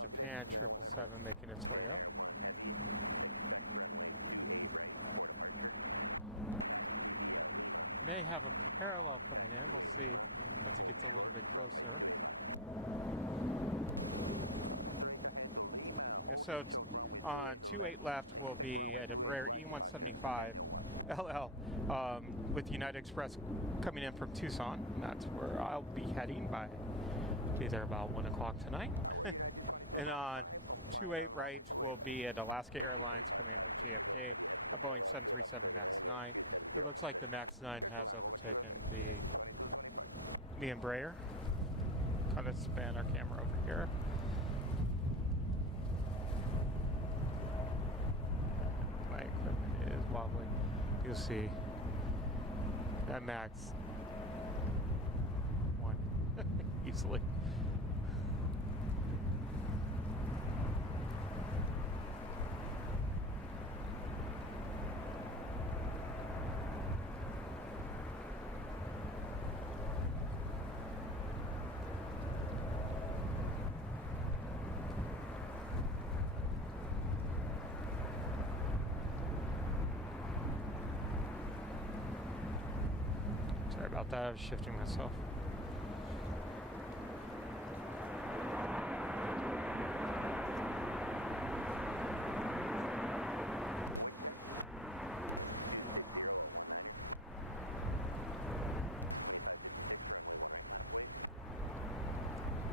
Japan 777 making its way up. May have a parallel coming in. We'll see once it gets a little bit closer. And so on 28 left will be an Embraer E175 LL with United Express coming in from Tucson. That's where I'll be heading be there about 1 o'clock tonight. And on 28 right will be at Alaska Airlines coming in from JFK, a Boeing 737 MAX 9. It looks like the MAX 9 has overtaken the Embraer. Kind of span our camera over here. My equipment is wobbling. You'll see that MAX 1 easily. About that, I was shifting myself.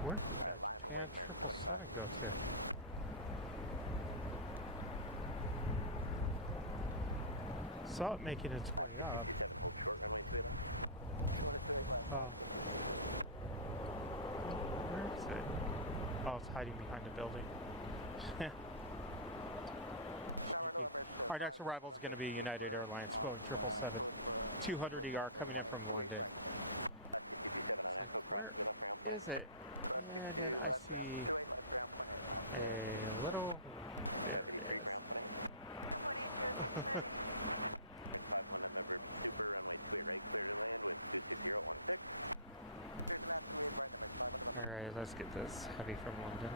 Where did that Japan 777 go to? Saw it making its way up. Oh. Where is it? Oh, it's hiding behind the building. Sneaky. Our next arrival is going to be United Airlines Boeing 777-200ER coming in from London. It's like, where is it? And then I see a little, there it is. Alright, let's get this heavy from London.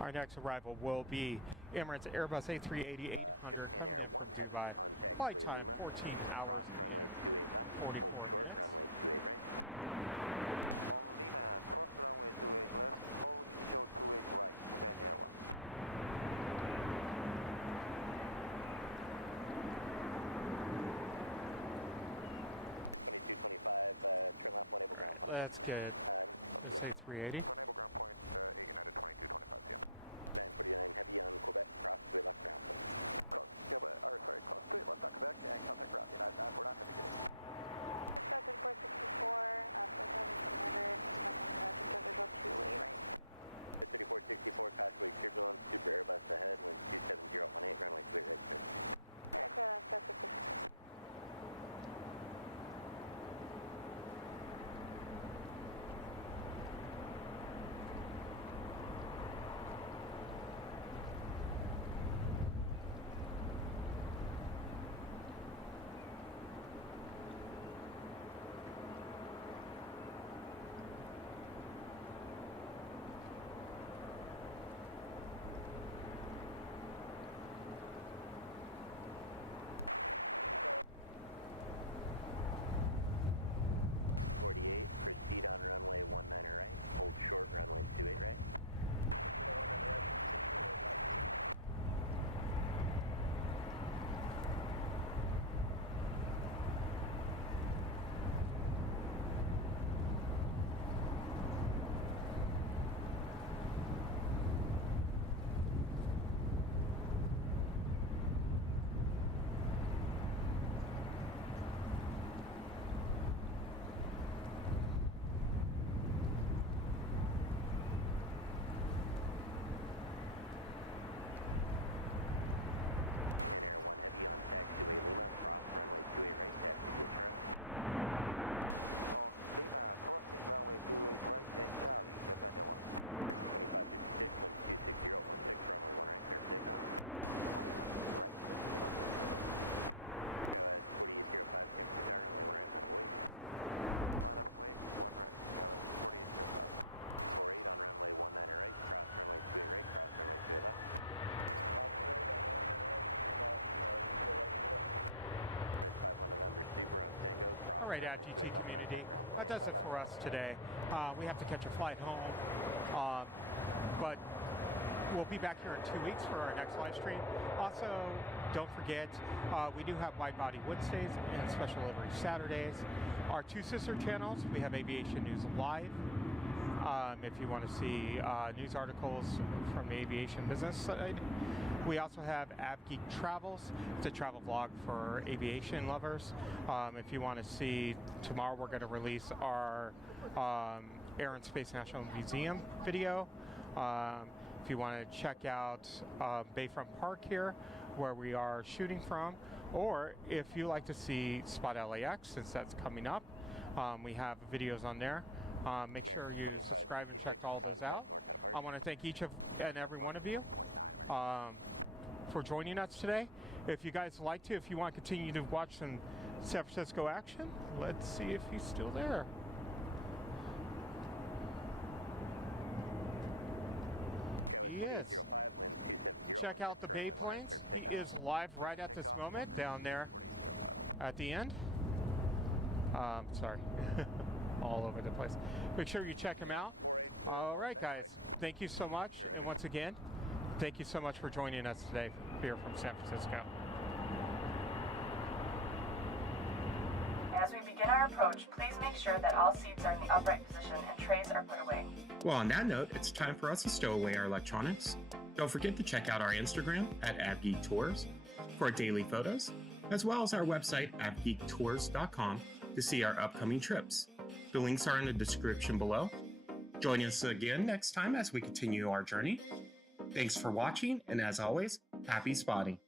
Our next arrival will be Emirates Airbus A380-800 coming in from Dubai. Flight time 14 hours and 44 minutes. All right, let's get this A380. All right, AVGT community, that does it for us today. We have to catch a flight home, but we'll be back here in 2 weeks for our next live stream. Also, don't forget, we do have Wide Body Wednesdays and Special Livery Saturdays. Our two sister channels, we have Aviation News Live. If you want to see news articles from the aviation business side. We also have AVGeek Travels. It's a travel vlog for aviation lovers. If you want to see, tomorrow we're going to release our Air and Space National Museum video. If you want to check out Bayfront Park here, where we are shooting from, or if you like to see Spot LAX, since that's coming up, We have videos on there. Make sure you subscribe and check all those out. I want to thank each and every one of you for joining us today. If you guys like to, if you want to continue to watch some San Francisco action, let's see if he's still there. He is. Check out the Bay Planes. He is live right at this moment down there at the end. Sorry, all over the place. Make sure you check him out. All right, guys. Thank you so much. And once again, thank you so much for joining us today here from San Francisco. As we begin our approach, please make sure that all seats are in the upright position and trays are put away. Well, on that note, it's time for us to stow away our electronics. Don't forget to check out our Instagram at AVGeek Tours for daily photos, as well as our website AVGeekTours.com to see our upcoming trips. The links are in the description below. Join us again next time as we continue our journey. Thanks for watching, and as always, happy spotting.